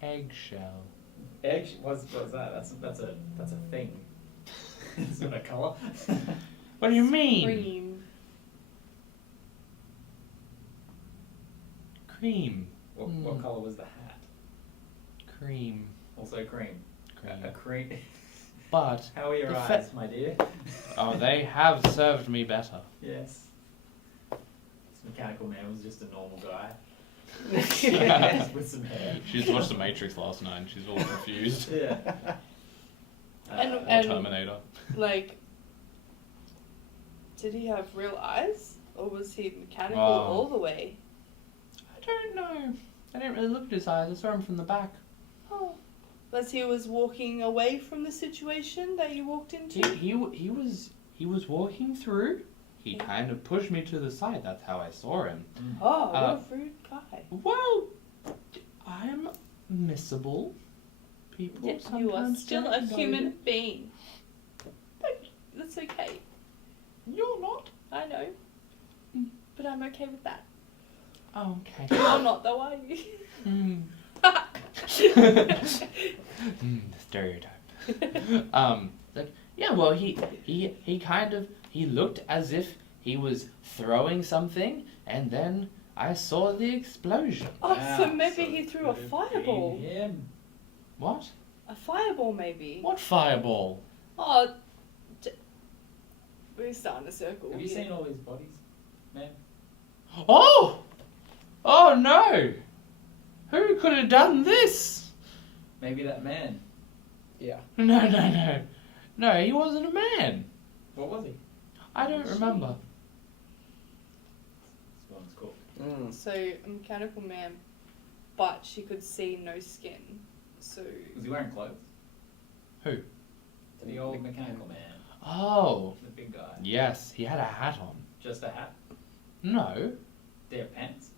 Eggshell. What's that? That's a thing. It's not a colour. What do you mean? Cream. Cream. What colour was the hat? Cream. Also cream. Cream. A cream. But How are your the eyes, my dear? oh, they have served me better. Yes. This mechanical man was just a normal guy. With some hair. She just watched The Matrix last night and she's all confused. Yeah. And- Or and- Terminator. Like, did he have real eyes? Or was he mechanical Wow. all the way? I don't know. I didn't really look at his eyes. I saw him from the back. Oh. As he was walking away from the situation that you walked into? He was walking through. He kind of pushed me to the side. That's how I saw him. Oh, what a rude guy. Well, I'm missable. People Yet sometimes you are still a don't human notice. being. But that's okay. You're not. I know. But I'm okay with that. Oh, okay. You're not though, are you? Stereotype. Like, yeah, well, he kind of, he looked as if he was throwing something, and then I saw the explosion. Oh, so Wow, maybe so he threw a could have fireball. been him. What? A fireball, maybe. What fireball? Oh, we're starting a circle. Have you here. seen all these bodies, man? Oh! Oh no! Who could have done this? Maybe that man. Yeah. No. No, he wasn't a man. What was he? I don't remember. This one's cool. So, a mechanical man, but she could see no skin. So, Was he wearing clothes? Who? The old mechanical man. Oh, The big guy. yes, he had a hat on. Just a hat? No. Do you have pants?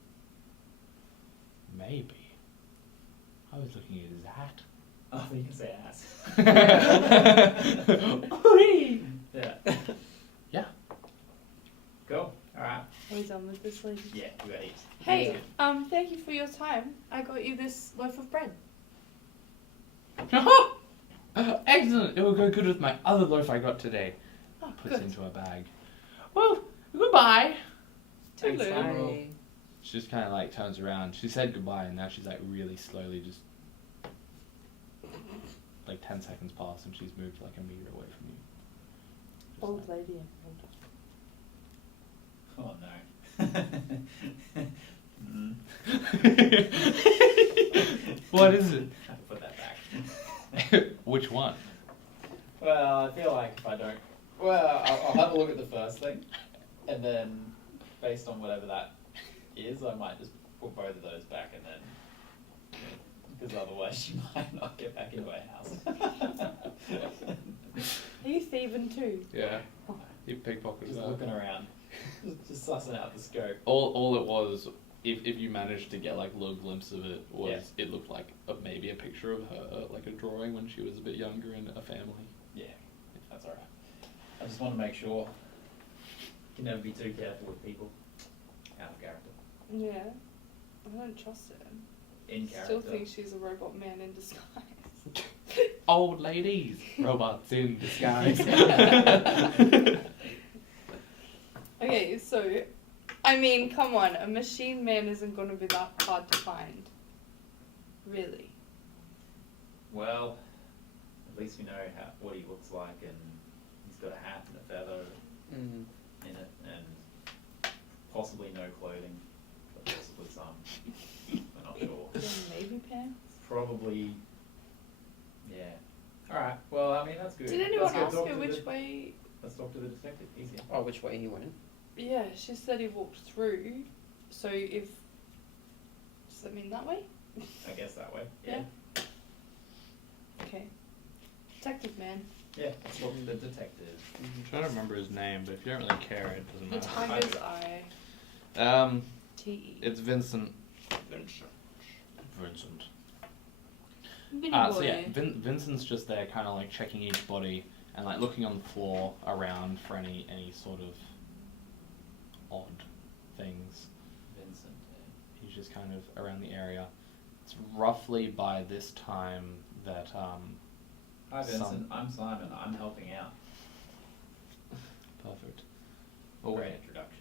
Maybe. I was looking at his hat. Oh, you can say ass. Yeah. Yeah. Cool. Alright. Are we done with this, lady? Yeah, you gotta eat. Hey, thank you for your time. I got you this loaf of bread. Excellent. It will go good with my other loaf I got today. Oh, Puts good. into a bag. Well, goodbye. Thanks, Toodaloo. bye. She just kind of like turns around. She said goodbye, and now she's like really slowly just like 10 seconds pass, and she's moved like a meter away from you. Just Old like- lady. Oh no. Mm. What is it? I have to put that back. Which one? Well, I feel like if I don't... Well, I'll have a look at the first thing, and then, based on whatever that is, I might just put both of those back, and then... Because otherwise she might not get back into our house. Are you thieving too? Yeah. You pickpocket Just looking around. Just sussing out the scope. All it was, if you managed to get like a little glimpse of it, was Yeah. it looked like maybe a picture of her, like a drawing when she was a bit younger in a family. Yeah, that's alright. I just want to make sure. You can never be too careful with people. Out of character. Yeah. I don't trust her. In Still character. think she's a robot man in disguise. Old ladies, robots in disguise. Okay, so, I mean, come on, a machine man isn't going to be that hard to find. Really. Well, at least we know what he looks like, and he's got a hat and a feather Mm. in it, and possibly no clothing, but possibly some. We're not sure. Yeah, maybe pants? Probably, yeah. Alright, well, I mean, that's good. Did anyone Let's go ask talk her to which the- way? Let's talk to the detective, easier. Oh, which way he went? Yeah, she said he walked through. So if... Does that mean that way? I guess that way. Yeah. Okay. Detective man. Yeah, let's talk to the detective. I'm trying to remember his name, but if you don't really care, it doesn't The matter. tiger's eye. It's Vincent. Vincent. Bitty So boy. yeah, Vincent's just there, kind of like checking each body and like looking on the floor around for any sort of odd things. Vincent. He's just kind of around the area. It's roughly by this time that Hi Vincent, I'm Simon. I'm helping out. Perfect. Great introduction.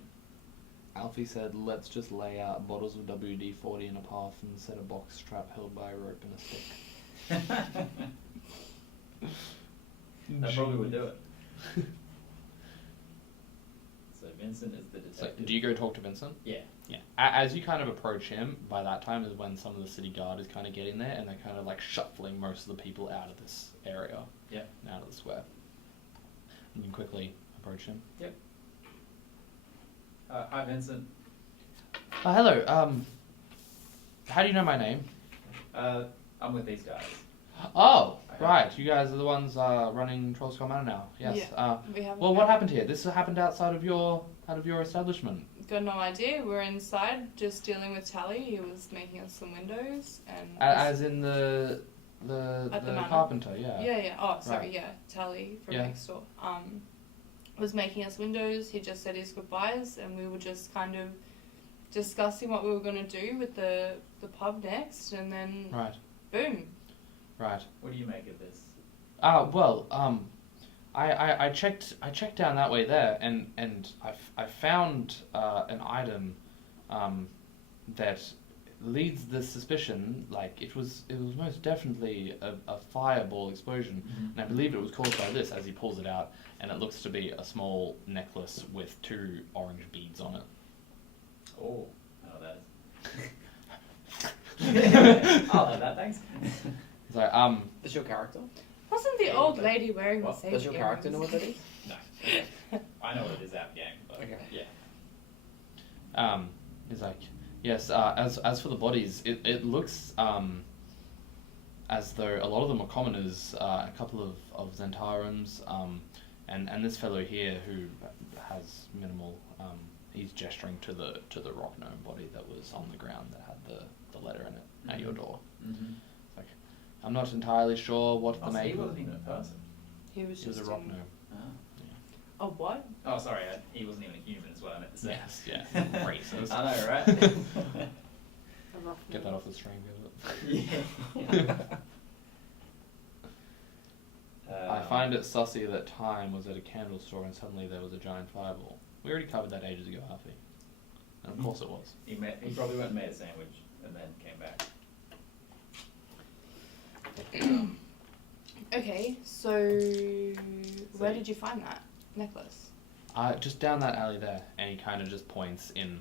Alfie said, "Let's just lay out bottles of WD-40 in a path and set a box trap held by a rope and a stick." That probably would do it. So Vincent is the So, detective. do you go talk to Vincent? Yeah. Yeah. As you kind of approach him, by that time is when some of the city guard is kind of getting there, and they're kind of like shuffling most of the people out of this area. Yeah. And out of the square. And you quickly approach him. Yep. Hi Vincent. Hello. How do you know my name? I'm with these guys. Oh, right. You guys are the ones running Trollskull Manor now. Yes. Yeah. We haven't Well, what happened here? This happened outside of your establishment. Got no idea. We're inside just dealing with Tally. He was making us some windows and... As in the At the manor? carpenter, yeah. Yeah. Oh, sorry. Right. Yeah. Tally from Yeah. next door. Was making us windows. He just said his goodbyes, and we were just kind of discussing what we were going to do with the pub next, and then Right. boom. Right. What do you make of this? Well, I checked down that way there, and I found an item that leads the suspicion, like it was most definitely a fireball explosion, and I believe it was caused by this. As he pulls it out, and it looks to be a small necklace with 2 orange beads on it. Oh, that is. I'll have that, thanks. So Does your character? Wasn't the old lady wearing the What? same Does your character know earrings? what that is? No. I know what it is out of game, but Okay. yeah. he's like, yes. As for the bodies, it looks as though a lot of them are commoners. A couple of Zentarans, and this fellow here who has minimal. He's gesturing to the rock gnome body that was on the ground that had the letter in it at your door. Mm-hmm. Like, I'm not entirely sure what the So make. he wasn't even a person. He was He was just a rock gnome. Oh, what? Oh, sorry, he wasn't even a human, is what I meant to say. Yes, yeah, racist. I know, right? A rough Get that name. off the string, get Yeah. I find it sussy that Time was at a candle store and suddenly there was a giant fireball. We already covered that ages ago, Harvey. And of course it was. He probably went and made a sandwich and then came back. Okay, so where did you find that necklace? Just down that alley there, and he kind of just points in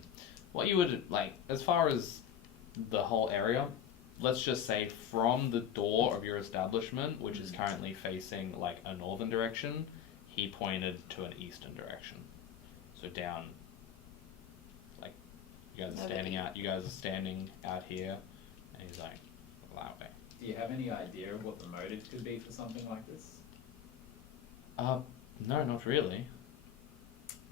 what you would, like, as far as the whole area, let's just say from the door of your establishment, which is currently facing, like, a northern direction, he pointed to an eastern direction. So down, like, you guys are standing out here, and he's like, that way. Do you have any idea of what the motive could be for something like this? No, not really.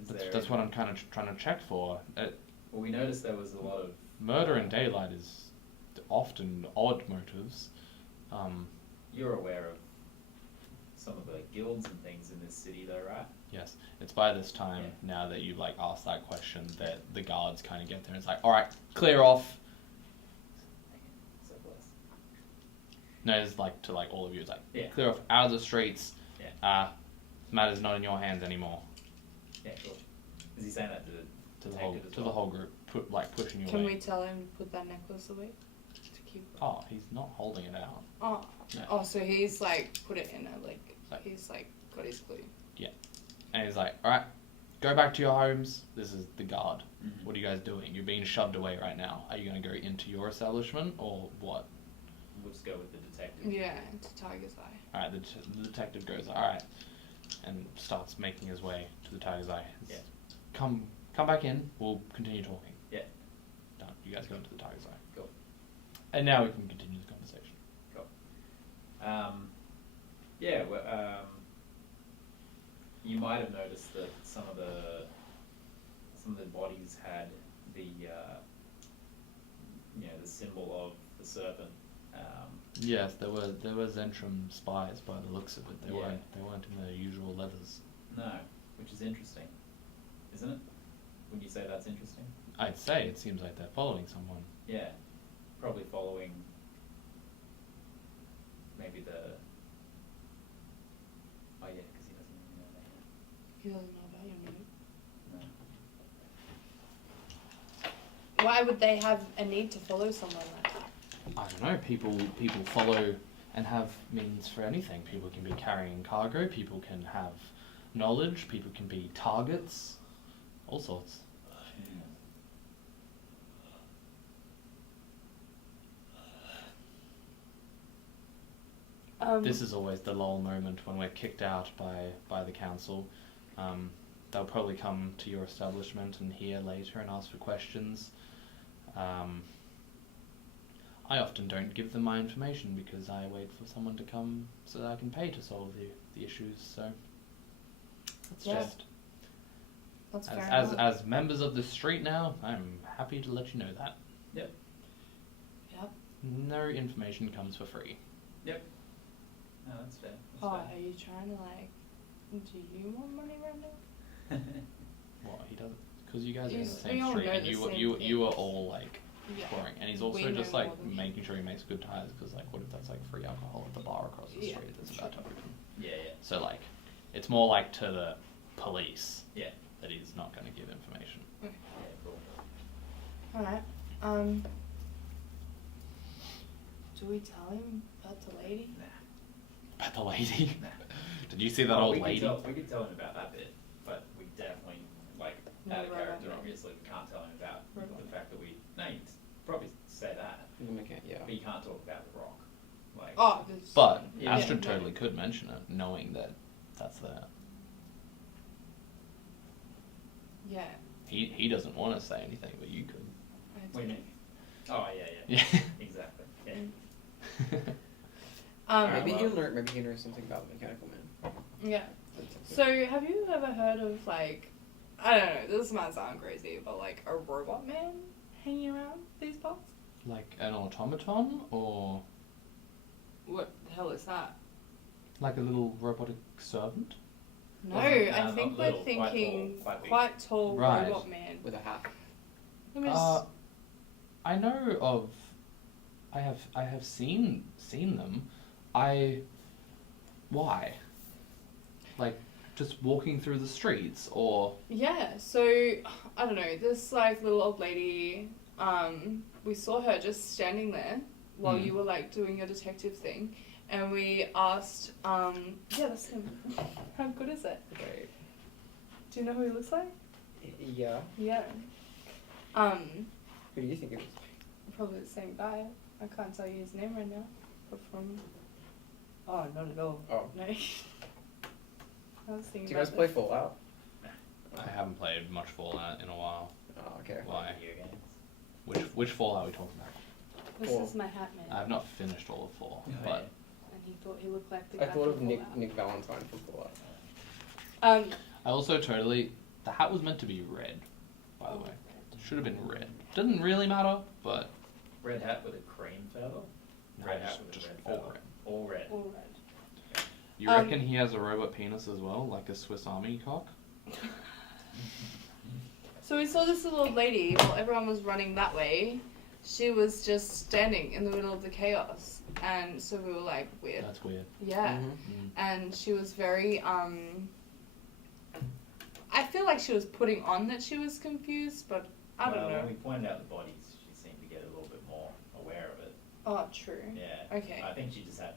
That's what any- I'm kind of trying to check for. Well, we noticed there was a lot of... Murder in daylight is often odd motives. You're aware of some of the guilds and things in this city though, right? Yes, it's by this time, now that you like asked that question, that the guards kind of get there and it's like, alright, clear off. So blessed. No, it's like to like all of you, it's like, Yeah. clear off, out of the streets. Yeah. This matter's not in your hands anymore. Yeah, cool. Is he saying that to To the detective as the well? whole group, pushing you Can away. we tell him to put that necklace away? To keep it? Oh, he's not holding it out. Oh. No. Oh, so he's like put it in a like Like- he's like got his glue. And he's like, alright, go back to your homes. This is the guard. Mhm. What are you guys doing? You're being shoved away right now. Are you going to go into your establishment or what? We'll just go with the detective. Yeah, to Tiger's Eye. Alright, the detective goes, alright, and starts making his way to the Tiger's Eye. Yeah. Come back in, we'll continue talking. Yeah. Done. You guys go into the Tiger's Eye. Cool. And now we can continue the conversation. Yeah, well, you might have noticed that some of the bodies had the the symbol of the serpent. Yes, there were Zentrum spies by the looks of it. They Yeah. weren't in their usual leathers. No, which is interesting, isn't it? Would you say that's interesting? I'd say it seems like they're following someone. Yeah, probably following maybe the. Oh yeah, because he doesn't even know that He doesn't know about your note. yet. No. Why would they have a need to follow someone like that? I don't know. People follow and have means for anything. People can be carrying cargo. People can have knowledge. People can be targets. All sorts. This is always the lull moment when we're kicked out by the council. They'll probably come to your establishment and here later and ask for questions. I often don't give them my information because I wait for someone to come so that I can pay to solve the issues. So it's Yeah. just That's fair enough. as members of the street now, I'm happy to let you know that Yep. no information comes for free. No, that's fair. That's Oh, fair. are you trying to like? Do you want money right now? What he doesn't, because you guys are in the We same all street know and the you same you are things. all like Yeah. pouring, and he's We also know just more like than you. making sure he makes good tires because like what if that's like free alcohol at the bar across the Yeah, street that's about to open. Yeah, yeah. So like it's more like to the police Yeah. that he's not going to give information. Yeah, cool. All right. Do we tell him about the lady? About the lady. Nah. Did you see that Well, old we lady? we could tell him about that bit, but we definitely, like, out of Right, character, right. obviously, we can't tell him about Right. the fact that we. No, you could probably say that, Yeah. but you can't talk about the rock. Like, Oh, there's- But Yeah. Astrid Yeah. totally could mention it, knowing that that's there. Yeah. He doesn't want to say anything, but you could. I'd what do you say- mean? Oh, yeah. Yeah. Exactly. Yeah. Um, Maybe well- he'll know something about the mechanical man. yeah. So, have you ever heard of like I don't know, this might sound crazy, but like a robot man hanging around these parts? Like an automaton, or What the hell is that? like a little robotic servant? No, Wasn't- I not think we're little, quite thinking tall, quite big. quite tall Right. robot man. With a hat. Let me just... I know of. I have seen them. Why? Like just walking through the streets, or Yeah, so I don't know, this like little old lady, we saw her just standing there while Mm. you were like doing your detective thing, and we asked, yeah, that's him. How good is it? Okay. Do you know who he looks like? Yeah. Yeah. Who do you think it was? Probably the same guy. I can't tell you his name right now, but from... Oh, not at all. Oh. No. I was thinking Do you guys about play this. Fallout? I haven't played much Fallout in a while. Oh, okay. Why? Video games. Which Fallout are we talking about? This Four. is my hat man. I've not finished all of 4, Oh, but And he thought he looked like the I guy thought of from Nick Fallout. Valentine from Fallout. I also totally the hat was meant to be red, by the way. Should have been red. Doesn't really matter, but Red hat with a cream feather? Red hat with just a red all feather. red. All red. All red. You reckon he has a robot penis as well, like a Swiss Army cock? So we saw this little old lady while everyone was running that way. She was just standing in the middle of the chaos, and so we were like, weird. That's weird. Yeah. Mhm. And she was very I feel like she was putting on that she was confused, but I don't Well, know. when we pointed out the bodies, she seemed to get a little bit more aware of it. Oh, true. Yeah. Okay. I think she just had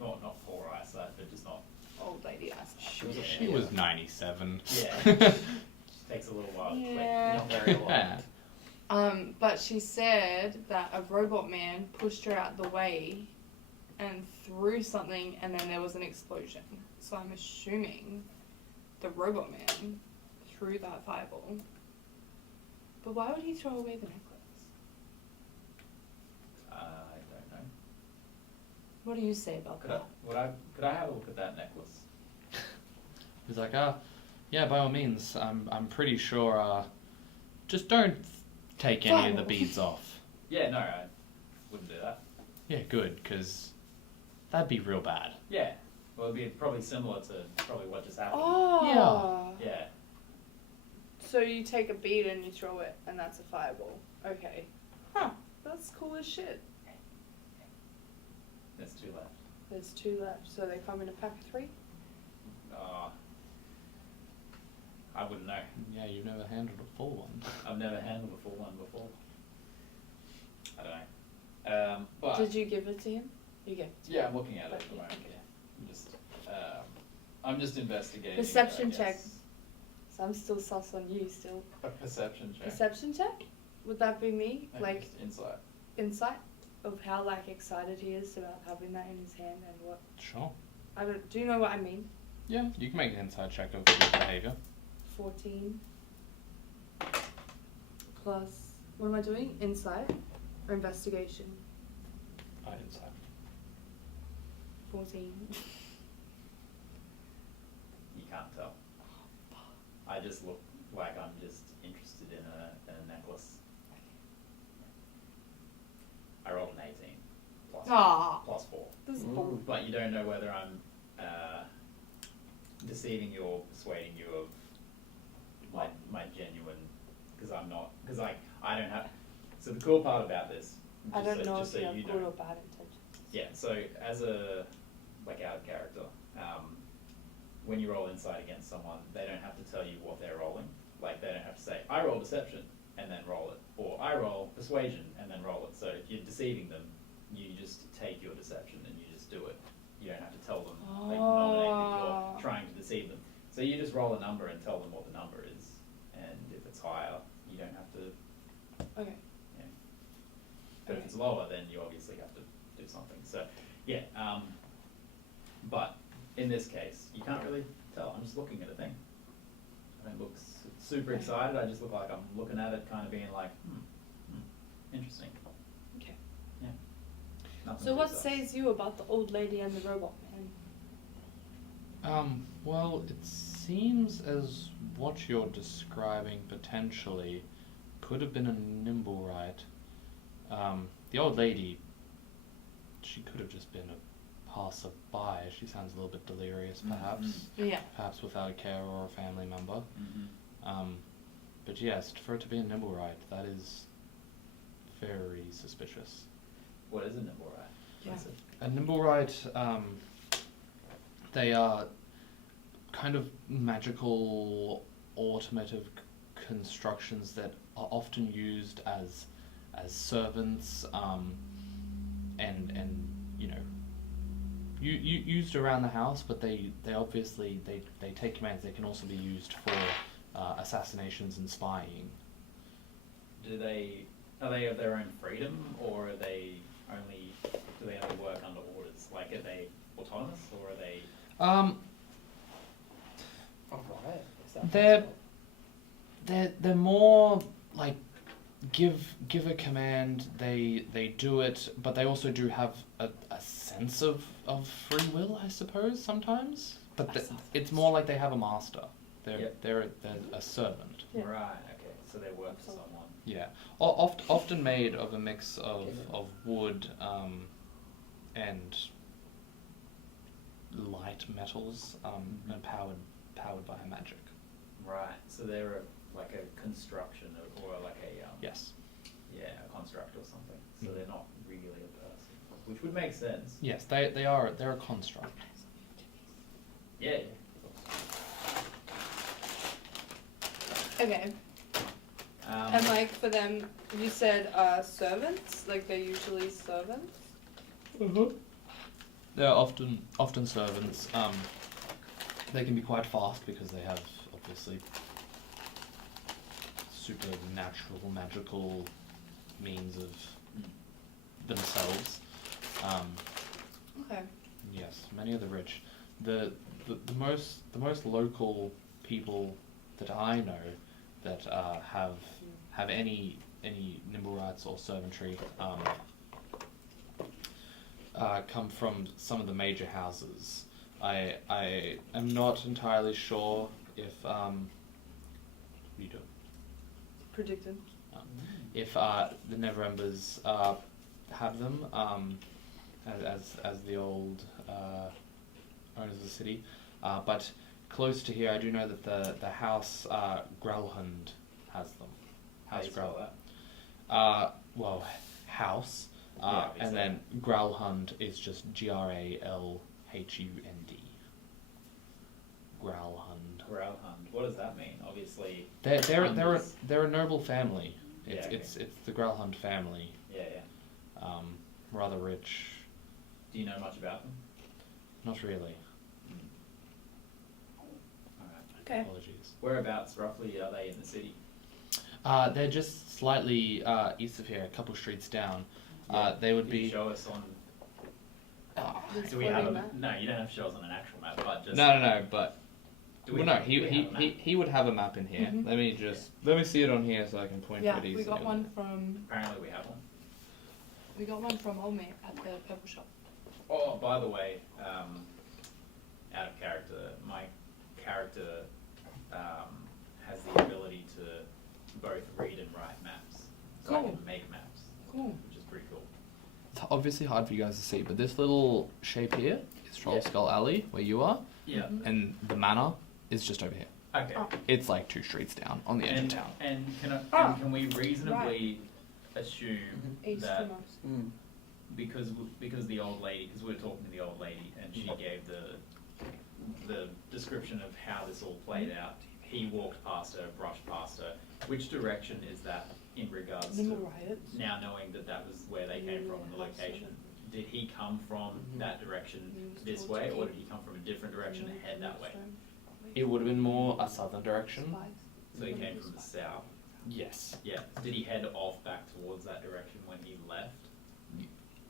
not poor eyesight, but just not. Old lady ass. She was a She was 97. Yeah. She takes a little while to click. Yeah. Not very long. Yeah. But she said that a robot man pushed her out the way and threw something, and then there was an explosion. So I'm assuming the robot man threw that fireball. But why would he throw away the necklace? I don't know. What do you say about Could I have a look at that necklace? He's like, yeah, by all means. I'm pretty sure. Just don't take any of the beads off. Yeah, no, I wouldn't do that. Yeah, good, because that'd be real bad. Yeah. Well, it'd be probably similar to probably what just happened. Oh. Yeah. So you take a bead and you throw it, and that's a fireball. Okay. Huh. That's cool as shit. There's 2 left. There's 2 left, so they come in a pack of 3? I wouldn't know. Yeah, you've never handled a full one. I've never handled a full one before. I don't know. But Did you give it to him? You gave it to him. yeah, I'm looking at it at the moment. Okay. Yeah. I'm just investigating. Perception I check. guess. So I'm still sus on you still. A perception check. Perception check? Would that be me? Maybe Like just insight. insight of how like excited he is about having that in his hand and what? Sure. I don't. Do you know what I mean? Yeah, you can make an inside check of his behavior. 14 plus. What am I doing? Insight or investigation? Inside. 14. You can't tell. I just look like I'm just interested in a necklace. I rolled an 18 plus 4. This is Ooh. bull. But you don't know whether I'm deceiving you or persuading you of my genuine, because I'm not, because I don't have. So the cool part about this, I don't know just if so you have you good know, or bad intentions. yeah. So as a out of character, when you roll insight against someone, they don't have to tell you what they're rolling. Like they don't have to say, I roll deception and then roll it, or I roll persuasion and then roll it. So if you're deceiving them, you just take your deception and you just do it. You don't have to tell them, like, nominate that you're trying to deceive them. So you just roll a number and tell them what the number is, and if it's higher, you don't have to. Okay. Yeah. But Okay. if it's lower, then you obviously have to do something. So yeah. But in this case, you can't really tell. I'm just looking at a thing. I don't look super excited. I just look like I'm looking at it, kind of being like, interesting. Okay. Yeah. Nothing So too what sus. says you about the old lady and the robot man? Well, it seems as what you're describing potentially could have been a Nimblewright. The old lady, she could have just been a passerby. She sounds a little bit delirious, perhaps. Mm-hmm. Yeah. Perhaps without a carer or a family member. Mm-hmm. But yes, for it to be a Nimblewright, that is very suspicious. What is a Nimblewright? Yeah. A Nimblewright, they are kind of magical automative constructions that are often used as servants, and you know, used around the house, but they obviously they take commands. They can also be used for assassinations and spying. Are they of their own freedom, or do they only work under orders? Like, are they autonomous, or are they? Alright. They're more like give a command, they do it, but they also do have a sense of free will, I suppose, sometimes. But it's more like they have a master. They're a servant. Yeah. Right. Okay. So they work for someone. Yeah, often made of a mix of wood and light metals, and powered by magic. Right. So they're like a construction or like a Yes. Yeah, a construct or something. So they're not really a person, which would make sense. Yes, they're a construct. Yeah. Okay. And like for them, you said servants. Like they're usually servants. They're often servants. They can be quite fast because they have obviously supernatural, magical means of themselves. Okay. Yes, many of the rich. The most local people that I know that have any Nimblewrights or servantry come from some of the major houses. I am not entirely sure if you do. Predicted. If the Neverembers have them, as the old owners of the city, but close to here, I do know that the house Grelhund has them. House Grelhund. Well, house, and then Grelhund is just Gralhund. Gralhund. Gralhund. What does that mean? Obviously. They're a noble family. It's the Gralhund family. Yeah. Rather rich. Do you know much about them? Not really. Alright. Okay. Apologies. Whereabouts roughly are they in the city? They're just slightly east of here, a couple streets down. Yeah. They would Can you be. show us on. This Do we have floating map? No, you don't have to show us on an actual map, but just. No. But Do we well, no, have- do we have a map? he would have a map in here. Mhm. Let me see it on here so I can point Yeah, to it easily. we got one from Apparently we have one. Old Mate at the purple shop. Oh, by the way, out of character, my character has the ability to both read and write maps. So I Cool. can make maps, Cool. which is pretty cool. It's obviously hard for you guys to see, but this little shape here is Troll Skull Alley, where you are, Yeah. Mhm. and the manor is just over here. Okay. Oh. It's like 2 streets down on the edge of town. And Ah, can we reasonably assume East that to most. because the old lady, because we were talking to the old lady and she gave the description of how this all played out, he walked past her, brushed past her. Which direction is that in regards Nimble to riots. now knowing that that was where they came from, the location? Did he come from that direction this way, or did he come from a different direction and head that way? It would have been more a southern direction. So he came from the south. Yes. Yeah. Did he head off back towards that direction when he left?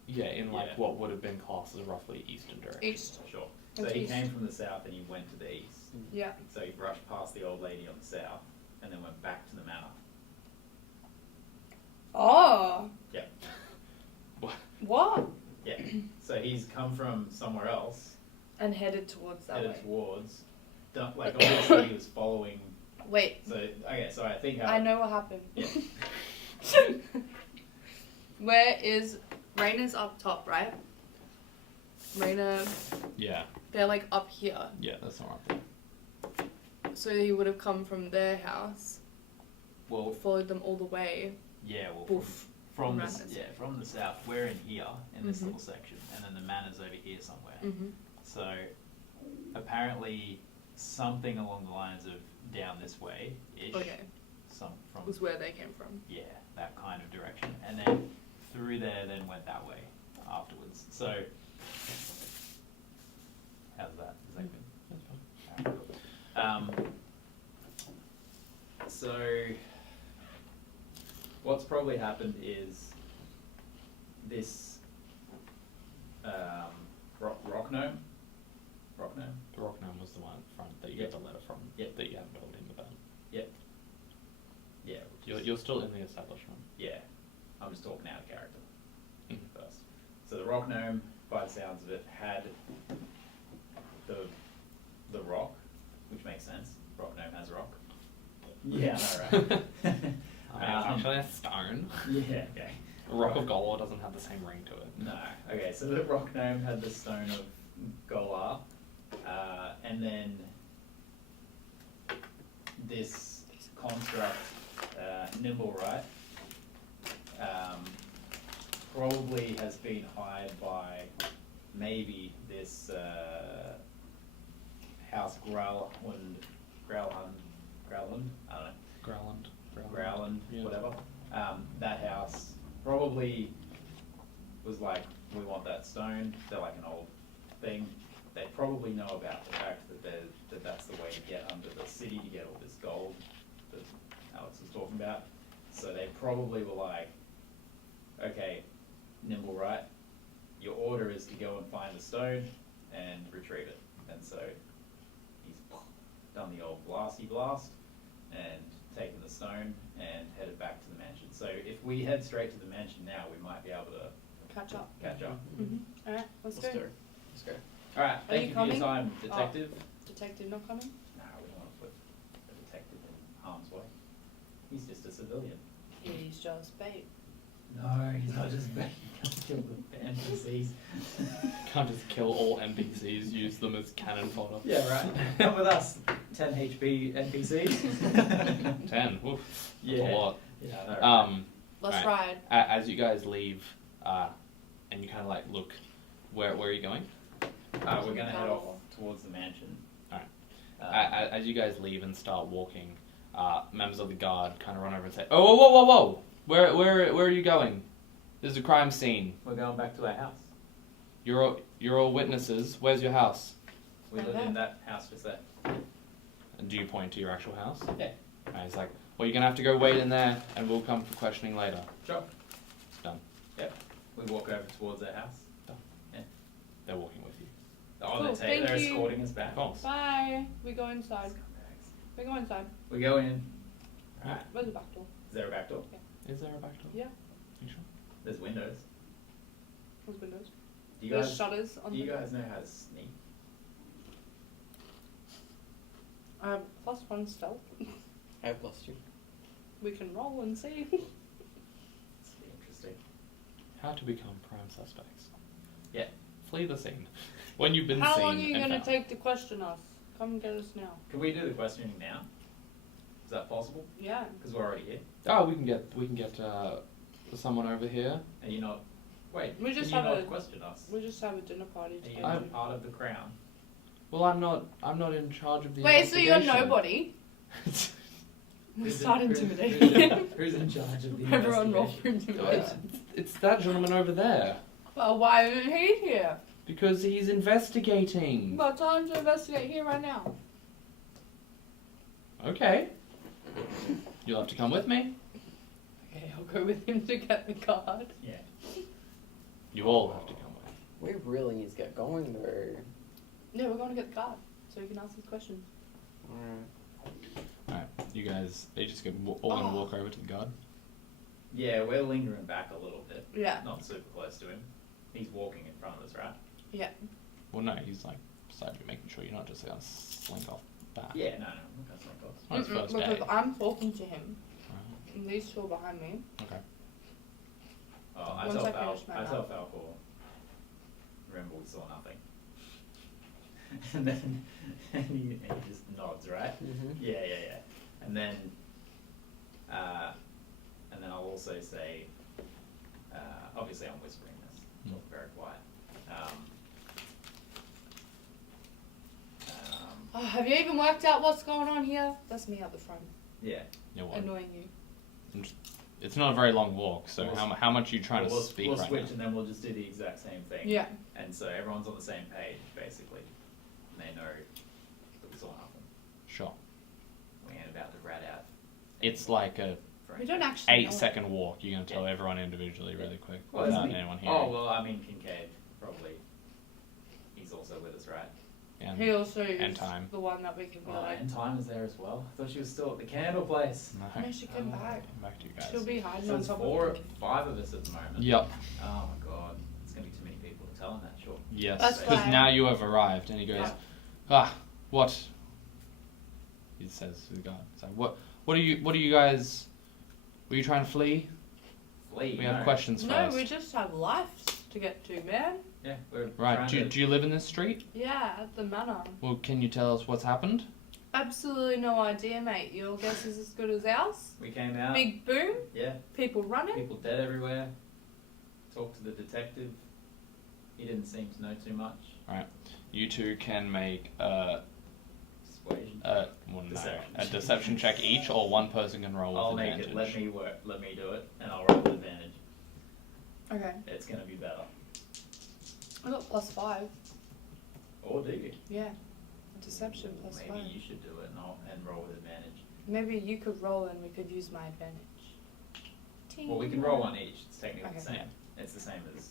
Yeah, in like Yeah. what would have been classed as roughly eastern direction. East. Sure. So That's he east. came from the south and he went to the east. Yeah. So he brushed past the old lady on the south and then went back to the manor. Oh. Yeah. What? Yeah. So he's come from somewhere else, And headed towards that headed way. towards. Like obviously he was following Wait. So I think I know what happened. Yeah. Where is Raina's up top, right? Raina. Yeah. They're like up here. Yeah, that's not right. So he would have come from their house. Well, followed them all the way. Yeah, well, Boof. from Around the this. from the south, we're in here in this Mhm. little section, and then the manor's over here somewhere. Mm-hmm. So apparently something along the lines of down this way ish. Okay. Some from Was where they came from. yeah, that kind of direction, and then through there, then went that way afterwards. So how's that? Is that good? That's fine. So what's probably happened is this rock gnome. The rock gnome was the one in front that you Yep. got the letter from. Yep. That you haven't told him about. Yeah. You're still in the establishment. Yeah. I'm just talking out of character Mhm. first. So the rock gnome, by the sounds of it, had the rock, which makes sense. Rock gnome has rock. Yeah, I know, right? Actually, a stone. Yeah, okay. A rock of Golor doesn't have the same ring to it. No. Okay, so the rock gnome had the stone of Golar, and then this construct, Nimblewright, probably has been hired by maybe this House Growlhund, I don't know. Growland, Yeah. whatever. That house probably was like, we want that stone. They're like an old thing. They probably know about the fact that that's the way to get under the city to get all this gold that Alex was talking about. So they probably were like, okay, Nimblewright, your order is to go and find the stone and retrieve it. And so he's done the old blasty blast and taken the stone and headed back to the mansion. So if we head straight to the mansion now, we might be able to Catch up. catch up. Mm-hmm. Alright, let's go. Let's go. Alright, thank you you for your coming? time, detective. Detective not coming? No, we don't want to put a detective in harm's way. He's just a civilian. He's just bait. No, he's not just bait. He can't kill the NPCs. Can't just kill all NPCs, use them as cannon fodder. Yeah, right. Come with us, 10 HP NPCs. 10, oof. Yeah. That's a lot. Yeah, I know, right? Let's Alright. ride. As you guys leave, and you kind of like look, where are you going? We're gonna head off towards the mansion. Alright. As you guys leave and start walking, members of the guard kind of run over and say, "Oh, whoa! Where are you going? This is a crime scene. We're going back to our house. You're all witnesses. Where's your house?" We live in that house just there. And do you point to your actual house? Yeah. And he's like, "Well, you're gonna have to go wait in there, and we'll come for questioning later." Sure. Done. Yep. We walk over towards our house. They're walking with you. Oh, Cool, they're thank you. escorting us back. Of course. Bye. We go inside. Scumbags. We go inside. We go in. Alright. Where's the back door? Is there a back door? Is there a back door? Yeah. You sure? There's windows. There's windows. Do you There's guys shutters on do you the guys know how to sneak? +1 stealth. I have +2. We can roll and see. It's interesting. How to become prime suspects. Yeah. Flee the scene. When you've been How seen long are you and gonna found. take to question us? Come get us now. Can we do the questioning now? Is that possible? Yeah. Because we're already here. Oh, we can get someone over here. And you're not. Wait. We just can you have not a- question us? We just have a dinner party Are you together. not part of the crown? Well, I'm not in charge of the Wait, so you're investigation. nobody? We Who's start in- intimidating. Who's in charge of the Everyone roll investigation? for intimidation. It's that gentleman over there. Well, why isn't he here? Because he's investigating. Well, tell him to investigate here right now. Okay. You'll have to come with me. Okay, I'll go with him to get the card. Yeah. You all have to come with. We really need to get going though. No, we're going to get the card so we can ask these questions. Alright. Alright, you guys, they just all gonna walk over to the guard. Yeah, we're lingering back a little bit. Yeah. Not super close to him. He's walking in front of us, right? Yeah. Well, no, he's like beside you, making sure you're not just gonna slink off back. Yeah, no, that's not cost. On its first because day. I'm talking to him. Right. And these two are behind me. Okay. Oh, I Once tell I finish my map. Falcor, remember we saw nothing. And then he just nods, right? Mm-hmm. Yeah. And then I'll also say, obviously I'm whispering this, talk very quiet. Have you even worked out what's going on here? That's me at the front, Yeah. annoying you. It's not a very long walk, so We'll how much are you trying to speak We'll right switch now? and then we'll just do the exact same thing. Yeah. And so everyone's on the same page, basically. And they know that we saw nothing. Sure. We ain't about to rat out. It's like a We don't actually know 8-second walk. You're going to tell everyone individually really quick Well, without isn't he- anyone hearing. Oh, well, I mean, Kincaid, probably. He's also with us, right? Yeah. He also And is time. the one that we can be Oh, like, and Time is there as well. I thought she was still at the candle place. No. no, she come back. Back to you guys. She'll be hiding So on it's top of 5 of us at the moment. Yep. Oh my god, it's going to be too many people to tell him that, sure. Yes. That's Because why- now you have arrived, and he goes, Yeah. what? He says to the guard, it's like, what are you guys? Were you trying to flee? Flee. We have no. questions No, first. we just have lives to get to, man. Yeah, we're Right. trying Do to... you live in this street? Yeah, at the manor. Well, can you tell us what's happened? Absolutely no idea, mate. Your guess is as good as ours. We came out. Big boom, Yeah, people running. people dead everywhere. Talked to the detective. He didn't seem to know too much. You two can make Persuasion. a deception check each, or one person can roll with I'll make advantage. it. Let me work. Let me do it, and I'll roll with advantage. Okay. It's going to be better. I got +5. Or do you? Yeah. Deception +5. Maybe you should do it and roll with advantage. Maybe you could roll and we could use my advantage. Well, we can roll one each. It's technically the Okay. same. It's the same as.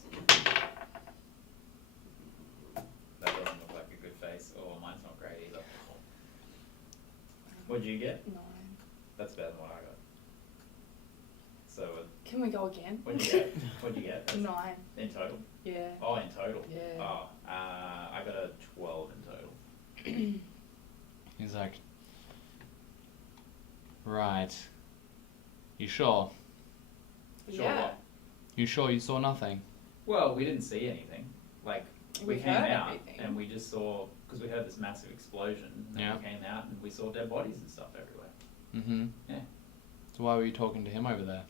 That doesn't look like a good face. Oh, mine's not great either. What'd you get? 9. That's better than what I got. So, Can we go again? what'd you get? What'd you get? 9. In total? Yeah. Oh, in total? Yeah. Oh, I got a 12 in total. He's like, right. You sure? Sure Yeah. what? You sure you saw nothing? Well, we didn't see anything. Like, we We came heard out everything. and we just saw, because we heard this massive explosion, and Yeah. we came out and we saw dead bodies and stuff everywhere. Mm-hmm. Yeah. So why were you talking to him over there?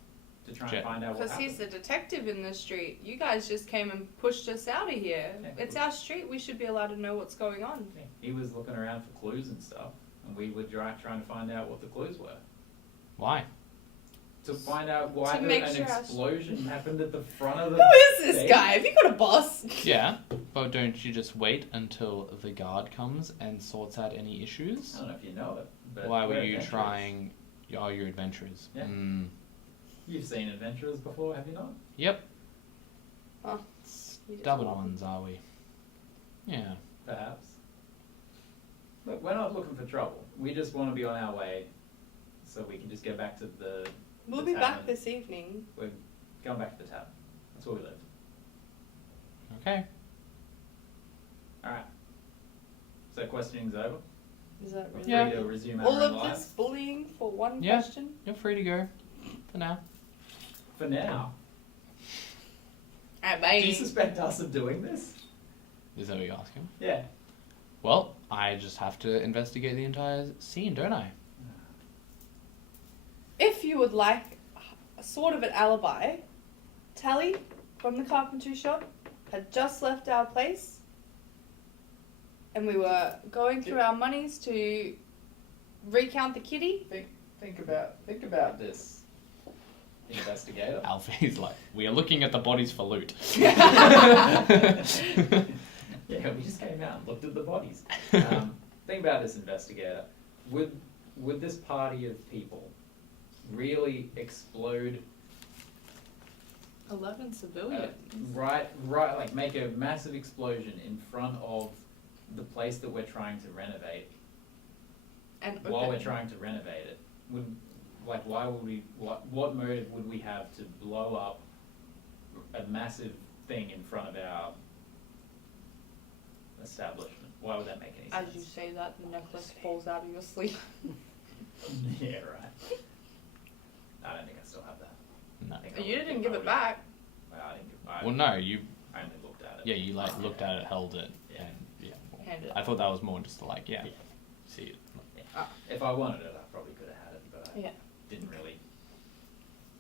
To try Jet. and find out what Because happened. he's the detective in the street. You guys just came and pushed us out of here. Yeah, It's we- our street. We should be allowed to know what's going on. Yeah, he was looking around for clues and stuff, and we were trying to find out what the clues were. Why? To find out why To make an sure our- explosion happened at the front of the Who is this stage. guy? Have you got a boss? Yeah, but don't you just wait until the guard comes and sorts out any issues? I don't know if you know it, but Why were we're you adventurers. trying? Oh, you're adventurers. Yeah. Mm. You've seen adventurers before, have you not? Yep. Oh, you just Stubborn walk. ones, are we? Yeah. Perhaps. Look, we're not looking for trouble. We just want to be on our way, so we can just go back to the. We'll the be back tavern. this evening. We're going back to the tavern. That's where we live. Okay. Alright. So questioning's over. Is that We're really? Yeah. free to resume our All own of lives. this bullying for one Yeah. question? You're free to go. For now. For now. Alright, Do bye. you suspect us of doing this? Is that what you're asking? Yeah. Well, I just have to investigate the entire scene, don't I? If you would like a sort of an alibi, Tally from the carpentry shop had just left our place and we were going through our monies to recount the kitty. Think about this, investigator. Alfie's like, we are looking at the bodies for loot. Yeah, we just came out and looked at the bodies. Think about this, investigator. Would this party of people really explode? 11 civilians. Right, like make a massive explosion in front of the place that we're trying to renovate. And While we're open. trying to renovate it, why would we? What motive would we have to blow up a massive thing in front of our establishment. Why would that make any sense? As you say that, the necklace falls out of your sleeve. Yeah, right. I don't think I still have that. No. I think I You would- didn't I give it would- back. Well, I didn't give. I, Well, no, you. I only looked at it. Yeah, you like looked at it, held it, Yeah. and yeah. Well, Handed it. I thought that was more just to like, yeah, Yeah. see it. Yeah. If I wanted it, I probably could have had it, but I Yeah. didn't really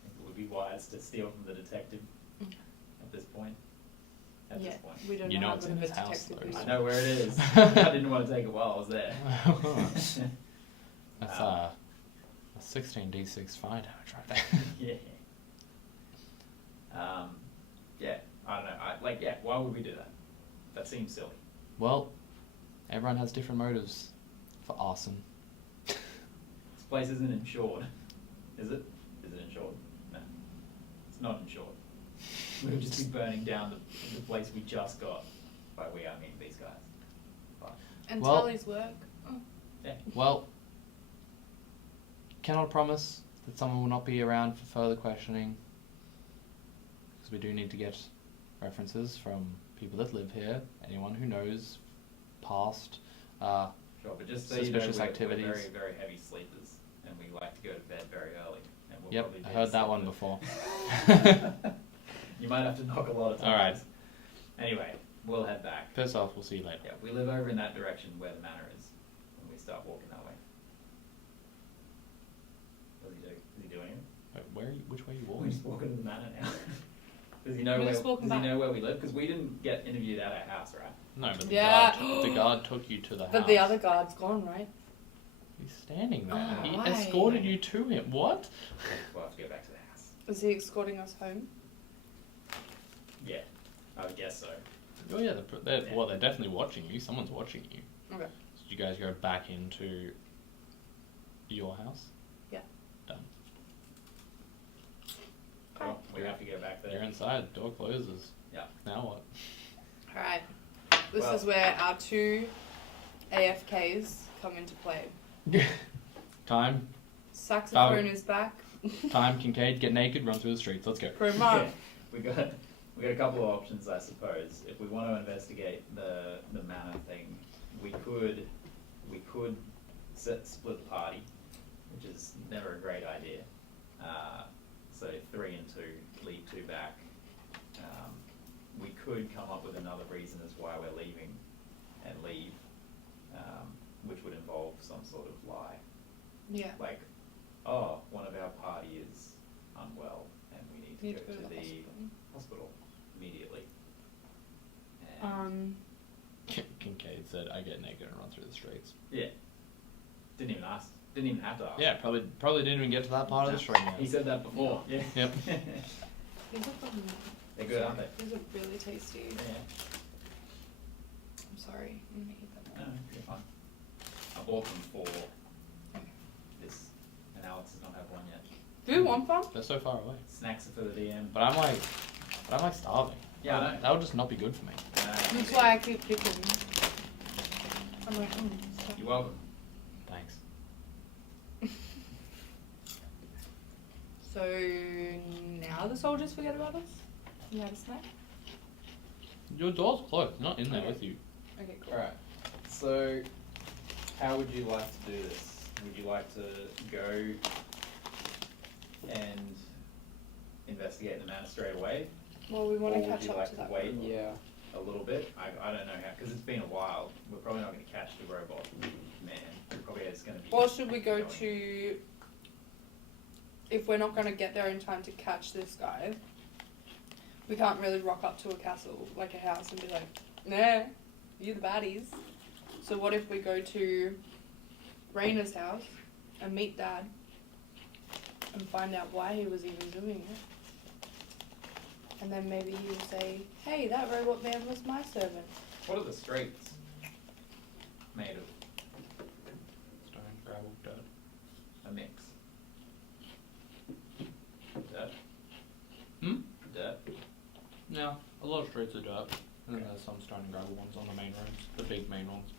think it would be wise to steal from the detective Mm. at this point. At Yeah, this point. we don't You know know how it's good in of a his house, detective though, we I are. know where it is. I didn't want to take it while I was there. That's Wow. a 16d6 fire damage right there. Yeah. Yeah, I don't know. Why would we do that? That seems silly. Well, everyone has different motives for arson. This place isn't insured. Is it? Is it insured? No. It's not insured. We would just be burning down the place we just got. By we, I mean these guys. But, And Well- Tully's work. Oh. yeah. Well, cannot promise that someone will not be around for further questioning, because we do need to get references from people that live here, anyone who knows past. Sure, but just so you know, Suspicious we're activities. very, very heavy sleepers, and we like to go to bed very early. And we'll Yep, probably be I heard that one asleep. before. You might have to knock a lot of times. All right. Anyway, we'll head back. Piss off, we'll see you later. Yeah, we live over in that direction where the manor is, and we start walking that way. What does he do? Is he doing it? Wait, which way are you We're walking? just walking to the manor now. Does he know We're where? just walking Does he back. know where we live? Because we didn't get interviewed at our house, right? No, but Yeah. the guard took you to the house. But the other guard's gone, right? He's standing there. Oh, He why? escorted you to him. What? We'll have to go back to the house. Is he escorting us home? Yeah, I would guess so. Oh yeah, they're definitely watching you. Someone's watching you. Okay. So you guys go back into your house? Yeah. Done. Well, we have to go back You're there. inside. Door closes. Yeah. Now what? Alright. This Well- is where our two AFKs come into play. Time. Saxophone is back. Time. Kincaid. Get naked. Run through the streets. Let's go. Pretty much. We got a couple of options, I suppose. If we want to investigate the manor thing, we could split the party, which is never a great idea. So 3 and 2, leave 2 back. We could come up with another reason as why we're leaving, and leave, which would involve some sort of lie, Yeah. like, oh, one of our party is unwell and we need to go to the hospital immediately. And Kincaid said, "I get naked and run through the streets." yeah, didn't even ask. Didn't even have to ask. Yeah, probably didn't even get to that part of the street yet. He said that before. Yeah. Yep. These are fucking. They're good, aren't they? These are really tasty. Yeah. I'm sorry. I'm gonna eat No, them. you're fine. I bought them for this, and Alex does not have one yet. Do you want some? They're so far away. Snacks are for the DM. But I'm like starving. Yeah, I know. That would just not be good for me. That's why I keep picking. I'm like, stop. You're welcome. Thanks. So now the soldiers forget about us? You had a snack? Your door's closed. Not in there Okay. with you. Okay, cool. Alright, so how would you like to do this? Would you like to go and investigate the manor straight away? Well, we want Or to would catch you up like to to that. wait? group. Yeah. A little bit? I don't know how, because it's been a while. We're probably not going to catch the robot man. We're probably just going to be... Or should we go going. to... If we're not going to get there in time to catch this guy, we can't really rock up to a castle, like a house, and be like, nah, you the baddies. So what if we go to Raina's house and meet Dad and find out why he was even doing it? And then maybe he'll say, hey, that robot man was my servant. What are the streets made of? Stone, gravel, dirt. A mix. Dirt? Hmm? Dirt? Yeah, a lot of streets are dirt. And then there's some stone and gravel ones on the main roads. The big main ones.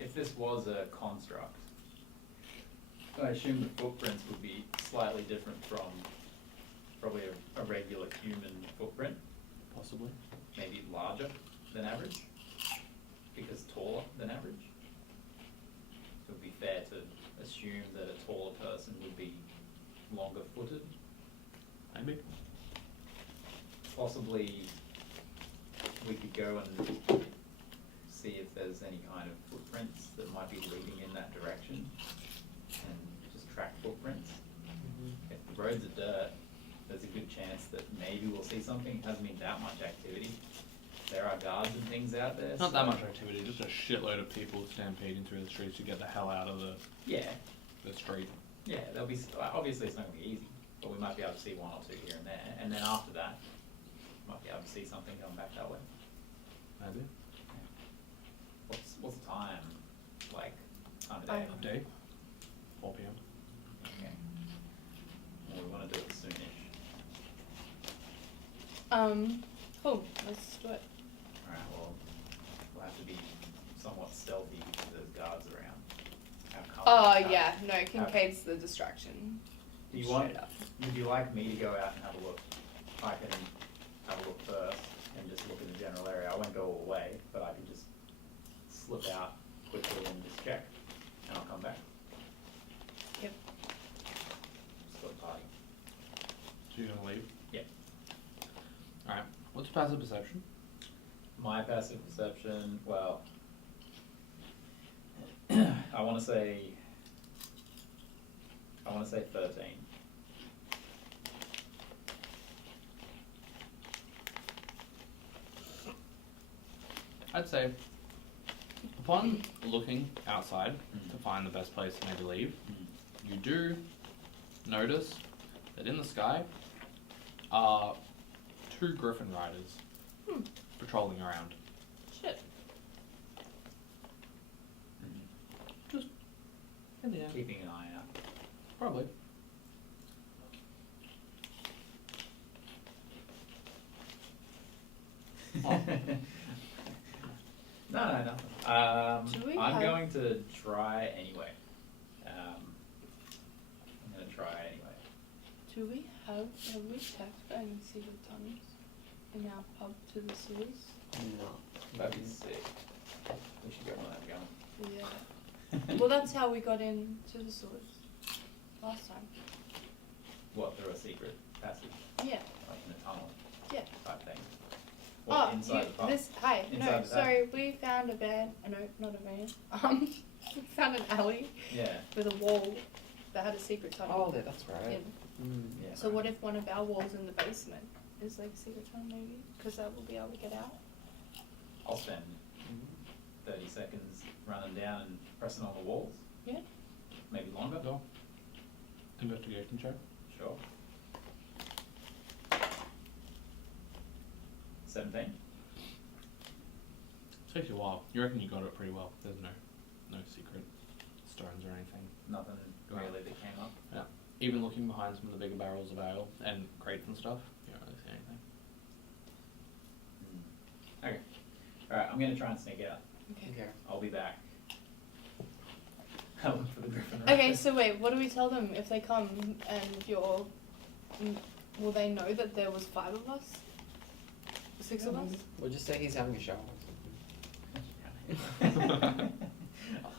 If this was a construct, I assume the footprints would be slightly different from probably a regular human footprint, Possibly. maybe larger. than average, because taller than average. It would be fair to assume that a taller person would be longer footed. Maybe. Possibly we could go and see if there's any kind of footprints that might be leading in that direction and just track footprints. If the roads are dirt, there's a good chance that maybe we'll see something. It hasn't been that much activity. There are guards and things out there. Not that much activity, just a shitload of people stampeding through the streets to get the hell out of the street. Yeah, there'll be, obviously it's not going to be easy, but we might be able to see one or two here and there. And then after that, might be able to see something going back that way. Maybe. What's the time? Like, time of day? Day? 4 p.m. Okay. Well, we want to do it soonish. Cool. Let's do it. Alright, well, we'll have to be somewhat stealthy because there's guards around. Yeah. No, Kincaid's the distraction. Do you want? Straight up. Would you like me to go out and have a look? I can have a look first and just look in the general area. I won't go all the way, but I can just slip out quickly and just check, and I'll come back. Yep. Split party. So you're gonna leave? Yeah. Alright. What's passive perception? My passive perception, well, I want to say 13. I'd say, upon looking outside to find the best place to maybe leave, you do notice that in the sky are 2 griffin riders patrolling around. Shit. Just in the air. Keeping an eye out. Probably. Oh. No. I'm going to try anyway. I'm going to try anyway. Have we checked for any secret tunnels in our pub to the sewers? No. That'd be sick. We should go on that going. Yeah. Well, that's how we got into the sewers last time. What, through a secret passage? Yeah. Like in a tunnel? Yeah. Type thing? What, inside the pub? Hi. Inside No, the sorry. We found a van. No, not a van. We found an alley Yeah. with a wall that had a secret tunnel. Oh, that's right. in. Yeah. So what if one of our walls in the basement is like a secret tunnel maybe? Because that will be able to get out. I'll spend 30 seconds running down and pressing on the walls. Yeah. Maybe longer. Go. Investigation check. Sure. 17. Takes you a while. You reckon you got it pretty well. There's no secret stones or anything. Nothing Right. really that came up. Yeah. Even looking behind some of the bigger barrels of ale and crates and stuff, you don't really see anything. Okay. Alright, I'm going to try and sneak out. Okay. I'll be back. I'll look for the griffin. Okay, so wait, what do we tell them if they come and you're... Will they know that there was 5 of us? 6 of us? We'll just say he's having a shower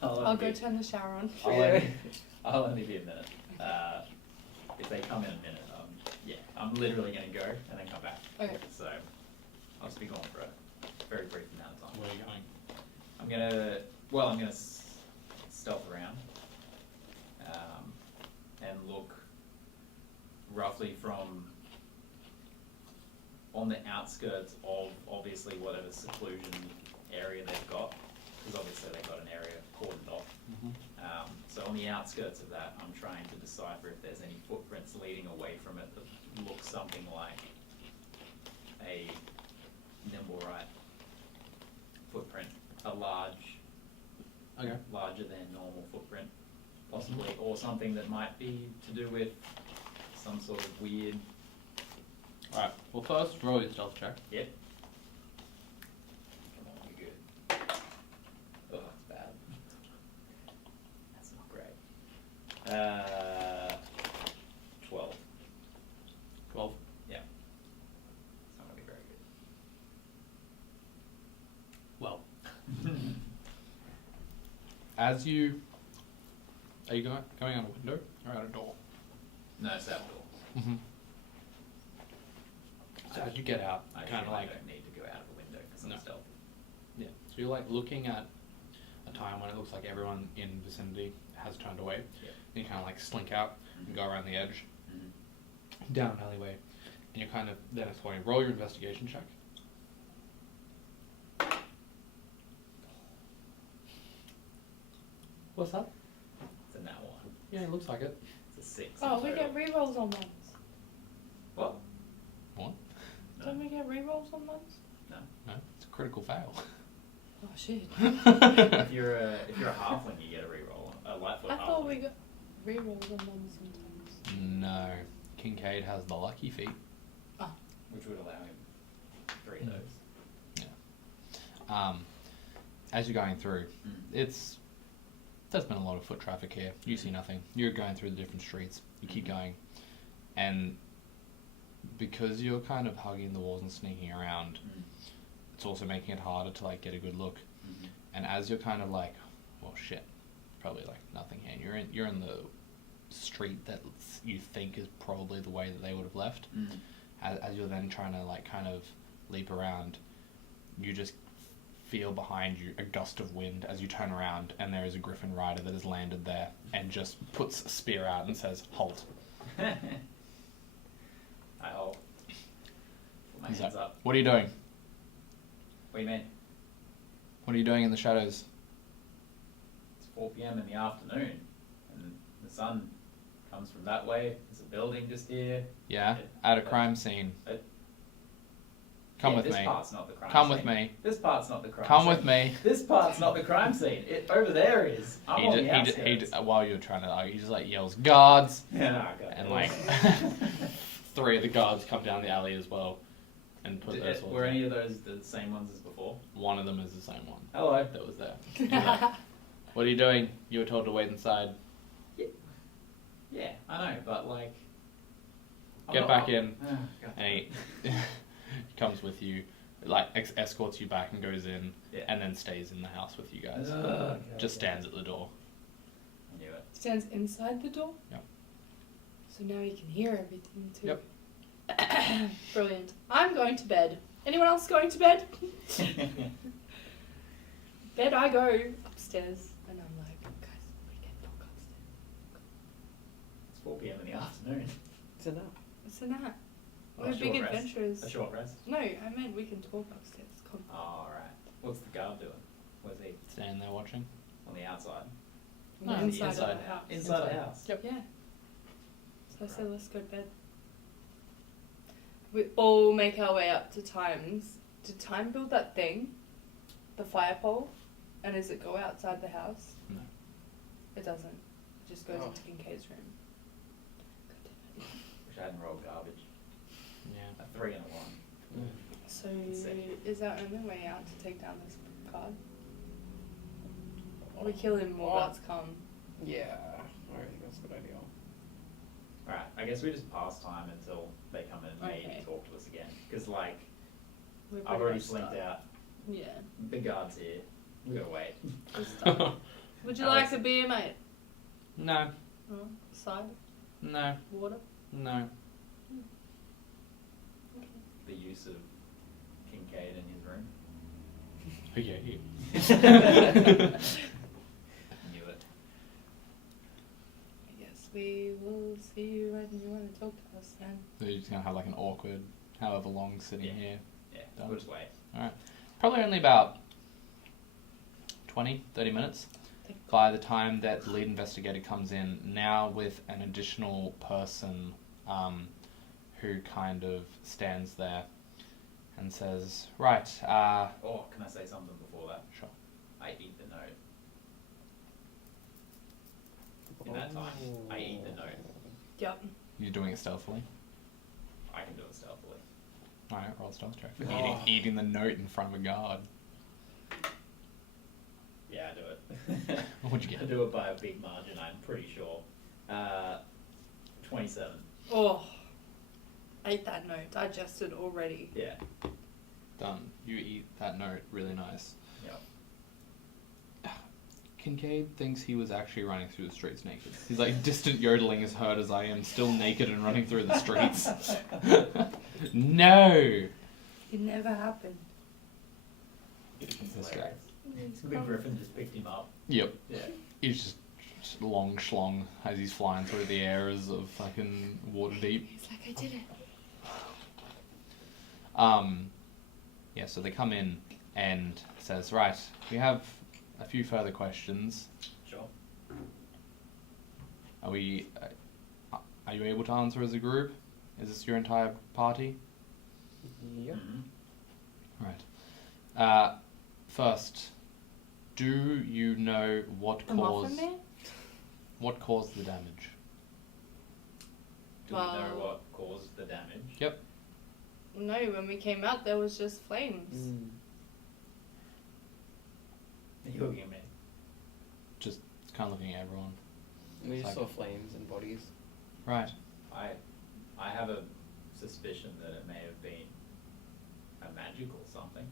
or I'll go turn the shower on. I'll only be a minute. If they come in a minute, I'm literally going to go and then come back. Okay. So I'll just be gone for a very brief amount of time. Where are you going? I'm gonna stealth around and look roughly from on the outskirts of obviously whatever seclusion area they've got, because obviously they've got an area cordoned off. So on the outskirts of that, I'm trying to decipher if there's any footprints leading away from it that look something like a Nimblewright footprint, a larger than normal footprint, possibly, or something that might be to do with some sort of weird. Alright, well first, roll your stealth check. Yep. Come on, you're good. Oh, that's bad. That's not great. 12. 12. Yeah. It's not gonna be very good. As you... Are you going out a window or out a door? No, it's outdoor. Mm-hmm. So as you get out, I kind of I like... don't need to go out of a window because I'm No. stealthy. Yeah. So you're like looking at a time when it looks like everyone in vicinity has turned away. Yep. And you kind of like slink out and go around the edge, Mm-hmm. down an alleyway, and you're kind of then exploring. Roll your investigation check. What's that? It's a nat 1. Yeah, it looks like it. It's a 6. Oh, in we total. get rerolls on ones. What? What? No. Don't we get rerolls on ones? No, it's a critical fail. Oh shit. If you're a halfling, you get a reroll. A lightfoot I thought halfling. we got rerolls on ones sometimes. No, Kincaid has the lucky feat. Which would allow him 3 of those. As you're going through, Mm. there's been a lot of foot traffic here. You see nothing. You're going through the different streets. You keep going, and because you're kind of hugging the walls and sneaking around, Mm. it's also making it harder to like get a good look. Mm-hmm. And as you're kind of like, well, shit, probably like nothing here. And you're in the street that you think is probably the way that they would have left. Mm. As you're then trying to like kind of leap around, you just feel behind you a gust of wind as you turn around, and there is a griffin rider that has landed there and just puts a spear out and says, "Halt." I hold. Put my He's hands like, up. "What are you doing? What do you mean? What are you doing in the shadows?" It's 4 p.m. in the afternoon, and the sun comes from that way. There's a building just here. Yeah, at a crime scene. Come Yeah, with this me. part's not the crime Come scene. with me. This part's not the crime Come scene. with me. This part's not the crime scene. Over there is. I'm on the outskirts. While you're trying to argue, he just like yells, "Guards!" Yeah, no, I got And it. like 3 of the guards come down the alley as well and put their swords Were in. any of those the same ones as before? One of them is the same one Hello. that was there. He's like, "What are you doing? You were told to wait inside. Yeah, I know, but like. I'm Get not- back in." Oh, God. And he comes with you, like escorts you back and goes in, Yeah. and then stays in the house with you guys. Okay, Just okay. stands at the door. I knew it. Stands inside the door? Yep. So now you can hear everything too. Yep. Brilliant. I'm going to bed. Anyone else going to bed? Bed I go upstairs and I'm like, guys, we can talk upstairs. It's 4 p.m. in the afternoon. It's enough. It's a nap. Oh, We're a big short rest. adventurers. A short rest. No, I meant we can talk upstairs. Come. Alright. What's the guard doing? Where's he? Standing there watching. On the outside? No, No, inside, inside. of the house. Inside the house? Yep. Yeah. So I said, let's go to bed. We all make our way up to Times. Did Time build that thing? The fire pole? And does it go outside the house? No. It doesn't. It just goes into Kincaid's room. Wish I hadn't rolled garbage. Yeah. A 3 and a 1. So, Insane. is our only way out to take down this guard? We kill him, more guards come. Yeah, I think that's a good idea. Alright, I guess we just pass time until they come in and Okay. maybe talk to us again. Because, like, We're I've pretty already much slinked stuck. out. Yeah. The guard's here. We gotta wait. We're stuck. Would you like a beer, mate? No. Oh, cider? No. Water? No. Okay. The use of Kincaid in his room. Yeah. Knew it. I guess we will see you when you want to talk to us then. So you're just gonna have like an awkward, however long sitting Yeah. here. Yeah, Done. we'll just wait. Alright. Probably only about 20, 30 minutes. By the time that the lead investigator comes in, now with an additional person who kind of stands there and says, "Right, Oh, can I say something before that? sure." I eat the note. In that time, I eat the note. Yep. You're doing it stealthily. I can do it stealthily. Alright, roll a stealth check. Oh. Eating the note in front of a guard. Yeah, I do it. What'd you I get? do it by a big margin, I'm pretty sure. 27. Oh. Ate that note. Digested already. Yeah. Done. You eat that note, really nice. Yep. Kincaid thinks he was actually running through the streets naked. He's like distant yodeling as hurt as I am, still naked and running through the streets. No! It never happened. This guy. The griffin just picked him up. Yep. Yeah. He's just long schlong as he's flying through the airs of fucking Waterdeep. He's like, I did it. Yeah, so they come in and says, right, we have a few further questions. Sure. Are you able to answer as a group? Is this your entire party? Yep. Mm-hmm. Right. First, do you know what The Muffin Man? caused the damage? Do we know what caused the damage? Yep. No, when we came out, there was just flames. Are you looking at me? Just kind of looking at everyone. We just Like- saw flames and bodies. Right. I have a suspicion that it may have been a magical something.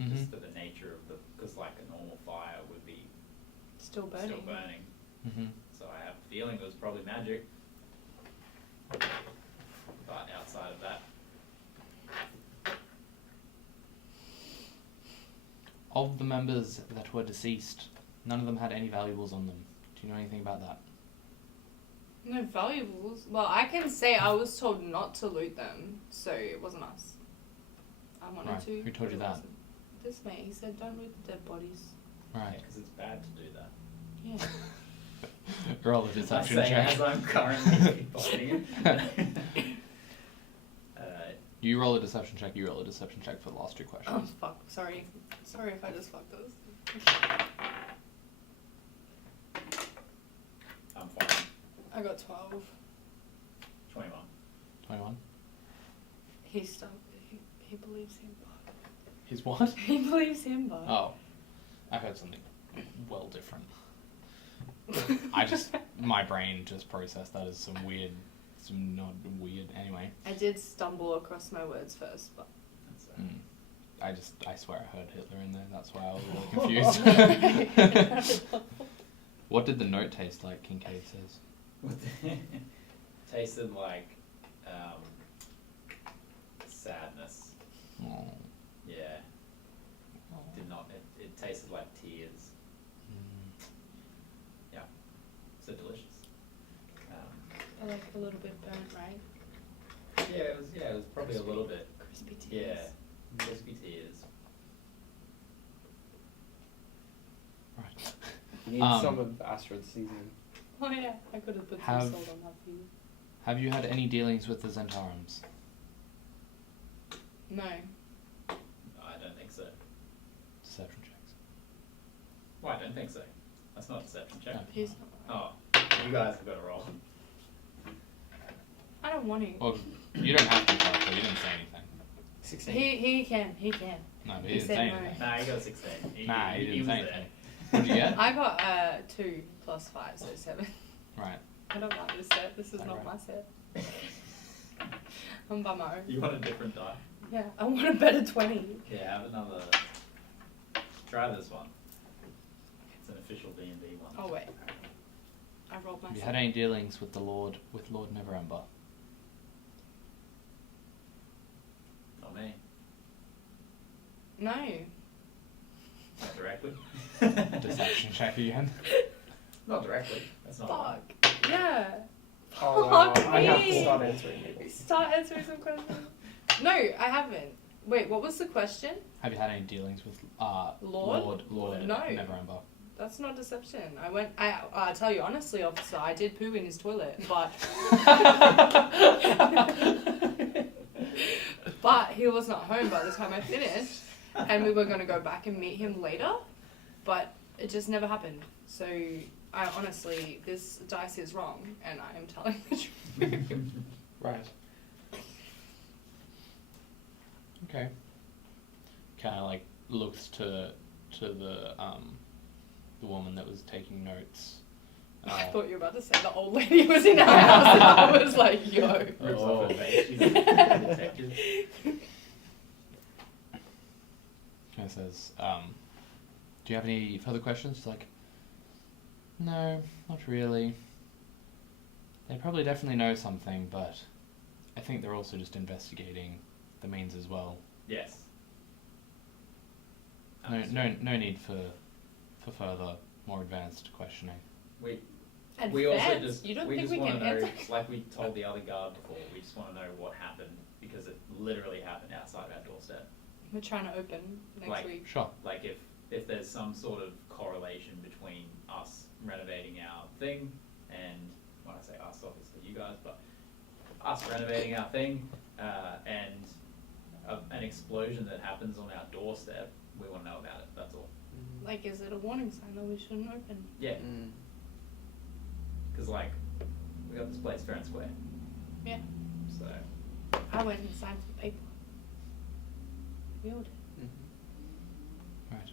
Mm-hmm. Just for the nature of because like a normal fire would be Still burning. still burning. Mm-hmm. So I have a feeling it was probably magic. But outside of that, Of the members that were deceased, none of them had any valuables on them. Do you know anything about that? No valuables. Well, I can say I was told not to loot them, so it wasn't us. I wanted Right. to. Who told but you it that? wasn't. This mate, he said don't loot the dead bodies. Right. because it's bad to do that. Yeah. Roll a I deception say check. as I'm currently fighting it. You roll a deception check, you roll a deception check for the last two Oh questions. fuck. Sorry. Sorry if I just fucked those. I'm fine. I got 12. 21. 21. He believes him. He's what? He believes him, but. Oh. I heard something well different. My brain just processed that as some not weird, anyway. I did stumble across my words first, but. That's I swear I heard Hitler in there, that's why I was really confused. What did the note taste like, Kincaid says? tasted like sadness. Oh. Yeah. Did not. It tasted like tears. Yeah. So delicious. I like a little bit burnt, right? Yeah, it was probably a little bit. Crispy tears. Yeah. Crispy tears. Right. You need some of Astrid's seasoning. Oh yeah, I could have put Have- some salt on that for you. Have you had any dealings with the Zentaurums? No. I don't think so. Deception checks. Well, I don't think so. That's not a deception check. No. He's not. Oh, you guys have got to roll. I don't want to. Well, you don't have to tell, so you didn't say anything. 16. He can. No, but He he didn't said say no. anything. Nah, you got 16. He didn't was say there. anything. What did you get? I got 2 plus 5, so 7. Right. I don't like this set. This is not Alright. my set. I'm by my own. You want a different die? Yeah, I want a better 20. Yeah, have another. Try this one. It's an official D&D one. Oh wait. I rolled Have you myself. had any dealings with Lord Neverember? Not me. No. Not directly. Deception check again. Not directly. That's not. Fuck. Yeah. Oh, Fuck I have me. to start answering maybe. Start answering some questions. No, I haven't. Wait, what was the question? Have you had any dealings with Lord? No. Neverember? That's not deception. I tell you honestly, officer, I did poo in his toilet, but but he was not home by the time I finished, and we were going to go back and meet him later, but it just never happened. So I honestly, this dice is wrong, and I am telling the truth. Right. Okay. Kind of like looks to the woman that was taking notes. I thought you were about to say the old lady was in our house, and I was like, yo. Rips off her face. She's a detective. Kind of says, do you have any further questions? Like, No, not really. They probably definitely know something, but I think they're also just investigating the means as well. Yes. No need for further, more advanced questioning. We also just You don't we think just we want can to know, answer? like we told the other guard before. We just want to know what happened because it literally happened outside our doorstep. We're trying to open next week. Sure. Like if there's some sort of correlation between us renovating our thing and when I say us, obviously you guys, but us renovating our thing and an explosion that happens on our doorstep, we want to know about it. That's all. Like, is it a warning sign that we shouldn't open? Yeah. Because like we got this place fair and square. Yeah. So. I went and signed some paper. We all did. Right.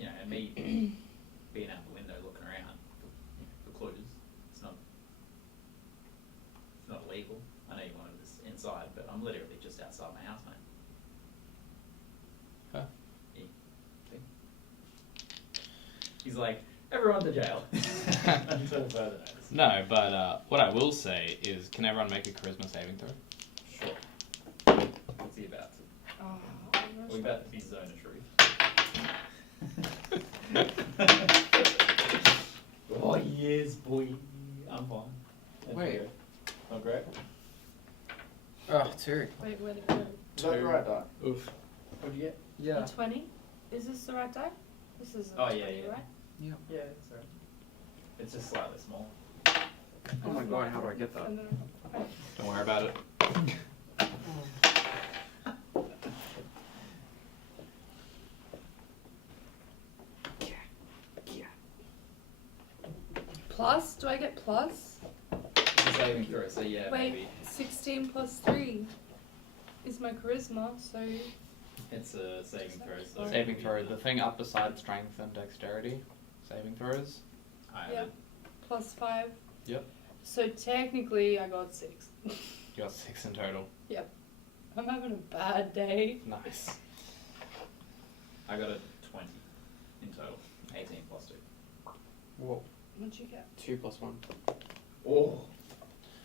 And and me being out the window looking around for clues. It's not illegal. I know you wanted this inside, but I'm literally just outside my house, mate. Huh. Yeah. See? He's like, everyone to jail. Until further notice. No, but what I will say is, can everyone make a charisma saving throw? Sure. What's he about to? Oh, We're about to be zone of truth. Oh yes, boy. I'm fine. Wait. Not great. Oh, 2. Wait, where'd it go? Is that the right die? Oof. What'd you get? Yeah. A 20? Is this the right die? This is a Oh, 20, yeah, yeah. right? Yeah. Yeah, it's alright. It's just slightly small. Oh my god, how do I get that? And then- Don't worry about it. Plus? Do I get plus? It's a saving throw, so yeah, Wait, maybe. 16 plus 3 is my charisma, so It's a saving throw, so. Saving throw. The thing up beside strength and dexterity. Saving throws. yeah, plus 5. Yep. So technically I got 6. You got 6 in total. I'm having a bad day. Nice. I got a 20 in total. 18 plus 2. Whoa. What'd you get? 2 plus 1. Oh!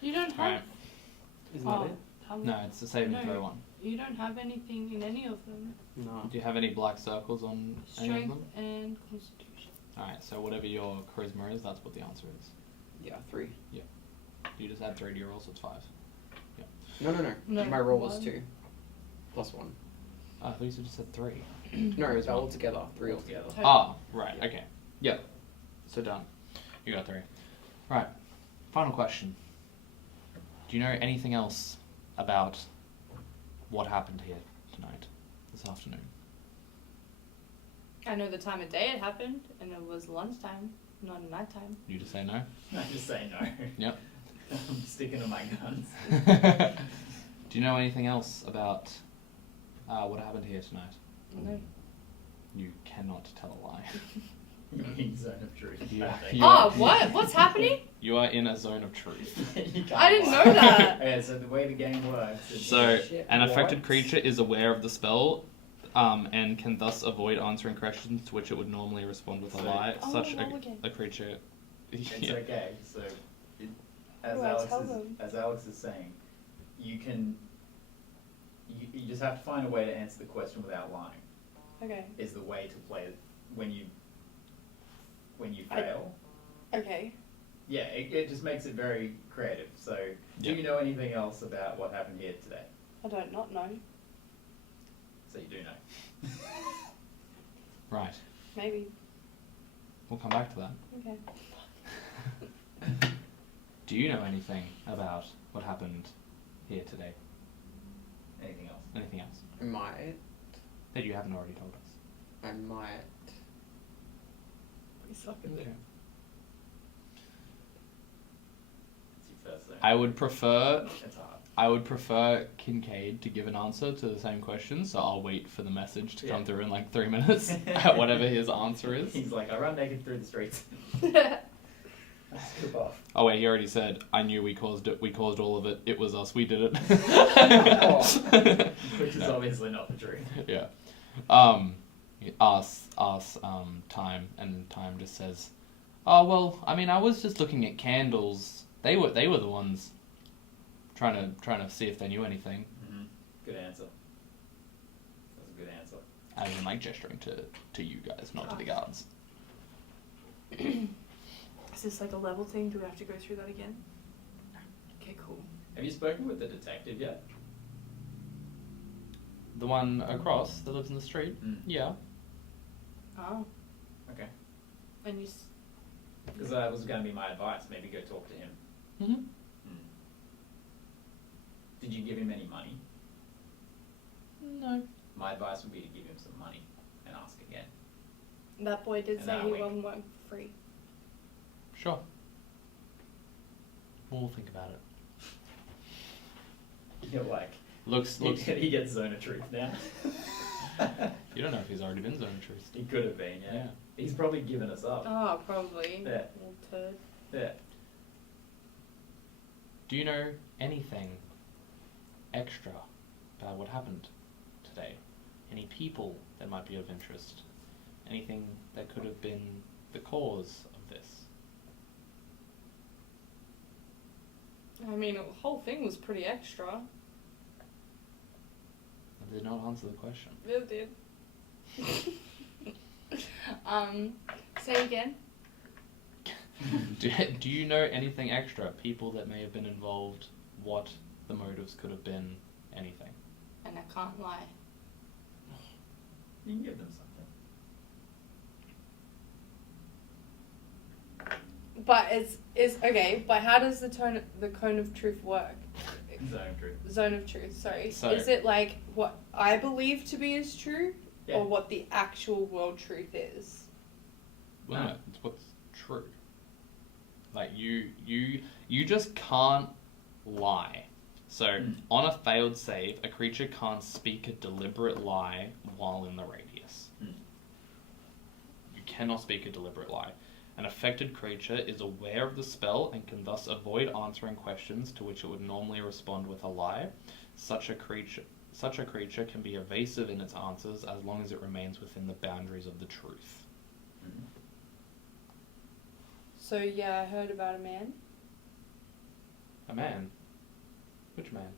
You don't have... Right. Isn't Oh, that it? No, it's the saving No. throw one. You don't have anything in any of them. No. Do you have any black circles on any of Strength them? and constitution. Alright, so whatever your charisma is, that's what the answer is. Yeah, 3. You just add 3 to your roll, so it's 5. No. No, My roll was 1. 2. Plus 1. Oh, I thought you just said 3. No, it was all together. 3 altogether. Total. Ah, right, okay. Yep. So done. You got 3. Right. Final question. Do you know anything else about what happened here tonight, this afternoon? I know the time of day it happened, and it was lunchtime, not nighttime. You just say no? I just say no. Yep. I'm sticking to my guns. Do you know anything else about what happened here tonight? No. You cannot tell a lie. You're in zone of truth. Yeah. I think. You Oh, are- what? What's happening? You are in a zone of truth. You can't I didn't lie. know that. Yeah, so the way the game works is So, Shit, an affected what? creature is aware of the spell, and can thus avoid answering questions to which it would normally respond with a So- lie. Oh, Such roll again. a creature. it's Yeah. okay. So, as Oh, I Alex tell is them. as Alex is saying, you just have to find a way to answer the question without lying. Okay. Is the way to play it when you I- fail. Okay. Yeah, it just makes it very creative. So, do Yeah. you know anything else about what happened here today? I don't not know. So you do know. Right. Maybe. We'll come back to that. Okay. Do you know anything about what happened here today? Anything else? Anything else I might. that you haven't already told us? I might. We suck at it. It's your first thing. I would prefer It's hard. Kincaid to give an answer to the same question, so I'll wait for the message to come Yeah. through in like 3 minutes at whatever his answer is. He's like, I run naked through the streets. Skip off. Oh wait, he already said, I knew we caused it, we caused all of it, it was us, we did it. Which is obviously not the truth. Yeah. Time, and Time just says, Oh, well, I mean, I was just looking at candles. They were the ones trying to see if they knew anything. Mm-hmm. Good answer. That's a good answer. As in, like, gesturing to you guys, not to the guards. Is this like a level thing? Do we have to go through that again? Okay, cool. Have you spoken with the detective yet? The one across that lives in the street? Mm. Yeah. Oh. Okay. And you... Because that was going to be my advice. Maybe go talk to him. Mm-hmm. Mm. Did you give him any money? No. My advice would be to give him some money and ask again. That boy did And say that he week. wasn't working for free. Sure. We'll think about it. You're like, Looks. he gets zone of truth now. You don't know if he's already been zone of truth. He could have been, yeah. He's probably given us up. Oh, probably. Yeah. Little turd. Yeah. Do you know anything extra about what happened today? Any people that might be of interest? Anything that could have been the cause of this? I mean, the whole thing was pretty extra. I did not answer the question. It did. Say again. Do you know anything extra? People that may have been involved, what the motives could have been, anything? And I can't lie. You can give them something. But it's okay. But how does the cone of truth work? Zone of truth. Zone of truth. Sorry. So- Is it like what I believe to be is true, Yeah. or what the actual world truth is? Well, No. no, it's what's true. Like you just can't lie. So Mm. on a failed save, a creature can't speak a deliberate lie while in the radius. Mm. You cannot speak a deliberate lie. An affected creature is aware of the spell and can thus avoid answering questions to which it would normally respond with a lie. Such a creature can be evasive in its answers as long as it remains within the boundaries of the truth. Mm-hmm. So yeah, I heard about a man. A man? Which man?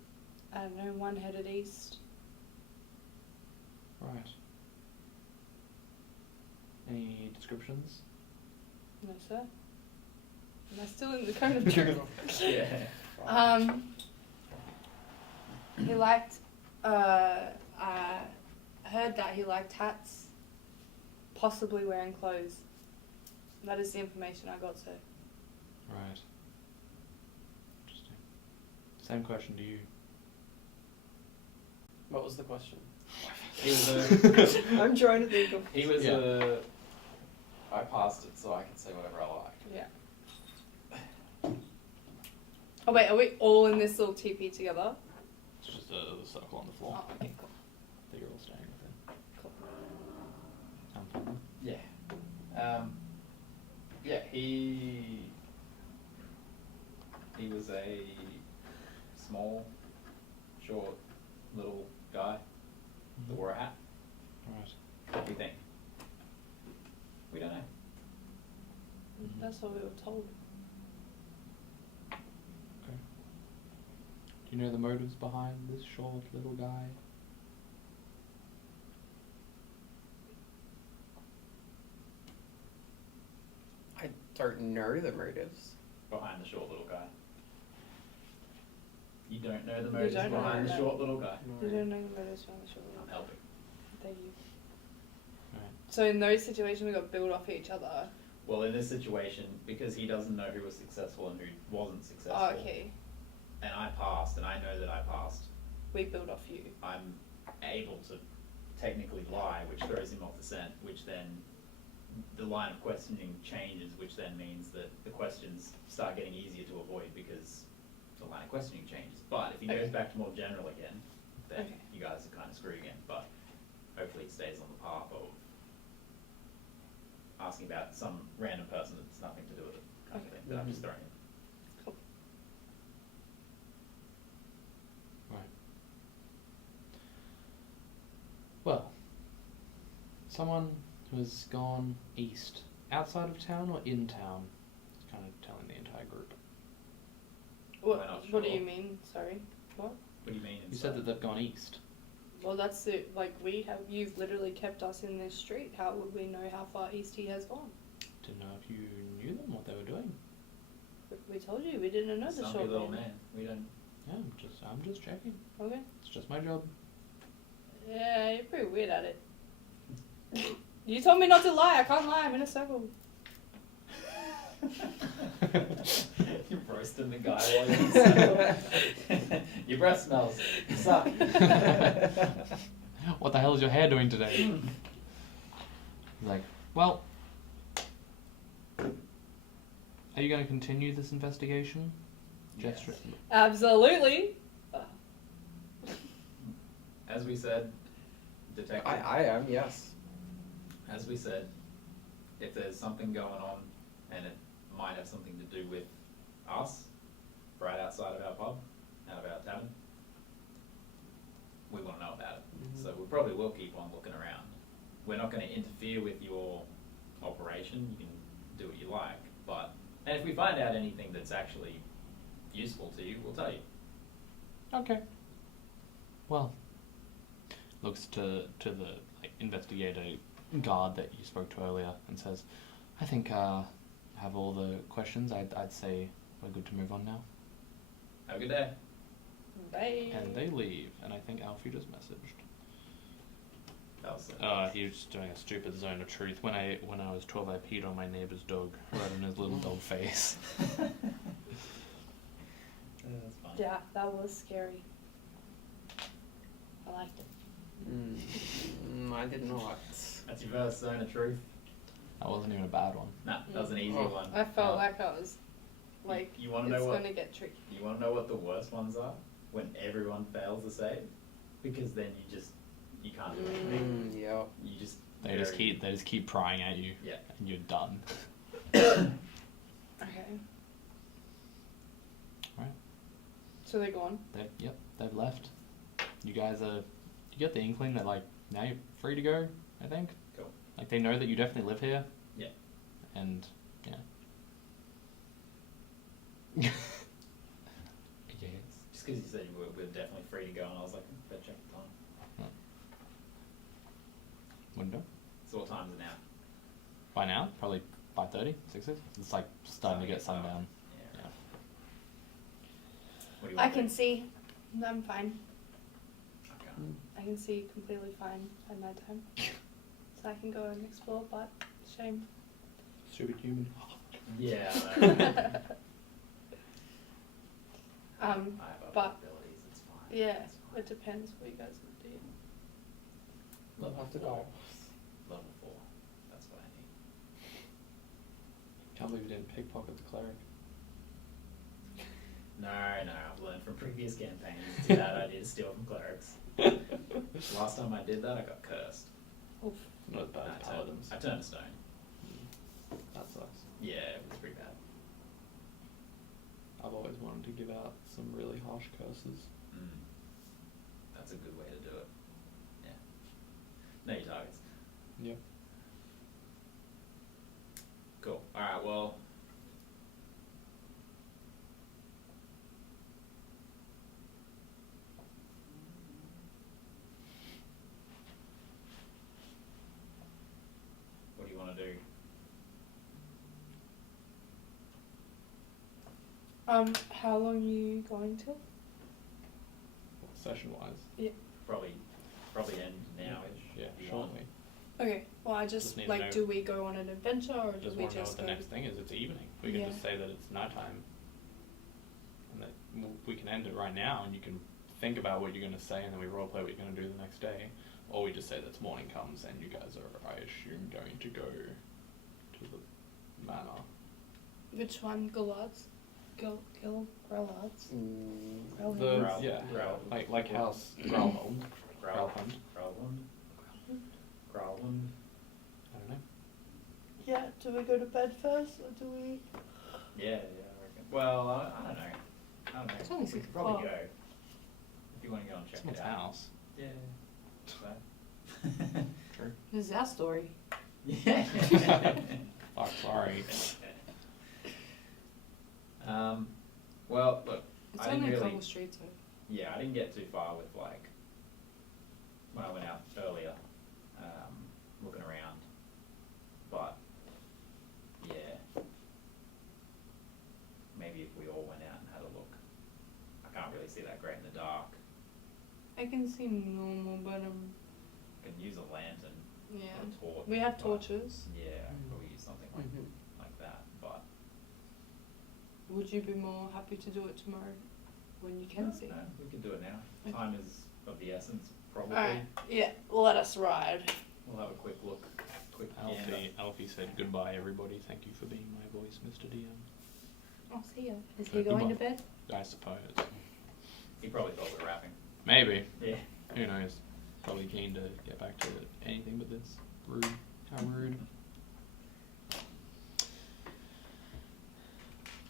I don't know, one headed east. Right. Any descriptions? No, sir. Am I still in the cone of truth? Yeah. He liked. I heard that he liked hats, possibly wearing clothes. That is the information I got, sir. Right. Interesting. Same question to you. What was the question? He was a... I'm trying to think of. He was Yeah. a... I passed it so I can say whatever I like. Yeah. Oh wait, are we all in this little TP together? It's just a circle on the floor Oh, okay, cool. that you're all staying within. Cool. Sound fun? Yeah. Yeah, he was a small, short, little guy that wore a hat. Right. What do you think? We don't know. That's what we were told. Okay. Do you know the motives behind this short little guy? I don't know the motives. Behind the short little guy. You don't know the You motives don't know behind the that. short little guy. You don't know the motives behind the short I'm little. helping. Thank you. Right. So in those situations, we got built off each other. Well, in this situation, because he doesn't know who was successful and who wasn't successful, Oh, okay. and I passed, and I know that I passed, We build off you. I'm able to technically lie, which throws him off the scent, which then the line of questioning changes, which then means that the questions start getting easier to avoid because the line of questioning changes. But if he goes Okay. back to more general again, then Okay. you guys are kind of screwed again. But hopefully he stays on the path of asking about some random person that's nothing to do with it. Kind of Okay. thing that I'm just throwing in. Cool. Right. Well, someone who has gone east outside of town or in town? It's kind of telling the entire group. We're not What do sure. you mean? Sorry. What? What do you mean? You said that they've gone east. Well, that's it. Like, you've literally kept us in this street. How would we know how far east he has gone? Didn't know if you knew them, what they were doing. We told you, we didn't know the Some short little man. man. We don't. Yeah, I'm just checking. Okay. It's just my job. Yeah, you're pretty weird at it. You told me not to lie. I can't lie. I'm in a circle. You're roasting the guy while you're in the circle. Your breath smells. You suck. What the hell is your hair doing today? He's like, well, are you going to continue this investigation? Yes. Absolutely. As we said, detective. I am, yes. As we said, if there's something going on and it might have something to do with us, right outside of our pub, out of our tavern, we want to know about it. Mhm. So we probably will keep on looking around. We're not going to interfere with your operation. You can do what you like, but and if we find out anything that's actually useful to you, we'll tell you. Okay. Well, looks to the investigator guard that you spoke to earlier and says, I think I have all the questions. I'd say we're good to move on now. Have a good day. Bye. And they leave, and I think Alfie just messaged. That was so He was just doing a stupid zone of truth. When I was 12, I peed on my neighbour's dog, right on his little dog face. That's fine. Yeah, that was scary. I liked it. I did not. That's your first zone of truth? That wasn't even a bad one. Nah, that was an easy Oh. one. I felt like I was, like, You wanna it's know what? gonna get tricky. You want to know what the worst ones are? When everyone fails a save, because then you can't do anything. Yep. You just They just keep prying at you, Yeah. and you're done. Okay. Right. So they're gone. They've left. You guys you get the inkling that now you're free to go, I think. Cool. Like they know that you definitely live here. Yeah. And yeah. Yes. Just because you said we're definitely free to go, and I was like, better check the time. Window. So what time is it now? By now, probably 5:30, 6. It's like starting to get sundown. Yeah. Yeah. What do you I want to can do? see. I'm fine. Okay. I can see completely fine at night time. So I can go and explore, but shame. Superhuman. Yeah. Um, I have other but- abilities. It's fine. yeah, It's fine. it depends what you guys would do. We'll have to go. Level 4. That's what I need. Can't believe you didn't pickpocket the cleric. No, I've learned from previous campaigns. It's a bad idea to steal from clerics. Last time I did that, I got cursed. Oof. Not as bad as paladins. I turned to stone. That sucks. Yeah, it was pretty bad. I've always wanted to give out some really harsh curses. That's a good way to do it. Yeah. Know your targets. Yep. Cool. Alright, well. What do you want to do? How long are you going till? Session-wise. Probably end now-ish. Yeah, if you want. shortly. Okay, well I Just just, need to know- do we go on an adventure or do Just we want to know just what go? the next thing is. It's evening. We can Yeah. just say that it's nighttime. And that we can end it right now and you can think about what you're going to say and then we roleplay what you're going to do the next day. Or we just say that morning comes and you guys are, I assume, going to go to the manor. Which one? Gillard's? Gillard's? Mm, The, Growl- yeah, Growl- like House Growlhold. Growlhund. Growlhund. Growlhund. I don't know. Yeah, do we go to bed first or do we? Yeah, I reckon. Well, I don't know. It's only We 6 could probably o'clock. go. If you want to go and check Someone's it out. house. Yeah. So. True. This is our story. Yeah. Fuck, sorry. Well, look, It's I didn't only a really. couple streets though. Yeah, I didn't get too far with like when I went out earlier, looking around. But yeah, maybe if we all went out and had a look. I can't really see that great in the dark. I can see normal, but I can use a lantern yeah. or a torch. We have but- torches. Yeah, but we use something like that. But Would you be more happy to do it tomorrow when you can see? no, we can do it now. Okay. Time is of the essence, probably. Alright, yeah, let us ride. We'll have a quick look. Quick Alfie said goodbye, everybody. Thank you for being my voice, Mr. DM. I'll see ya. Is he going to bed? I suppose. He probably thought we were rapping. Maybe. Yeah. Who knows? Probably keen to get back to anything but this. Rude. How rude.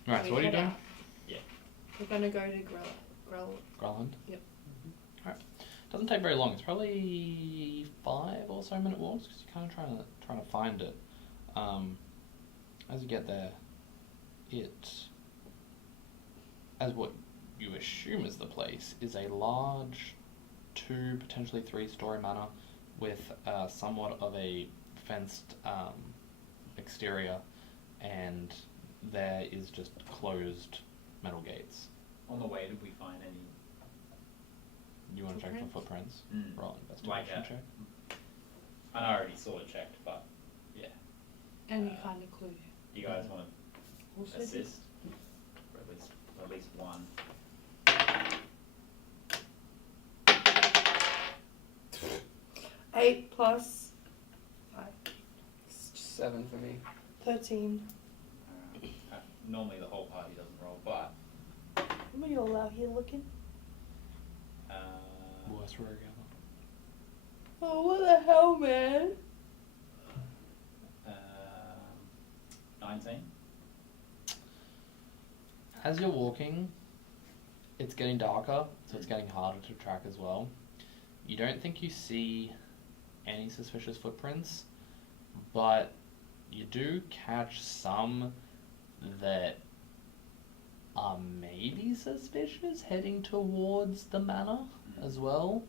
Right, so what are you doing? Yeah. We're gonna go to Growlund? Yep. Alright. Doesn't take very long. It's probably 5 or so minute walks because you're kind of trying to find it. As you get there, as what you assume is the place, is a large 2, potentially 3-story manor with somewhat of a fenced exterior, and there is just closed metal gates. On the way, did we find any? You want to check for footprints? Roll an Like investigation check. I already sort of checked, but yeah. Any kind of clue. You guys want Also to assist? For at least one. 8 plus 5. 7 for me. 13. Normally the whole party doesn't roll, but What are you all out here looking? Worst rogue ever. Oh, what the hell, man? 19. As you're walking, it's getting darker, so it's getting harder to track as well. You don't think you see any suspicious footprints, but you do catch some that are maybe suspicious heading towards the manor as well.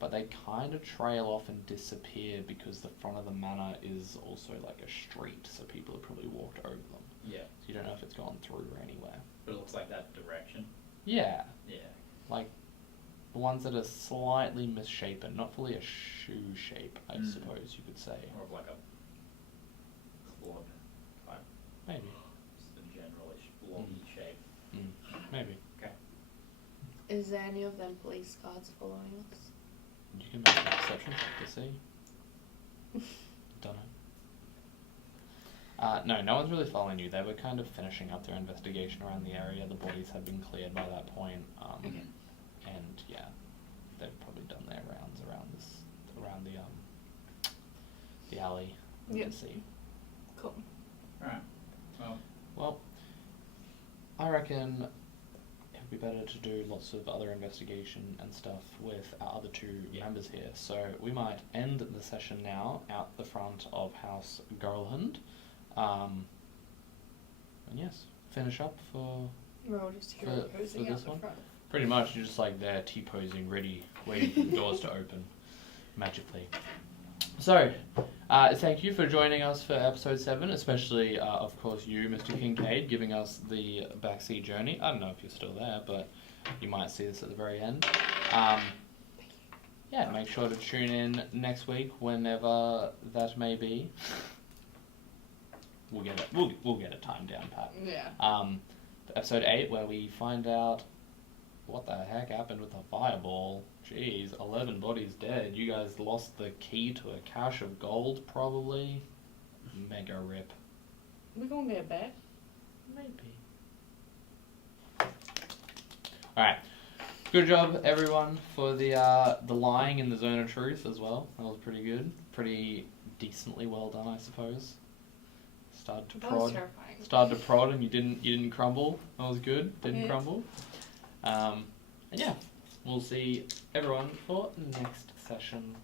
But they kind of trail off and disappear because the front of the manor is also like a street, so people have probably walked over them. Yeah. So you don't know if it's gone through or anywhere. But it looks like that direction. Yeah. Yeah. Like the ones that are slightly misshapen, not fully a shoe shape, I suppose you could say. More of like a club type. Maybe. Just a generalish blobby shape. Maybe. Okay. Is there any of them police guards following us? You can make a perception check to see. Don't know. No one's really following you. They were kind of finishing up their investigation around the area. The bodies had been cleared by that point. And yeah, they've probably done their rounds around the alley. You can see. Cool. Alright. Well, I reckon it'd be better to do lots of other investigation and stuff with our other 2 members here. So we might end the session now out the front of House Garland. And yes, finish up for We're all just here posing for out this the one. front. Pretty much, you're just like there T-posing, ready, waiting for the doors to open magically. So, thank you for joining us for episode 7, especially, of course, you, Mr. Kincaid, giving us the backseat journey. I don't know if you're still there, but you might see this at the very end. Yeah, make sure to tune in next week, whenever that may be. We'll get a time down, Pat. Yeah. Episode 8, where we find out what the heck happened with the fireball. Jeez, 11 bodies dead. You guys lost the key to a cache of gold, probably. Mega rip. We're gonna get back. Maybe. Alright. Good job, everyone, for the lying in the zone of truth as well. That was pretty good. Pretty decently well done, I suppose. Started to prod and you didn't crumble. That was good. Didn't crumble. And yeah, we'll see everyone for next session.